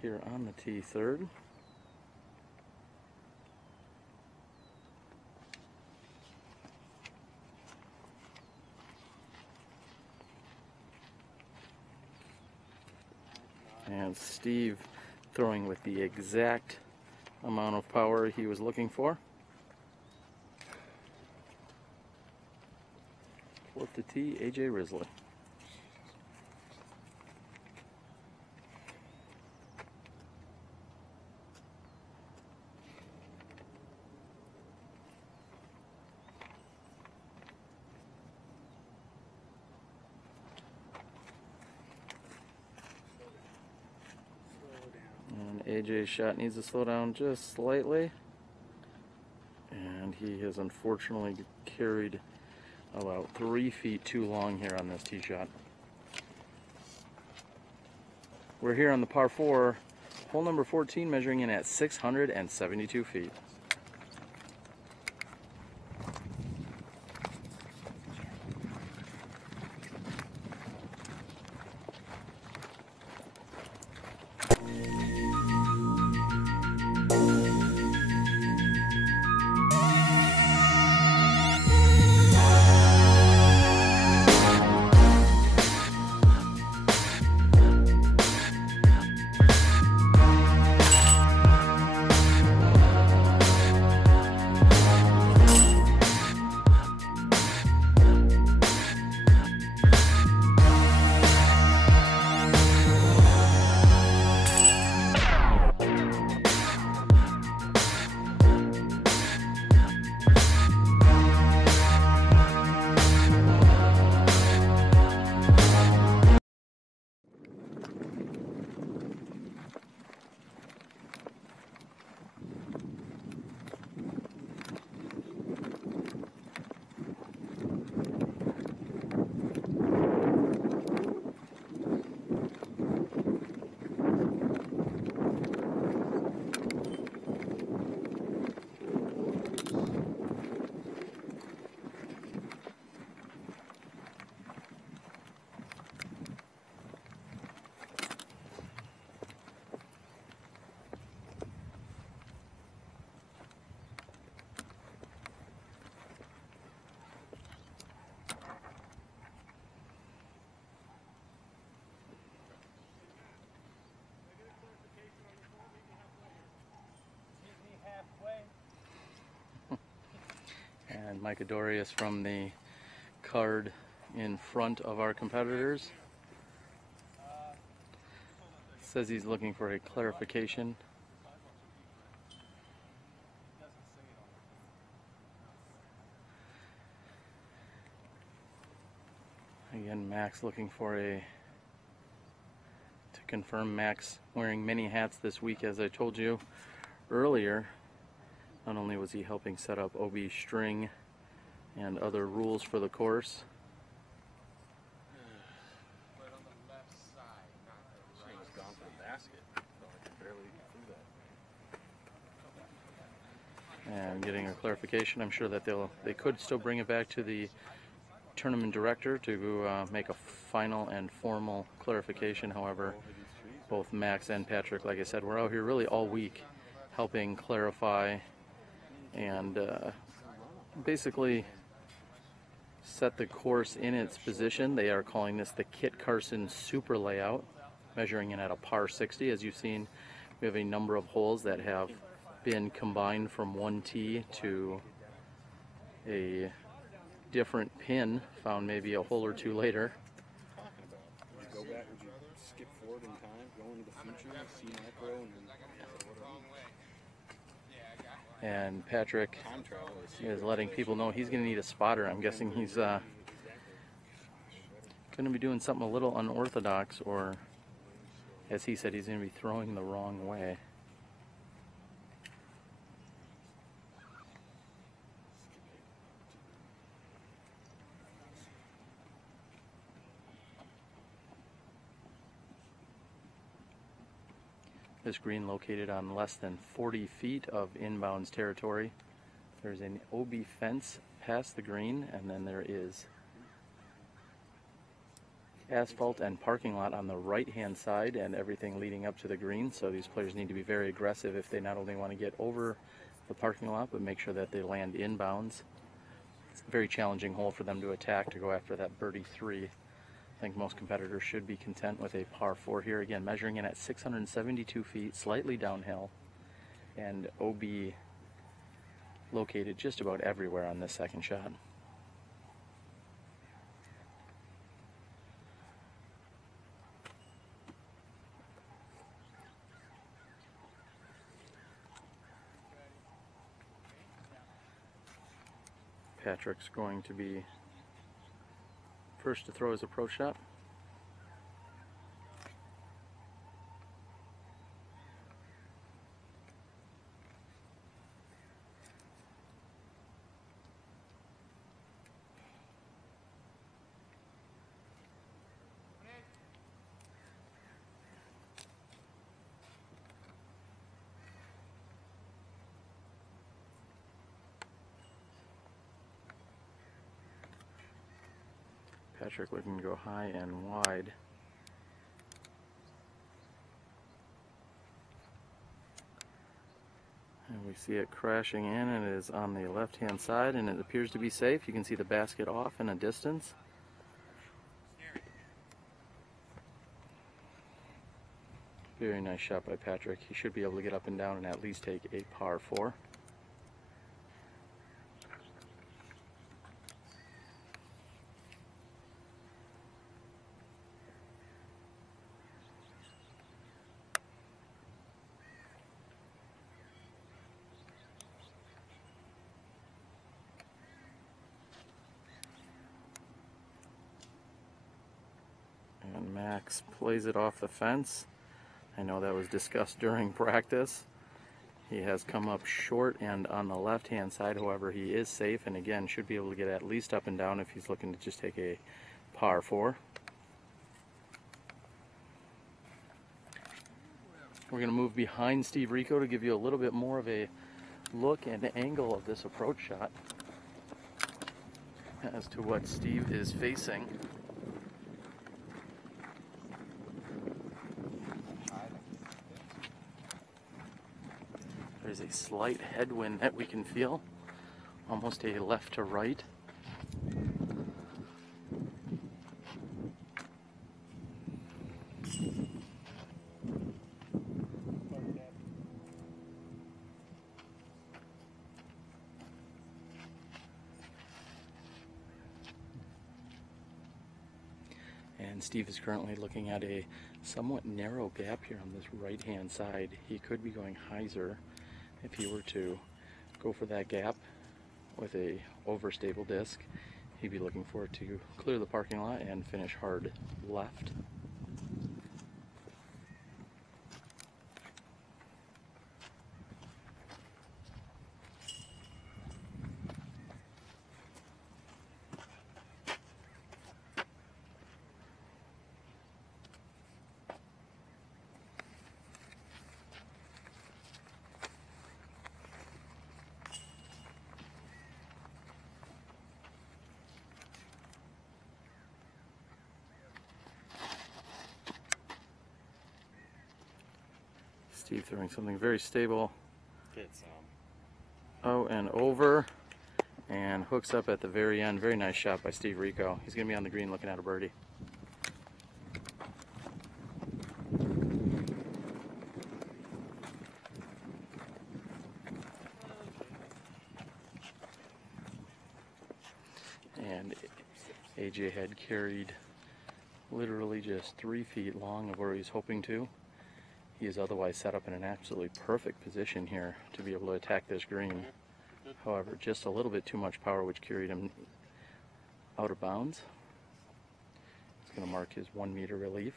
here on the tee, third. And Steve throwing with the exact amount of power he was looking for. Fourth to tee, AJ Risley. AJ's shot needs to slow down just slightly, and he has unfortunately carried about 3 feet too long here on this tee shot. We're here on the par 4, hole number 14, measuring in at 672 feet. Mike Adorius from the card in front of our competitors. Says he's looking for a clarification. Again, Max looking for to confirm Max wearing many hats this week, as I told you earlier. Not only was he helping set up OB string and other rules for the course, and getting a clarification. I'm sure that they could still bring it back to the tournament director to make a final and formal clarification. However, both Max and Patrick, like I said, we're out here really all week helping clarify and basically set the course in its position. They are calling this the Kit Carson Super Layout, measuring in at a par 60. As you've seen, we have a number of holes that have been combined from one tee to a different pin, found maybe a hole or two later. Would you go back, would you skip forward in time, go into the future, see micro, and then... And Patrick is letting people know he's going to need a spotter. I'm guessing he's going to be doing something a little unorthodox, or as he said, he's going to be throwing the wrong way. This green located on less than 40 feet of inbounds territory. There's an OB fence past the green, and then there is asphalt and parking lot on the right hand side and everything leading up to the green. So these players need to be very aggressive if they not only want to get over the parking lot, but make sure that they land inbounds. It's a very challenging hole for them to attack, to go after that birdie 3. I think most competitors should be content with a par 4 here. Again, measuring in at 672 feet, slightly downhill, and OB located just about everywhere on this second shot. Patrick's going to be first to throw his approach shot. Patrick looking to go high and wide. And we see it crashing in, and it is on the left hand side, and it appears to be safe. You can see the basket off in a distance. Very nice shot by Patrick. He should be able to get up and down and at least take a par 4. And Max plays it off the fence. I know that was discussed during practice. He has come up short and on the left hand side. However, he is safe, and again should be able to get at least up and down if he's looking to just take a par 4. We're going to move behind Steve Rico to give you a little bit more of a look and angle of this approach shot as to what Steve is facing. There's a slight headwind that we can feel, almost a left to right. And Steve is currently looking at a somewhat narrow gap here on this right hand side. He could be going hyzer if he were to go for that gap with a overstable disc. He'd be looking for it to clear the parking lot and finish hard left. Steve throwing something very stable. Oh, and over, and hooks up at the very end. Very nice shot by Steve Rico. He's going to be on the green looking at a birdie. And AJ had carried literally just 3 feet long of where he's hoping to. He is otherwise set up in an absolutely perfect position here to be able to attack this green. However, just a little bit too much power, which carried him out of bounds. It's going to mark his 1 meter relief.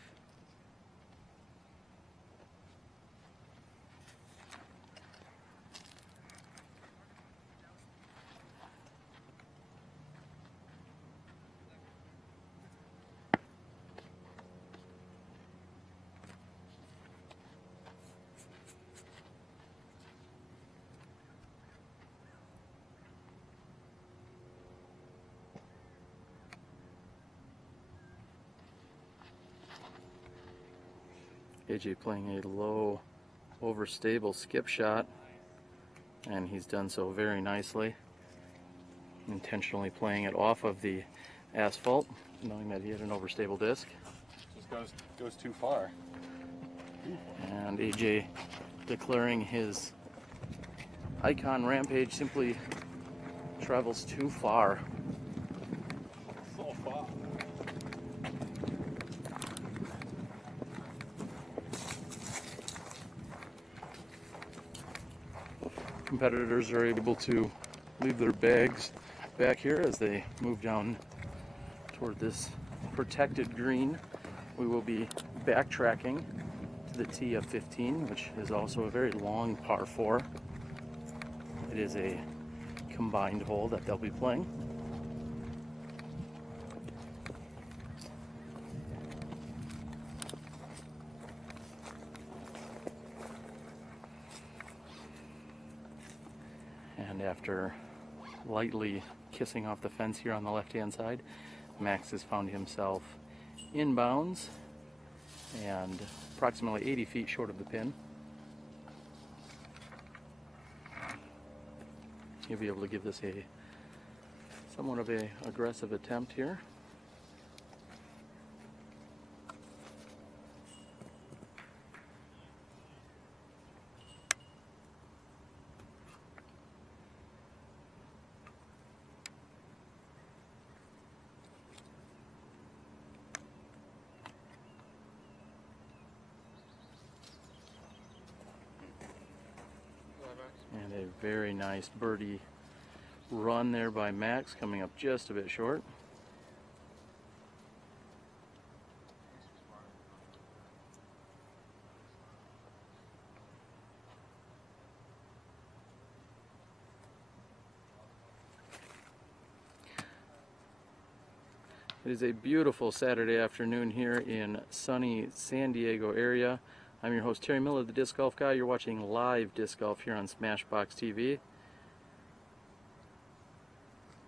AJ playing a low, overstable skip shot, and he's done so very nicely. Intentionally playing it off of the asphalt, knowing that he had an overstable disc. Just goes too far. And AJ declaring his icon rampage simply travels too far. So far. Competitors are able to leave their bags back here as they move down toward this protected green. We will be backtracking to the tee of 15, which is also a very long par 4. It is a combined hole that they'll be playing. And after lightly kissing off the fence here on the left-hand side, Max has found himself inbounds and approximately 80 feet short of the pin. He'll be able to give this a somewhat of a aggressive attempt here. And a very nice birdie run there by Max, coming up just a bit short. It is a beautiful Saturday afternoon here in sunny San Diego area. I'm your host, Terry Miller, the Disc Golf Guy. You're watching live disc golf here on SmashBoxxTV.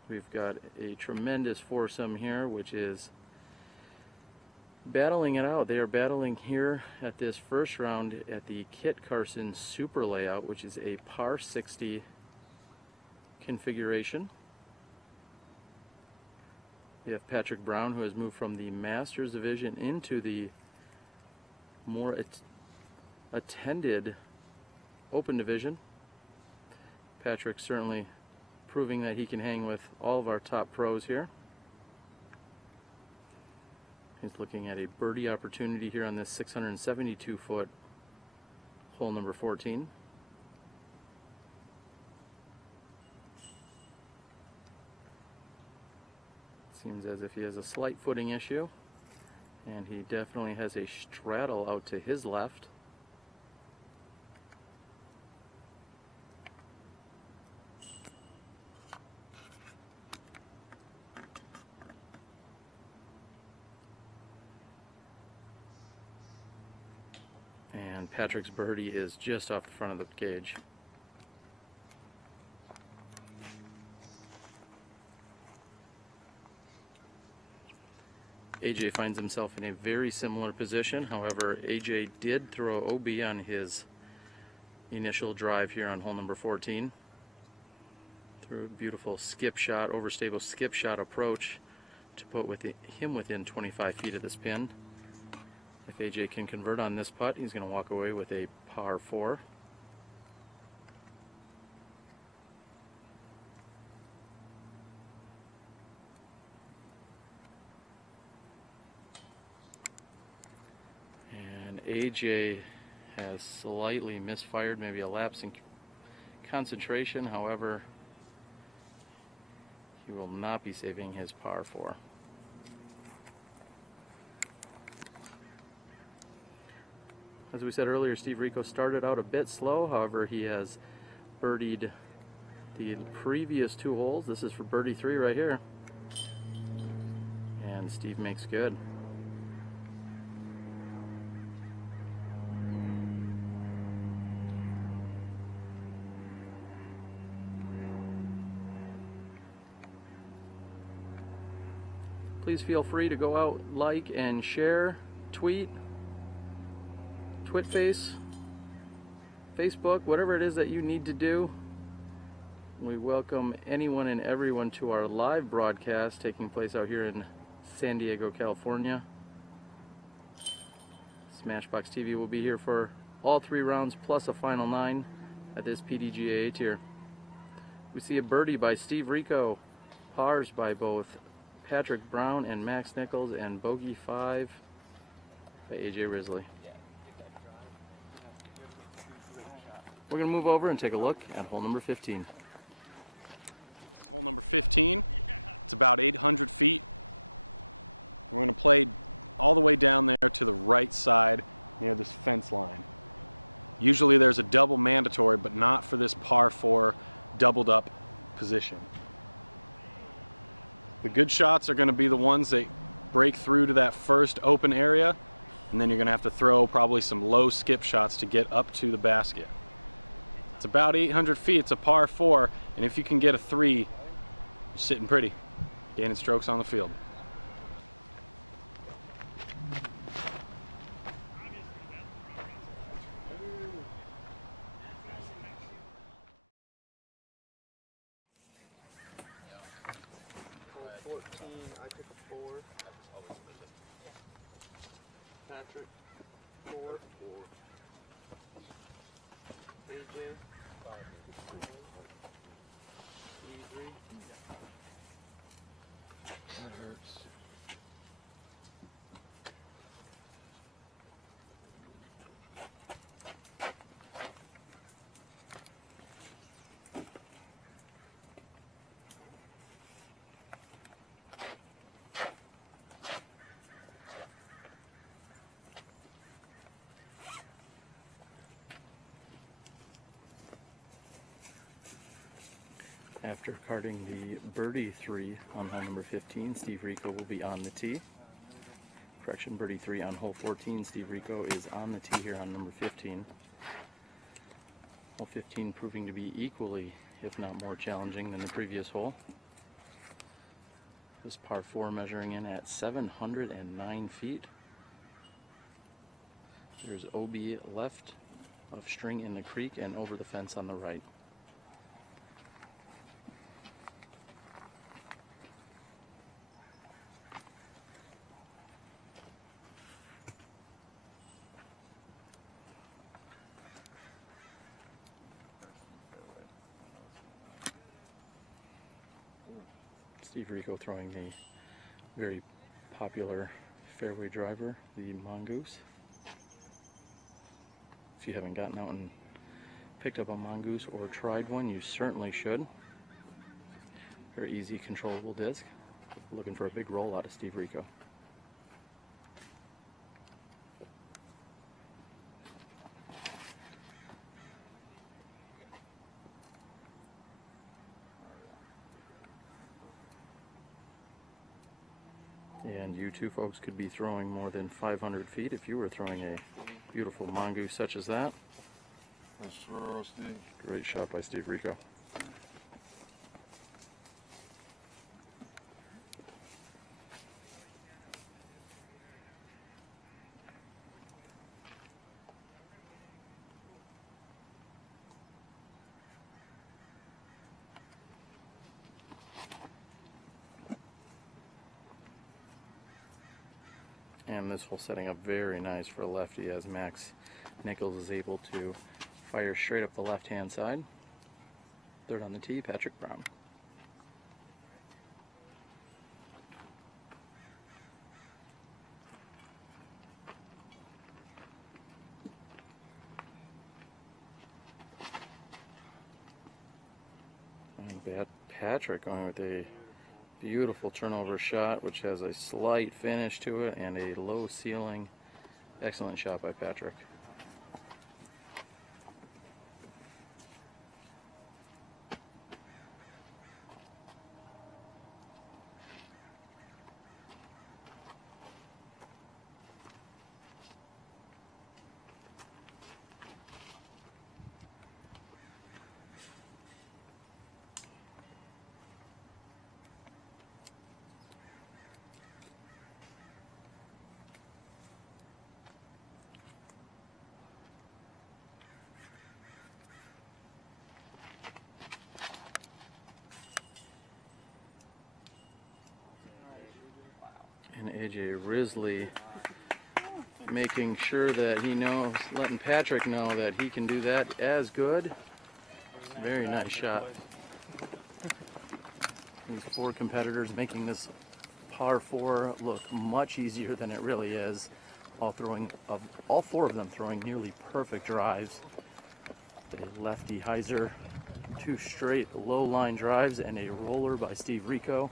We've got a tremendous foursome here, which is battling it out. They are battling here at this first round at the Kit Carson Super Layout, which is a par 60 configuration. We have Patrick Brown, who has moved from the Masters Division into the more attended Open Division. Patrick certainly proving that he can hang with all of our top pros here. He's looking at a birdie opportunity here on this 672-foot hole number 14. Seems as if he has a slight footing issue, and he definitely has a straddle out to his left. And Patrick's birdie is just off the front of the cage. AJ finds himself in a very similar position. However, AJ did throw OB on his initial drive here on hole number 14. Threw a beautiful skip shot, overstable skip shot approach to put him within 25 feet of this pin. If AJ can convert on this putt, he's going to walk away with a par 4. And AJ has slightly misfired, maybe a lapse in concentration. However, he will not be saving his par 4. As we said earlier, Steve Rico started out a bit slow. However, he has birdied the previous 2 holes. This is for birdie 3 right here. And Steve makes good. Please feel free to go out, like and share, tweet, Twitface, Facebook, whatever it is that you need to do. We welcome anyone and everyone to our live broadcast taking place out here in San Diego, California. SmashBoxxTV will be here for all 3 rounds plus a final 9 at this PDGA tier. We see a birdie by Steve Rico, pars by both Patrick Brown and Max Nichols, and bogey 5 by AJ Risley. We're going to move over and take a look at hole number 15. This is hole number 15. It's about 800 feet. We're going to play all the way down there to the right side near this fence line. Usually there's a double mandatory, but not for this par 4 doubled up position. The good shots are going to be the ones that break through to that first open area, and then you're going to have to throw probably some low skip shots to get up to the basket. It's about 800 feet, it's a par 4, and if you can get a 3, you're sitting pretty, gaining strokes on the field. Hole 14, I took a 4. Patrick, 4. AJ, 3. That hurts. After carding the birdie 3 on hole number 15, Steve Rico will be on the tee. Correction, birdie 3 on hole 14. Steve Rico is on the tee here on number 15. Hole 15 proving to be equally, if not more challenging than the previous hole. This par 4 measuring in at 709 feet. There's OB left of string in the creek and over the fence on the right. Steve Rico throwing the very popular fairway driver, the Mongoose. If you haven't gotten out and picked up a Mongoose or tried one, you certainly should. Very easy, controllable disc. Looking for a big roll out of Steve Rico. And you two folks could be throwing more than 500 feet if you were throwing a beautiful Mongoose such as that. Nice throw, Steve. Great shot by Steve Rico. And this hole setting up very nice for a lefty as Max Nichols is able to fire straight up the left-hand side. Third on the tee, Patrick Brown. And Patrick going with a beautiful turnover shot, which has a slight finish to it and a low ceiling. Excellent shot by Patrick. And AJ Risley making sure that he knows, letting Patrick know that he can do that as good. Very nice shot. These four competitors making this par 4 look much easier than it really is. All four of them throwing nearly perfect drives. A lefty hyzer, 2 straight low line drives, and a roller by Steve Rico.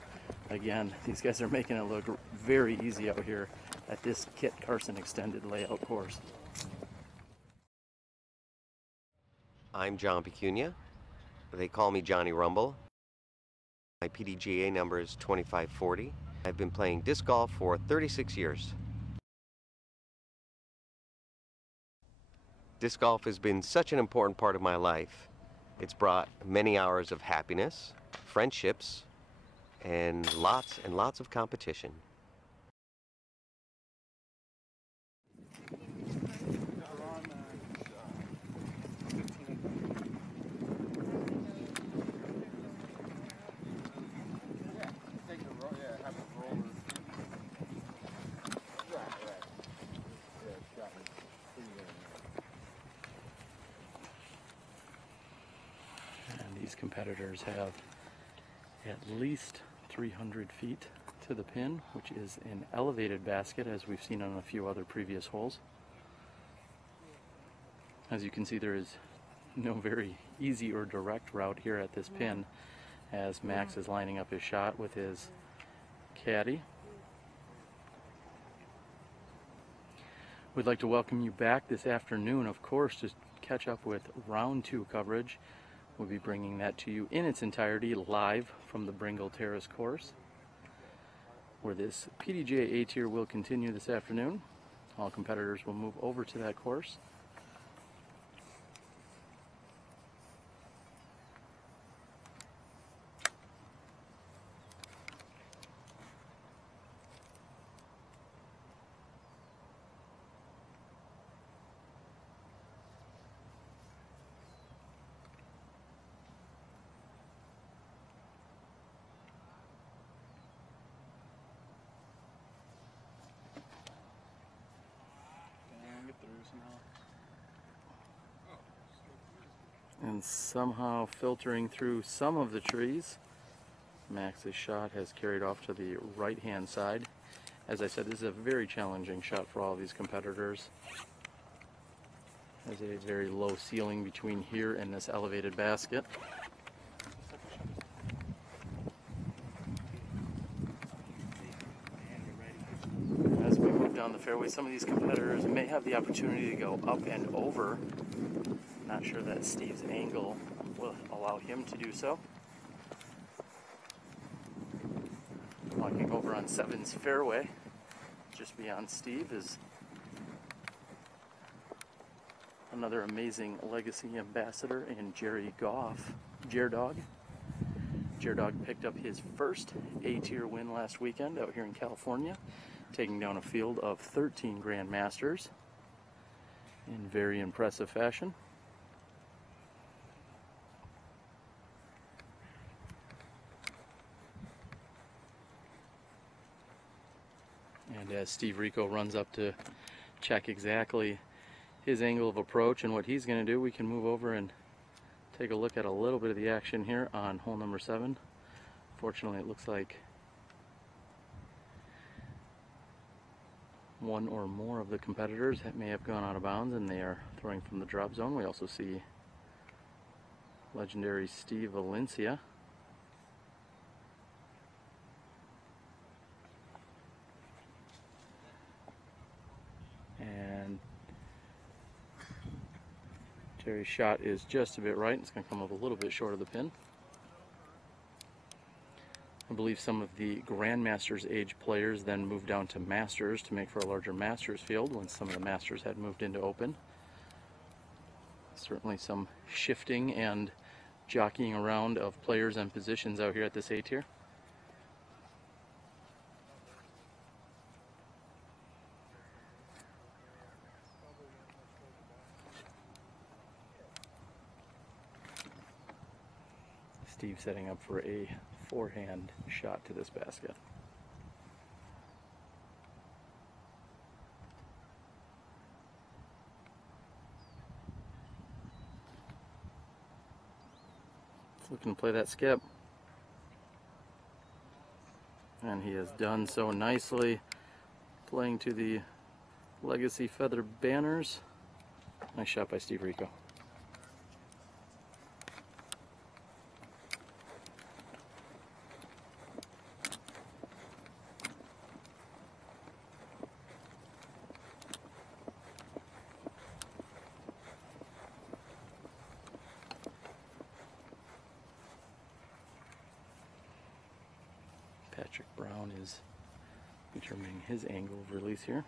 Again, these guys are making it look very easy out here at this Kit Carson extended layout course. I'm John Pecunia. They call me Johnny Rumble. My PDGA number is 2540. I've been playing disc golf for 36 years. Disc golf has been such an important part of my life. It's brought many hours of happiness, friendships, and lots of competition. And these competitors have at least 300 feet to the pin, which is an elevated basket as we've seen on a few other previous holes. As you can see, there is no very easy or direct route here at this pin as Max is lining up his shot with his caddy. We'd like to welcome you back this afternoon, of course, to catch up with round 2 coverage. We'll be bringing that to you in its entirety live from the Bringle Terrace course, where this PDGA A tier will continue this afternoon. All competitors will move over to that course. And somehow filtering through some of the trees, Max's shot has carried off to the right hand side, As I said, this is a very challenging shot for all of these competitors. There's a very low ceiling between here and this elevated basket. As we move down the fairway, some of these competitors may have the opportunity to go up and over. Not sure that Steve's angle will allow him to do so. Walking over on 7's fairway, just beyond Steve, is another amazing legacy ambassador in Jerry Goff, Jer-Dog. Jer-Dog picked up his first A-tier win last weekend out here in California, taking down a field of 13 Grandmasters in very impressive fashion. And as Steve Rico runs up to check exactly his angle of approach and what he's going to do, we can move over and take a look at a little bit of the action here on hole number 7. Fortunately, it looks like one or more of the competitors that may have gone out of bounds and they are throwing from the drop zone. We also see legendary Steve Valencia. And Jerry's shot is just a bit right. It's going to come up a little bit short of the pin. I believe some of the Grandmasters age players then moved down to Masters to make for a larger Masters field when some of the Masters had moved into Open. Certainly some shifting and jockeying around of players and positions out here at this A-tier. Steve setting up for a forehand shot to this basket. Looking to play that skip. And he has done so nicely, playing to the Legacy Feather banners. Nice shot by Steve Rico. Patrick Brown is determining his angle of release here.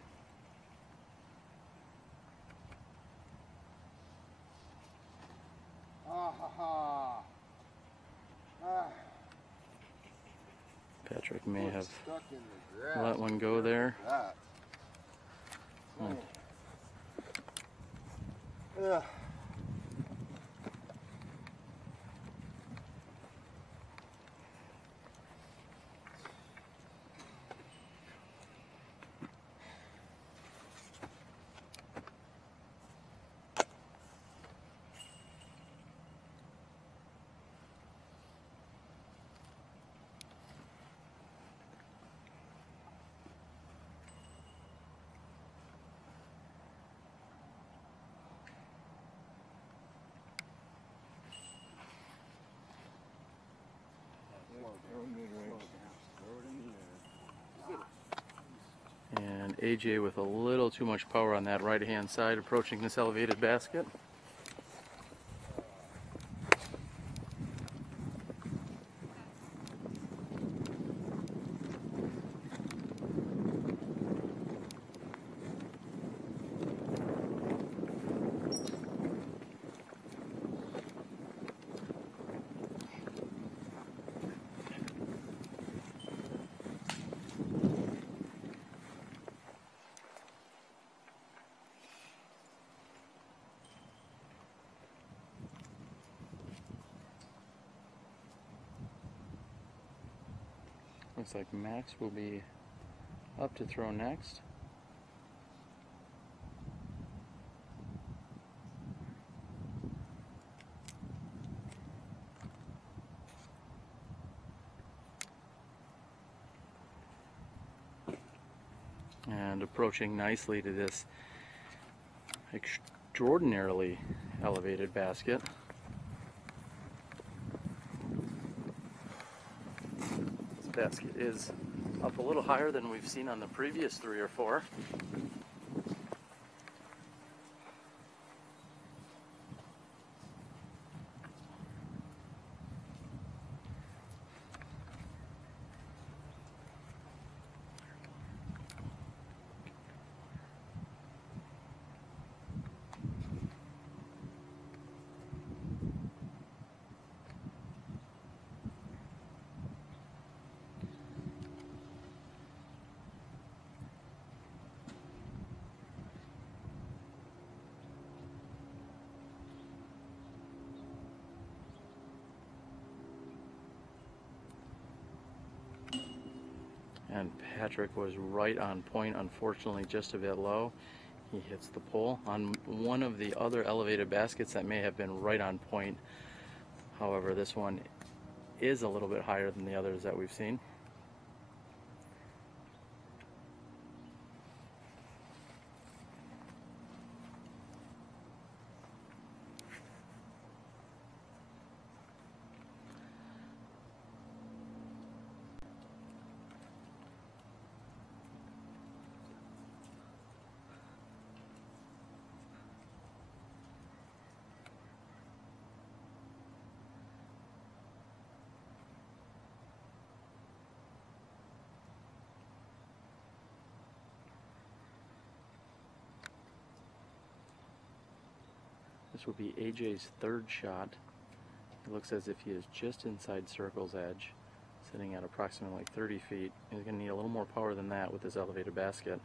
Patrick may have let one go there. And AJ with a little too much power on that right hand side approaching this elevated basket. Looks like Max will be up to throw next. and approaching nicely to this extraordinarily elevated basket. This basket is up a little higher than we've seen on the previous 3 or 4. And Patrick was right on point, unfortunately just a bit low. He hits the pole on one of the other elevated baskets that may have been right on point. However, this one is a little bit higher than the others that we've seen. This will be AJ's 3rd shot. It looks as if he is just inside circle's edge, sitting at approximately 30 feet. He's going to need a little more power than that with this elevated basket.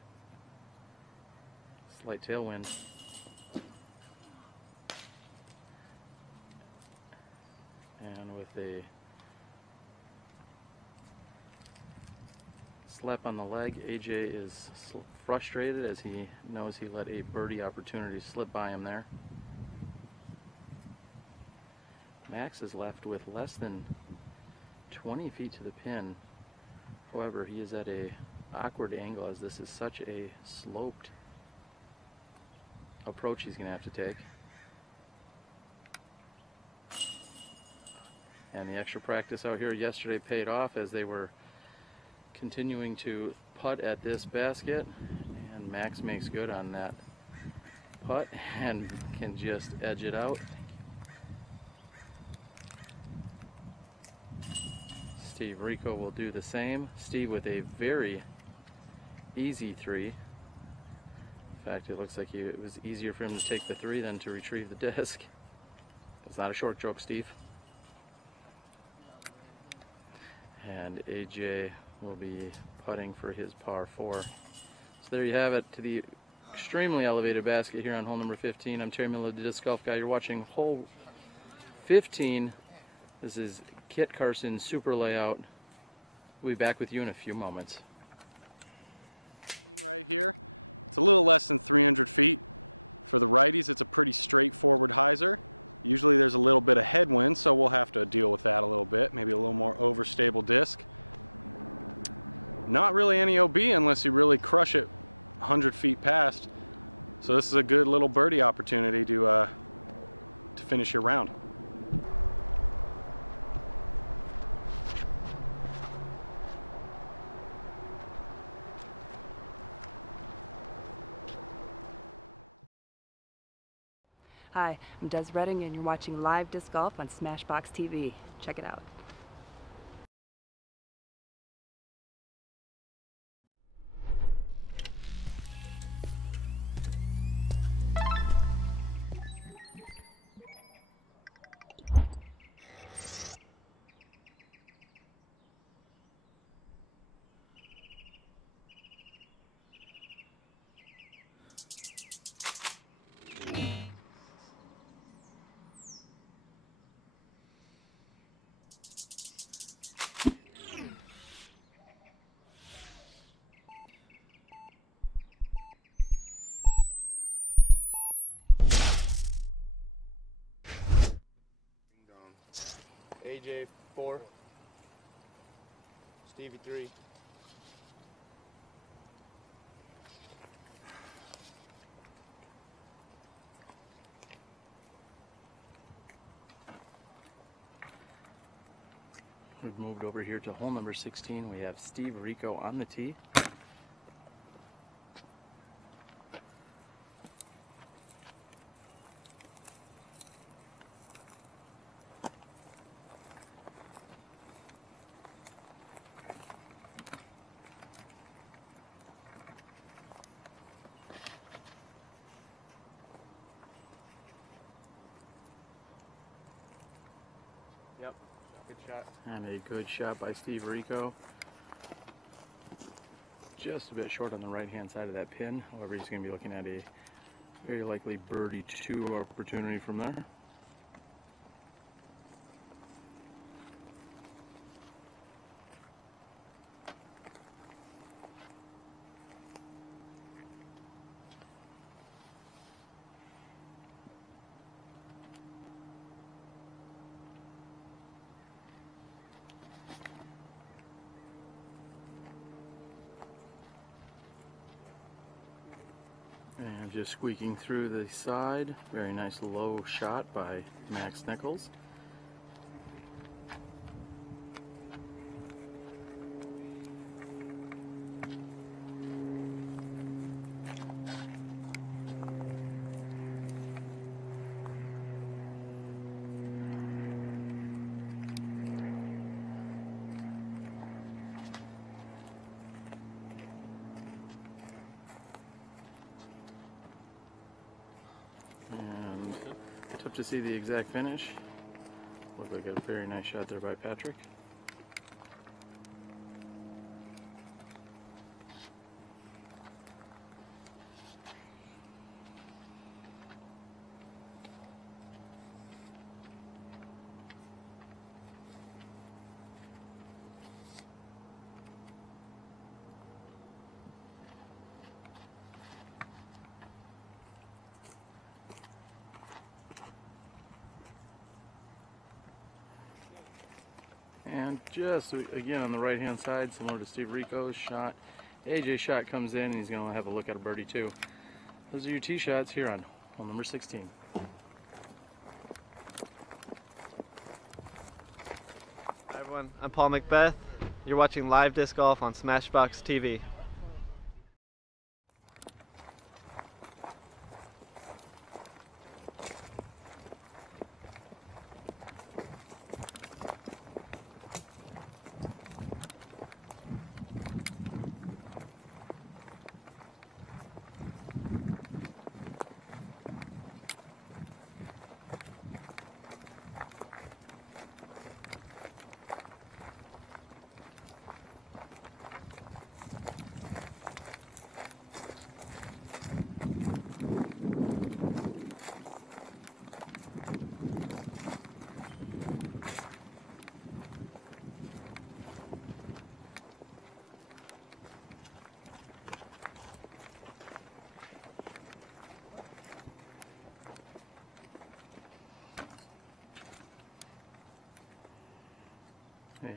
Slight tailwind. And with a slap on the leg, AJ is frustrated as he knows he let a birdie opportunity slip by him there. Max is left with less than 20 feet to the pin. However, he is at a awkward angle as this is such a sloped approach he's going to have to take. And the extra practice out here yesterday paid off as they were continuing to putt at this basket, and Max makes good on that putt and can just edge it out. Steve Rico will do the same. Steve with a very easy 3. In fact, it looks like it was easier for him to take the 3 than to retrieve the disc. It's not a short joke, Steve. And AJ will be putting for his par 4. So there you have it, to the extremely elevated basket here on hole number 15. I'm Terry Miller, the Disc Golf Guy. You're watching hole 15. This is Kit Carson Super Layout. We'll be back with you in a few moments. Right here, it's a little less than 300 feet. For the righties, it's a pretty straightforward hyzer. Usually there's a little bit of headwind, so we'll have to deal with that a little bit. Maybe a little more overstable disc. Not really any OB unless you really crush it 100 feet past. So this is a good little birdie opportunity to finish your round. Hi, I'm Des Redding and you're watching live disc golf on SmashBoxxTV. Check it out. AJ 4, Stevie 3. We've moved over here to hole number 16. We have Steve Rico on the tee. Yep, good shot. And a good shot by Steve Rico. Just a bit short on the right-hand side of that pin. However, he's going to be looking at a very likely birdie 2 opportunity from there. And just squeaking through the side, very nice low shot by Max Nichols. And tough to see the exact finish. Looked like a very nice shot there by Patrick. And just again on the right hand side, similar to Steve Rico's shot, AJ's shot comes in and he's going to have a look at a birdie 2. Those are your tee shots here on hole number 16. Hi everyone, I'm Paul Macbeth. You're watching live disc golf on SmashBoxxTV.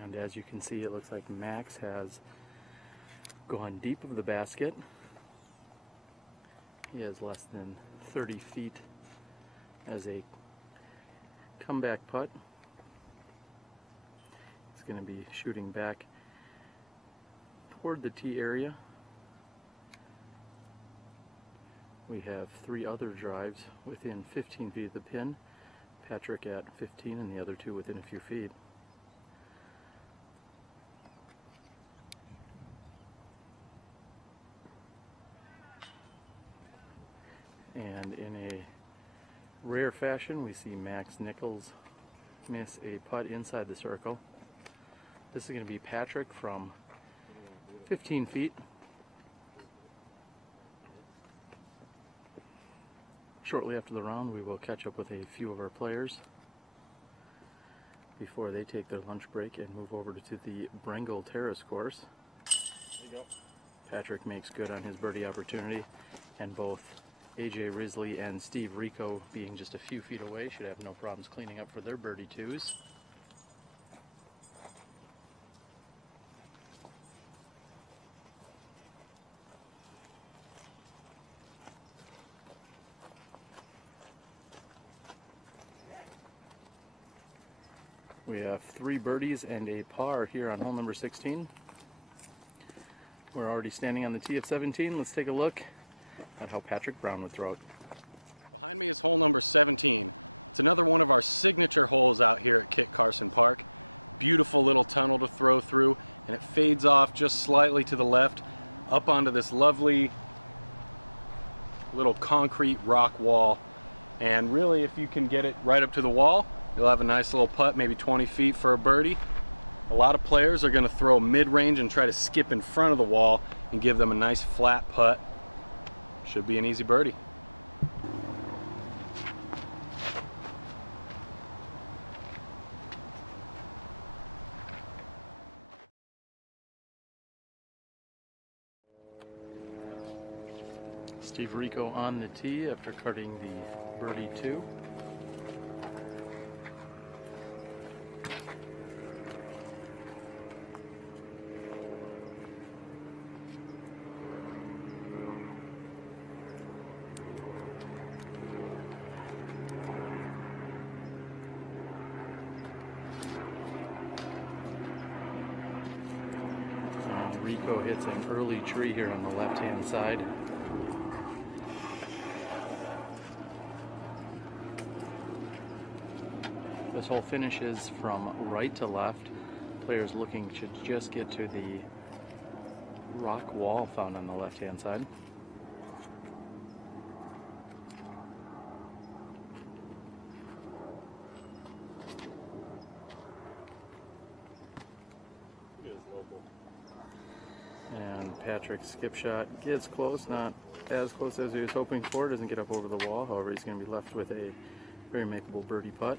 And as you can see, it looks like Max has gone deep of the basket. He has less than 30 feet as a comeback putt. He's going to be shooting back toward the tee area. We have 3 other drives within 15 feet of the pin. Patrick at 15 and the other 2 within a few feet. And in a rare fashion, we see Max Nichols miss a putt inside the circle. This is going to be Patrick from 15 feet. Shortly after the round, we will catch up with a few of our players before they take their lunch break and move over to the Brengle Terrace course. There you go. Patrick makes good on his birdie opportunity, and both AJ Risley and Steve Rico, being just a few feet away, should have no problems cleaning up for their birdie 2s. We have 3 birdies and a par here on hole number 16. We're already standing on the tee of 17. Let's take a look at how Patrick Brown would throw it. Behind me is hole number 17. It's another one of our signature holes out here at Kit Carson Park. Beautiful little tunnel to throw through, and it fades off just slightly to the left up onto this lovely little concrete rock wall. And really, if you can get it right up to the wall, you'll have a nice little putt, maybe 20 feet for a birdie. A lot of players are going to throw mid-range and try to skip in front of the wall and give them a nice flat putt. Should be an easy birdie. Steve Rico on the tee after cutting the birdie 2. Rico hits an early tree here on the left-hand side. This hole finishes from right to left. Players looking should just get to the rock wall found on the left-hand side. And Patrick's skip shot gets close, not as close as he was hoping for. Doesn't get up over the wall. However, he's going to be left with a very makeable birdie putt.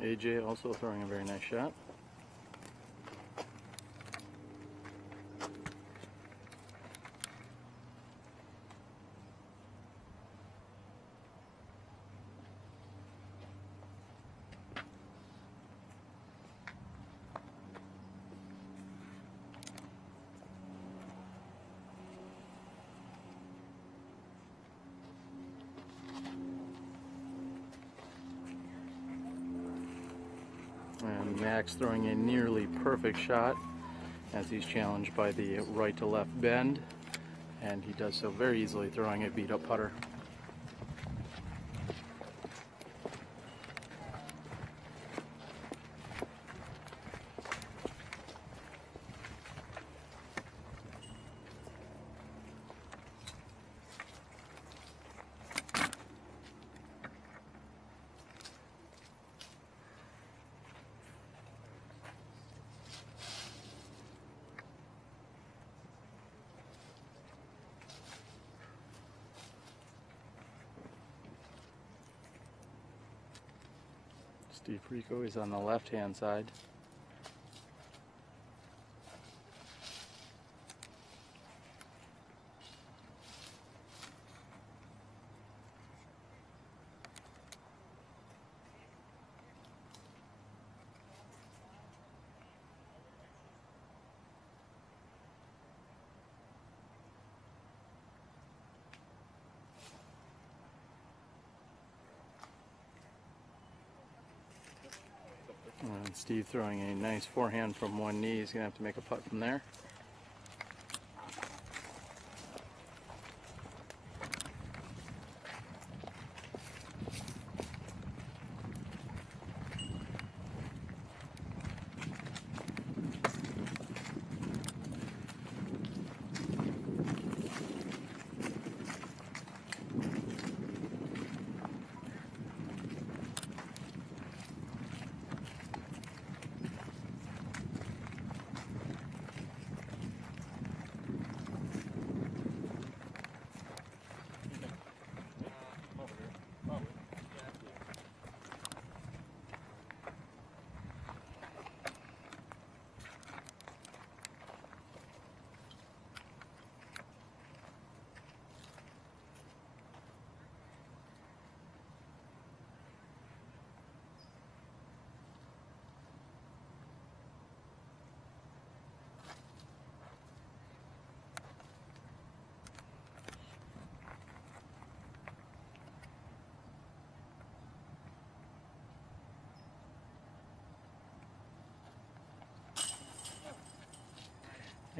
AJ also throwing a very nice shot. And Max throwing a nearly perfect shot as he's challenged by the right to left bend, and he does so very easily, throwing a beat up putter. Steve Rico is on the left-hand side. And Steve throwing a nice forehand from one knee. He's going to have to make a putt from there.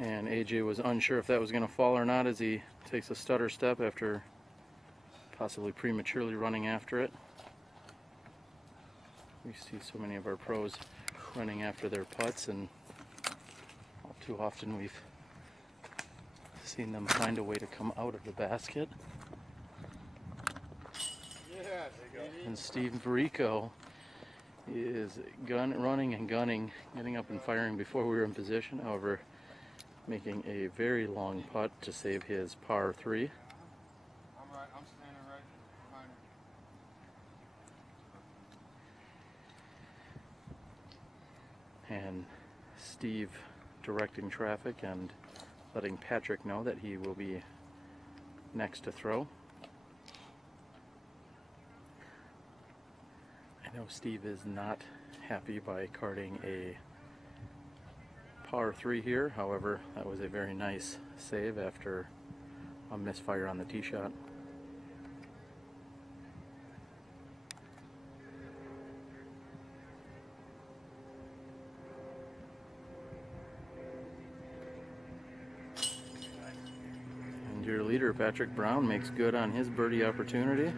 And AJ was unsure if that was going to fall or not as he takes a stutter step after possibly prematurely running after it. We see so many of our pros running after their putts, and all too often we've seen them find a way to come out of the basket. And Steve Rico is running and gunning, getting up and firing before we were in position, however making a very long putt to save his par 3. I'm standing right behind him. And Steve directing traffic and letting Patrick know that he will be next to throw. I know Steve is not happy by carding a par 3 here, however that was a very nice save after a misfire on the tee shot. And your leader Patrick Brown makes good on his birdie opportunity.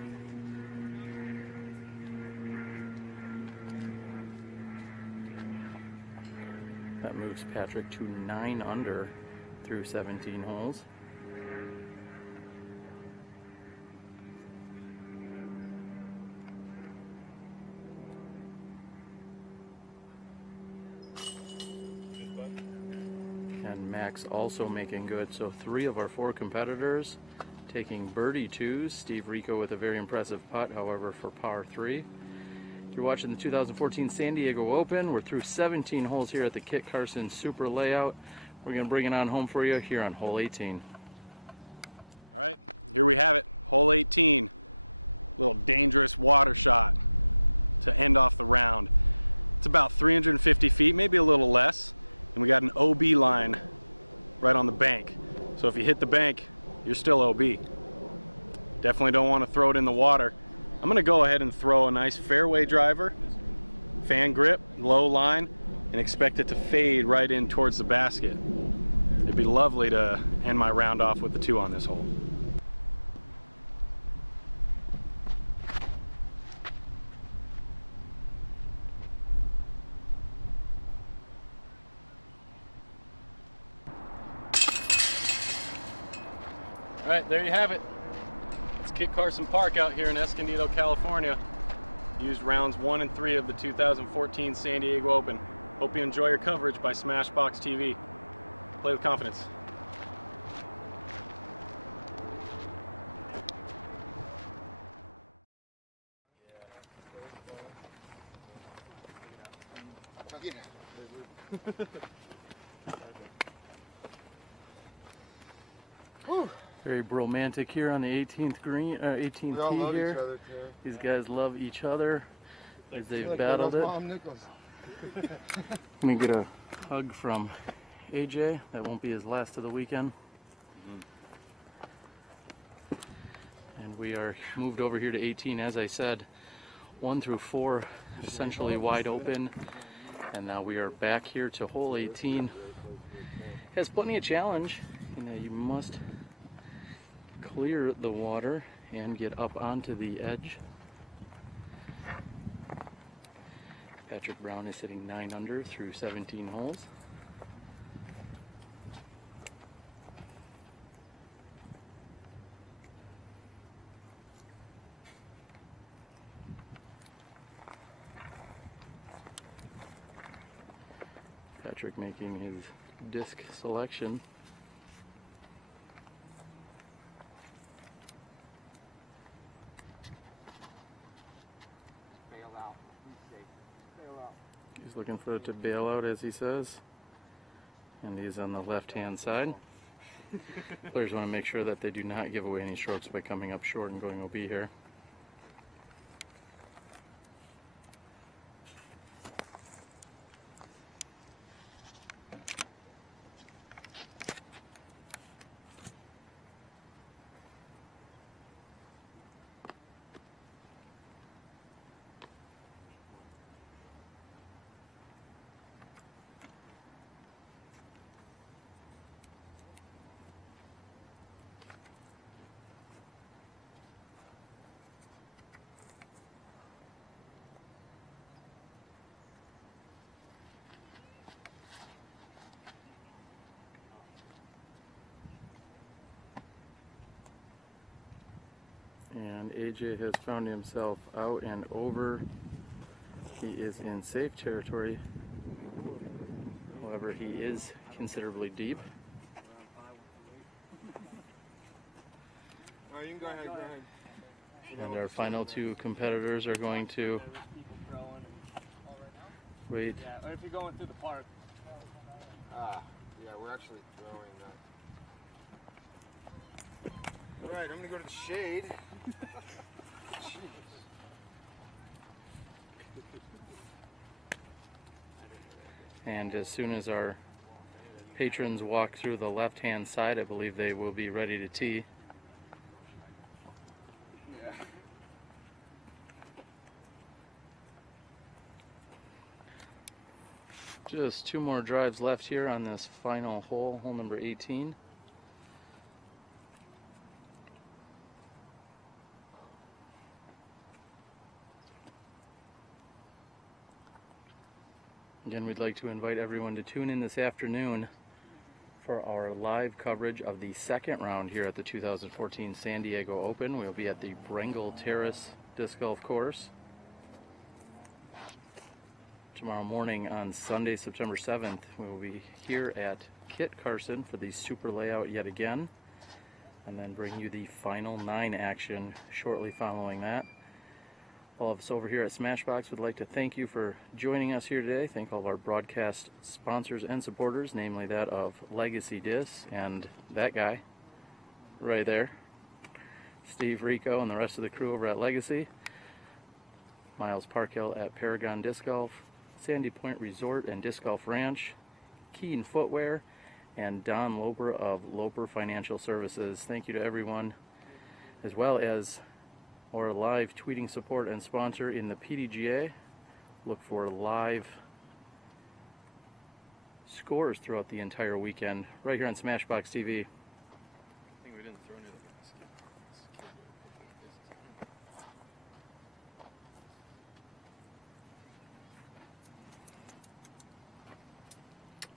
That moves Patrick to 9 under through 17 holes. And Max also making good. So 3 of our 4 competitors taking birdie 2s. Steve Rico with a very impressive putt, however, for par 3. You're watching the 2014 San Diego Open. We're through 17 holes here at the Kit Carson Super Layout. We're going to bring it on home for you here on hole 18. All right, here we have it, hole 18. Little dangerous water shot to end off the round. It's about 350 feet, maybe a little less, and we got an OB line right on the bank. So if you hit the bank, you're still OB. Definitely don't want to throw it in the water. I'm going to go ahead and throw a nice fairway driver, fan grip, low line, and expect it to fade right in towards the basket. It'd be lovely to end my round off with the 2 on this hole. All right, there you have it. It's Kit Carson Park out here in Escondido, California. Used rounds 1 and 3 of the 2014 San Diego Open. Hope you enjoy your coverage by SmashBoxxTV. Play with confidence. Very romantic here on the 18th green, 18th tee here. These guys love each other as they've battled it. Nichols. Let me get a hug from AJ. That won't be his last of the weekend. And we are moved over here to 18. As I said, 1 through 4 essentially wide open. And now we are back here to hole 18. Has plenty of challenge. You know, you must clear the water and get up onto the edge. Patrick Brown is sitting 9 under through 17 holes. Patrick making his disc selection. He's looking for it to bail out, as he says, and he's on the left-hand side. Players want to make sure that they do not give away any strokes by coming up short and going OB here. And AJ has found himself out and over. He is in safe territory. However, he is considerably deep. All right, you can go ahead, go ahead. And our final two competitors are going to wait. Yeah, or if you're going through the park. Yeah, we're actually throwing that. All right, I'm gonna go to the shade. Jeez. And as soon as our patrons walk through the left-hand side, I believe they will be ready to tee. Just two more drives left here on this final hole, hole number 18. Again, we'd like to invite everyone to tune in this afternoon for our live coverage of the second round here at the 2014 San Diego Open. We'll be at the Brengle Terrace Disc Golf Course. Tomorrow morning on Sunday, September 7th, we will be here at Kit Carson for the Super Layout yet again, and then bring you the final 9 action shortly following that. All of us over here at SmashBox would like to thank you for joining us here today. Thank all of our broadcast sponsors and supporters, namely that of Legacy Discs and that guy right there, Steve, Rico, and the rest of the crew over at Legacy, Miles Parkhill at Paragon Disc Golf, Sandy Point Resort and Disc Golf Ranch, Keen Footwear, and Don Loper of Loper Financial Services. Thank you to everyone, as well as our live tweeting support and sponsor in the PDGA. Look for live scores throughout the entire weekend right here on SmashBox TV.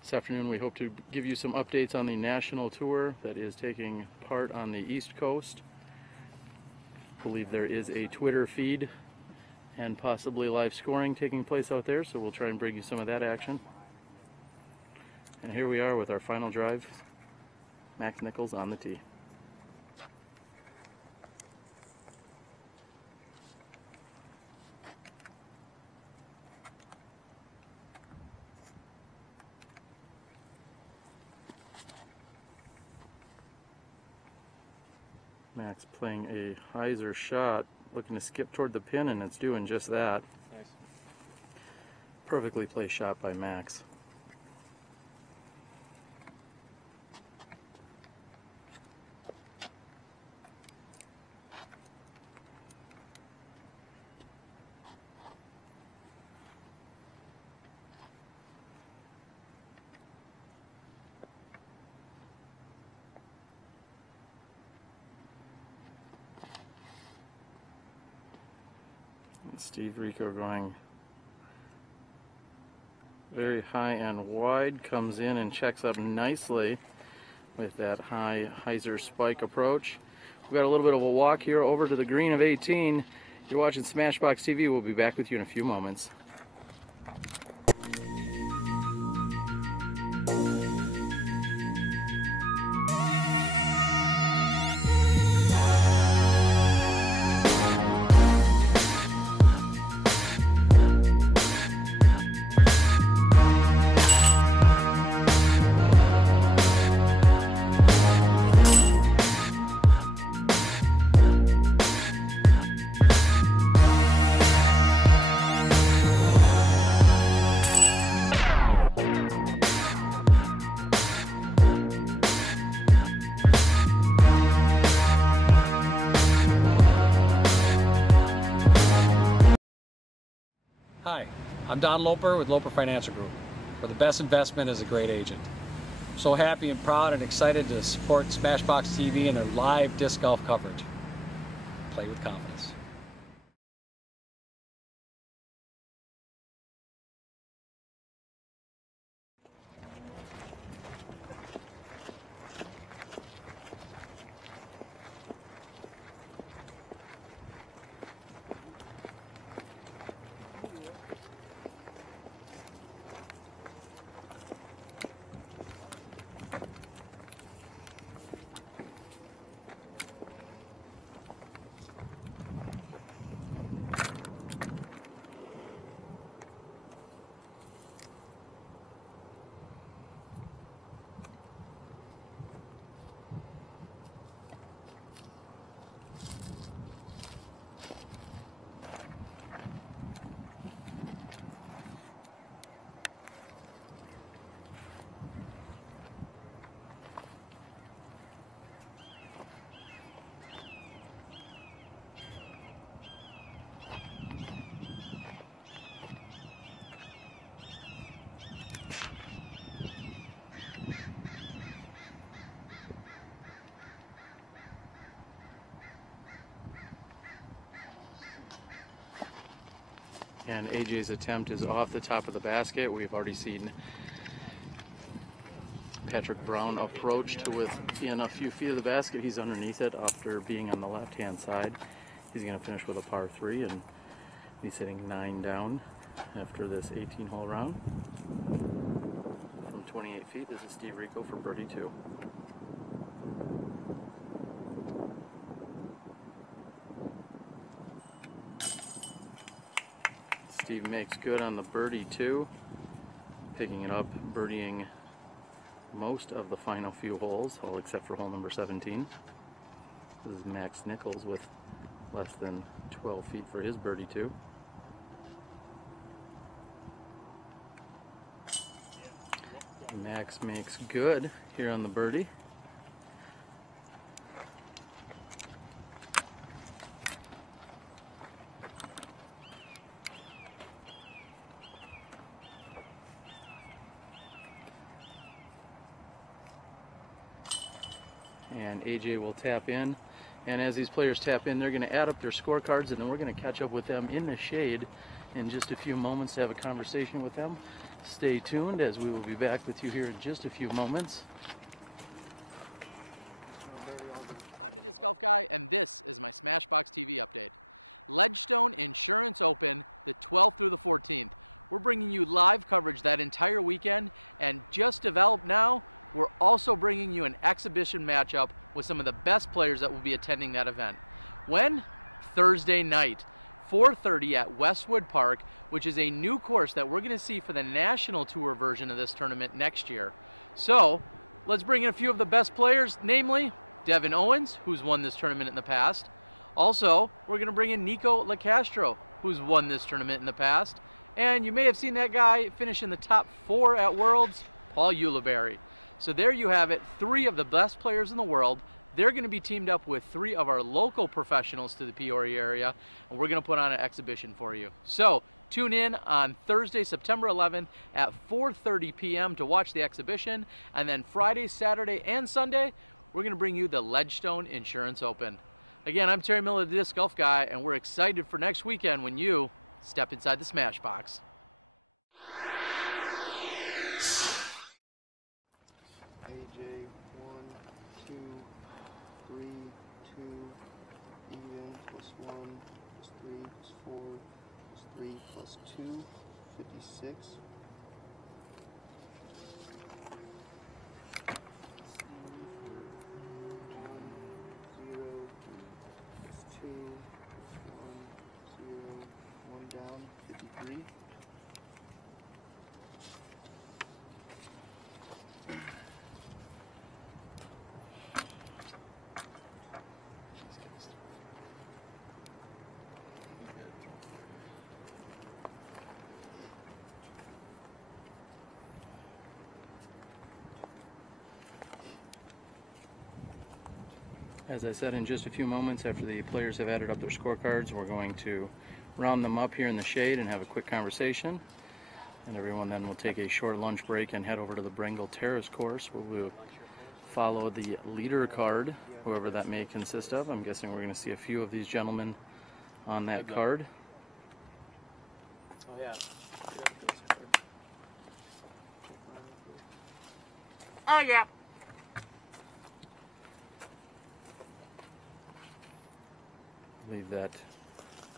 This afternoon we hope to give you some updates on the national tour that is taking part on the East Coast. I believe there is a Twitter feed and possibly live scoring taking place out there, so we'll try and bring you some of that action. And here we are with our final drive. Max Nichols on the tee. Max playing a hyzer shot, looking to skip toward the pin, and it's doing just that. Nice. Perfectly placed shot by Max. Steve Rico going very high and wide, comes in and checks up nicely with that high hyzer spike approach. We've got a little bit of a walk here over to the green of 18. You're watching SmashBox TV. We'll be back with you in a few moments. Hi, I'm Don Loper with Loper Financial Group, where the best investment is a great agent. I'm so happy and proud and excited to support SmashBox TV and their live disc golf coverage. Play with confidence. And AJ's attempt is off the top of the basket. We've already seen Patrick Brown approach to within a few feet of the basket. He's underneath it after being on the left-hand side. He's going to finish with a par 3 and be sitting 9 down after this 18-hole round. From 28 feet, this is Steve Rico for birdie 2. Steve makes good on the birdie 2, picking it up, birdieing most of the final few holes, all except for hole number 17. This is Max Nichols with less than 12 feet for his birdie 2. Max makes good here on the birdie. And AJ will tap in, and as these players tap in, they're going to add up their scorecards, and then we're going to catch up with them in the shade in just a few moments to have a conversation with them. Stay tuned, as we will be back with you here in just a few moments. I'm the Disc Golf Guy, and this is my SmashBoxxTV update. Ledgestone Insurance Open, the 12th through the 14th. We're bringing you live coverage that entire weekend, and just developed now, we're also bringing you an exhibition matchup with some of the best players that will be attending that event. When? Thursday night, 4:30 at Westwood Park, which is a new course that we're going to see for the National Tour version of this tournament next year. So, let's bring in a few of the best players, namely Devin Owens, who's won this tournament in the past. Also, we're going to bring in Nico LaCastro, who's won this tournament in the past. And you may have seen that guy finish in the top 4 at Worlds, Paul Ulibarri. So there you have it, 3 of the best players in the world. They're going to be teamed up with 3 of our local professionals to the Peoria area, and we're going to put on an exhibition for you. So tune in on Thursday, September 11th at 4:30 p.m. to watch the exhibition, and then Friday, Saturday, and Sunday, we're going to bring you the Ledgestone Insurance Open. Again, I'm Terry Miller, the Disc Golf Guy, and we're excited for next weekend when you step inside the Smash Box. AJ, 1, 2, 3, 2, even, +1, +3, +4, +3, +2, 56. Down, 53. As I said, in just a few moments after the players have added up their scorecards, we're going to round them up here in the shade and have a quick conversation. And everyone then will take a short lunch break and head over to the Brengle Terrace course, where we'll follow the leader card, whoever that may consist of. I'm guessing we're going to see a few of these gentlemen on that card. Oh yeah. Oh yeah. I believe that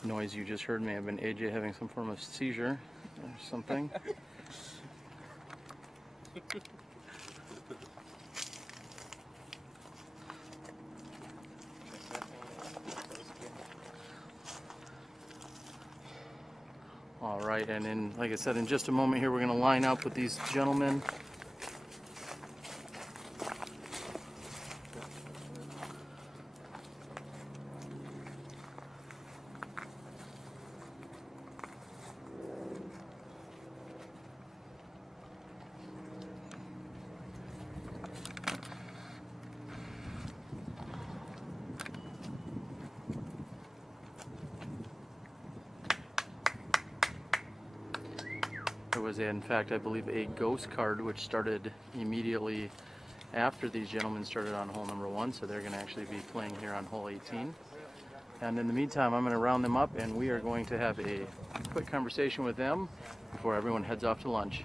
noise you just heard may have been AJ having some form of seizure or something. All right, and in, like I said, in just a moment here, we're going to line up with these gentlemen. There was, in fact, I believe, a ghost card which started immediately after these gentlemen started on hole number 1, so they're going to actually be playing here on hole 18. And in the meantime, I'm going to round them up and we are going to have a quick conversation with them before everyone heads off to lunch.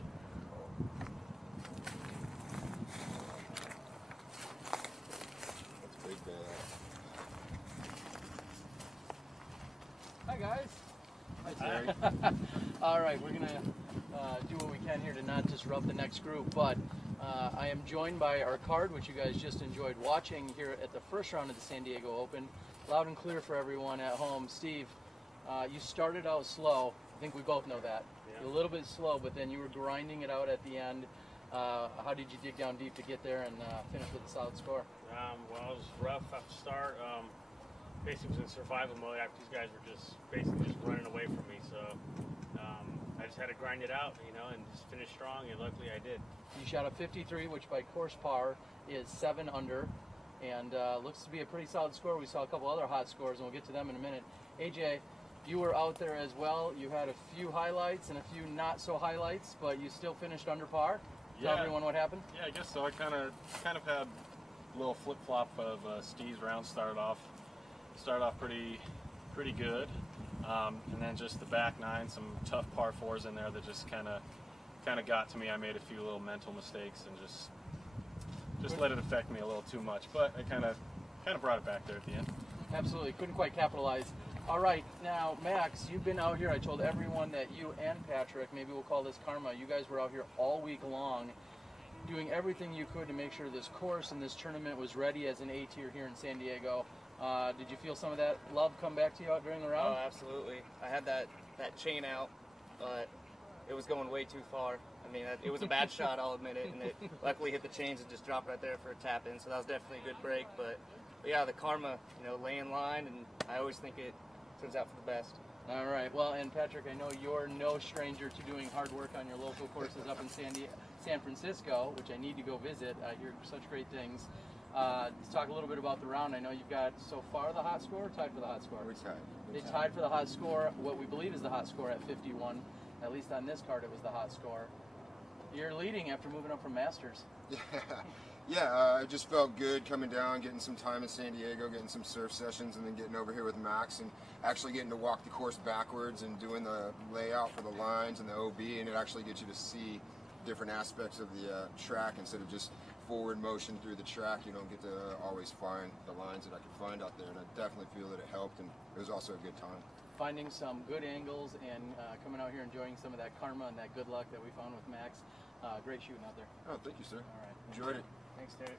Hi guys. Hi Terry. All right, we're gonna do what we can here to not disrupt the next group, but I am joined by our card, which you guys just enjoyed watching here at the first round of the San Diego Open. Loud and clear for everyone at home. Steve, you started out slow. I think we both know that. Yeah. You're a little bit slow, but then you were grinding it out at the end. How did you dig down deep to get there and finish with a solid score? Well, it was rough at the start. Basically was in survival mode after these guys were basically just running away from me. So I just had to grind it out, you know, and just finish strong, and luckily I did. You shot a 53, which by course par is 7 under, and looks to be a pretty solid score. We saw a couple other hot scores, and we'll get to them in a minute. AJ, you were out there as well. You had a few highlights and a few not so highlights, but you still finished under par. Tell everyone what happened. Yeah, I guess so. I kind of had a little flip flop of Steve's round. Started off pretty good, and then just the back nine, some tough par fours in there that just kind of got to me. I made a few little mental mistakes and just let it affect me a little too much. But I kind of brought it back there at the end. Absolutely, couldn't quite capitalize. All right, now Max, you've been out here. I told everyone that you and Patrick, maybe we'll call this karma, you guys were out here all week long doing everything you could to make sure this course and this tournament was ready as an A tier here in San Diego. Did you feel some of that love come back to you out during the round? Oh, absolutely. I had that chain out, but it was going way too far. I mean, it was a bad shot, I'll admit it, and it luckily hit the chains and just dropped right there for a tap in, so that was definitely a good break. But yeah, the karma, you know, lay in line, and I always think it turns out for the best. All right. Well, and Patrick, I know you're no stranger to doing hard work on your local courses up in San Francisco, which I need to go visit. I hear such great things. Let's talk a little bit about the round. I know you've got so far the hot score, tied for the hot score. We're tied. They tied for the hot score, what we believe is the hot score at 51. At least on this card, it was the hot score. You're leading after moving up from Masters. Yeah, I just felt good coming down, getting some time in San Diego, getting some surf sessions, and then getting over here with Max and actually getting to walk the course backwards and doing the layout for the lines and the OB, and it actually gets you to see different aspects of the track instead of just forward motion through the track. You don't get to always find the lines that I could find out there, and I definitely feel that it helped, and it was also a good time. Finding some good angles and coming out here enjoying some of that karma and that good luck that we found with Max. Great shooting out there. Oh, thank you, sir. All right. Enjoyed it. Thanks, Terry.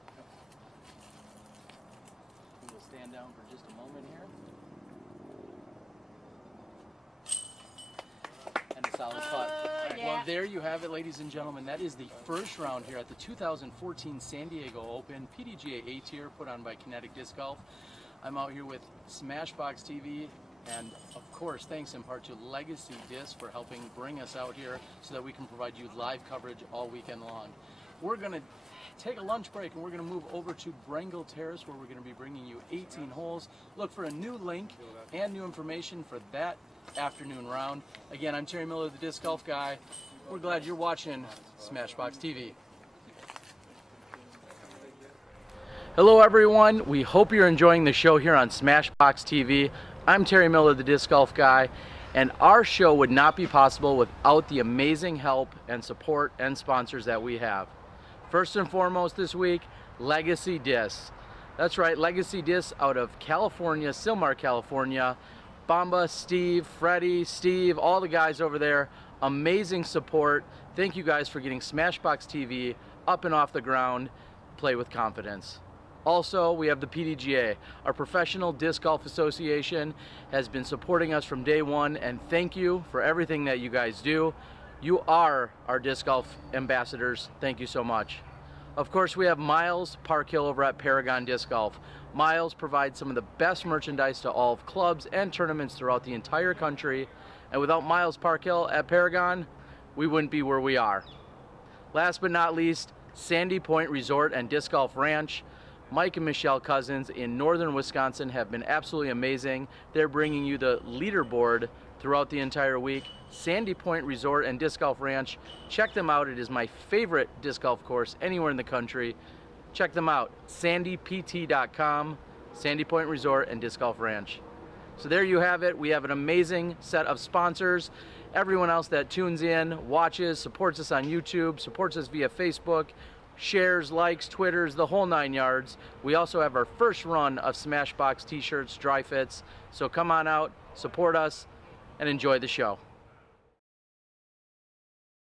We will stand down for just a moment here. And a solid putt. Right, well, there you have it, ladies and gentlemen. That is the first round here at the 2014 San Diego Open PDGA A tier put on by Kinetic Disc Golf. I'm out here with SmashBoxxTV, and of course, thanks in part to Legacy Disc for helping bring us out here so that we can provide you live coverage all weekend long. We're going to take a lunch break and we're going to move over to Brangle Terrace, where we're going to be bringing you 18 holes. Look for a new link and new information for that afternoon round. Again, I'm Terry Miller, the Disc Golf Guy. We're glad you're watching SmashBoxxTV. Hello everyone, we hope you're enjoying the show here on SmashBoxxTV. I'm Terry Miller, the Disc Golf Guy, and our show would not be possible without the amazing help and support and sponsors that we have. First and foremost this week, Legacy Disc. That's right, Legacy Disc out of California, Silmar, California. Bamba, Steve, Freddie, Steve, all the guys over there, amazing support. Thank you guys for getting SmashBoxxTV up and off the ground. Play with confidence. Also, we have the PDGA. Our Professional Disc Golf Association has been supporting us from day one, and thank you for everything that you guys do. You are our disc golf ambassadors. Thank you so much. Of course, we have Miles Parkhill over at Paragon Disc Golf. Miles provides some of the best merchandise to all of clubs and tournaments throughout the entire country, and without Miles Parkhill at Paragon, we wouldn't be where we are. Last but not least, Sandy Point Resort and Disc Golf Ranch. Mike and Michelle Cousins in northern Wisconsin have been absolutely amazing. They're bringing you the leaderboard throughout the entire week. Sandy Point Resort and Disc Golf Ranch. Check them out. It is my favorite disc golf course anywhere in the country. Check them out. sandypt.com, Sandy Point Resort and Disc Golf Ranch. So there you have it. We have an amazing set of sponsors. Everyone else that tunes in, watches, supports us on YouTube, supports us via Facebook, shares, likes, Twitters, the whole 9 yards. We also have our first run of Smashbox t-shirts, dry fits. So come on out, support us, and enjoy the show.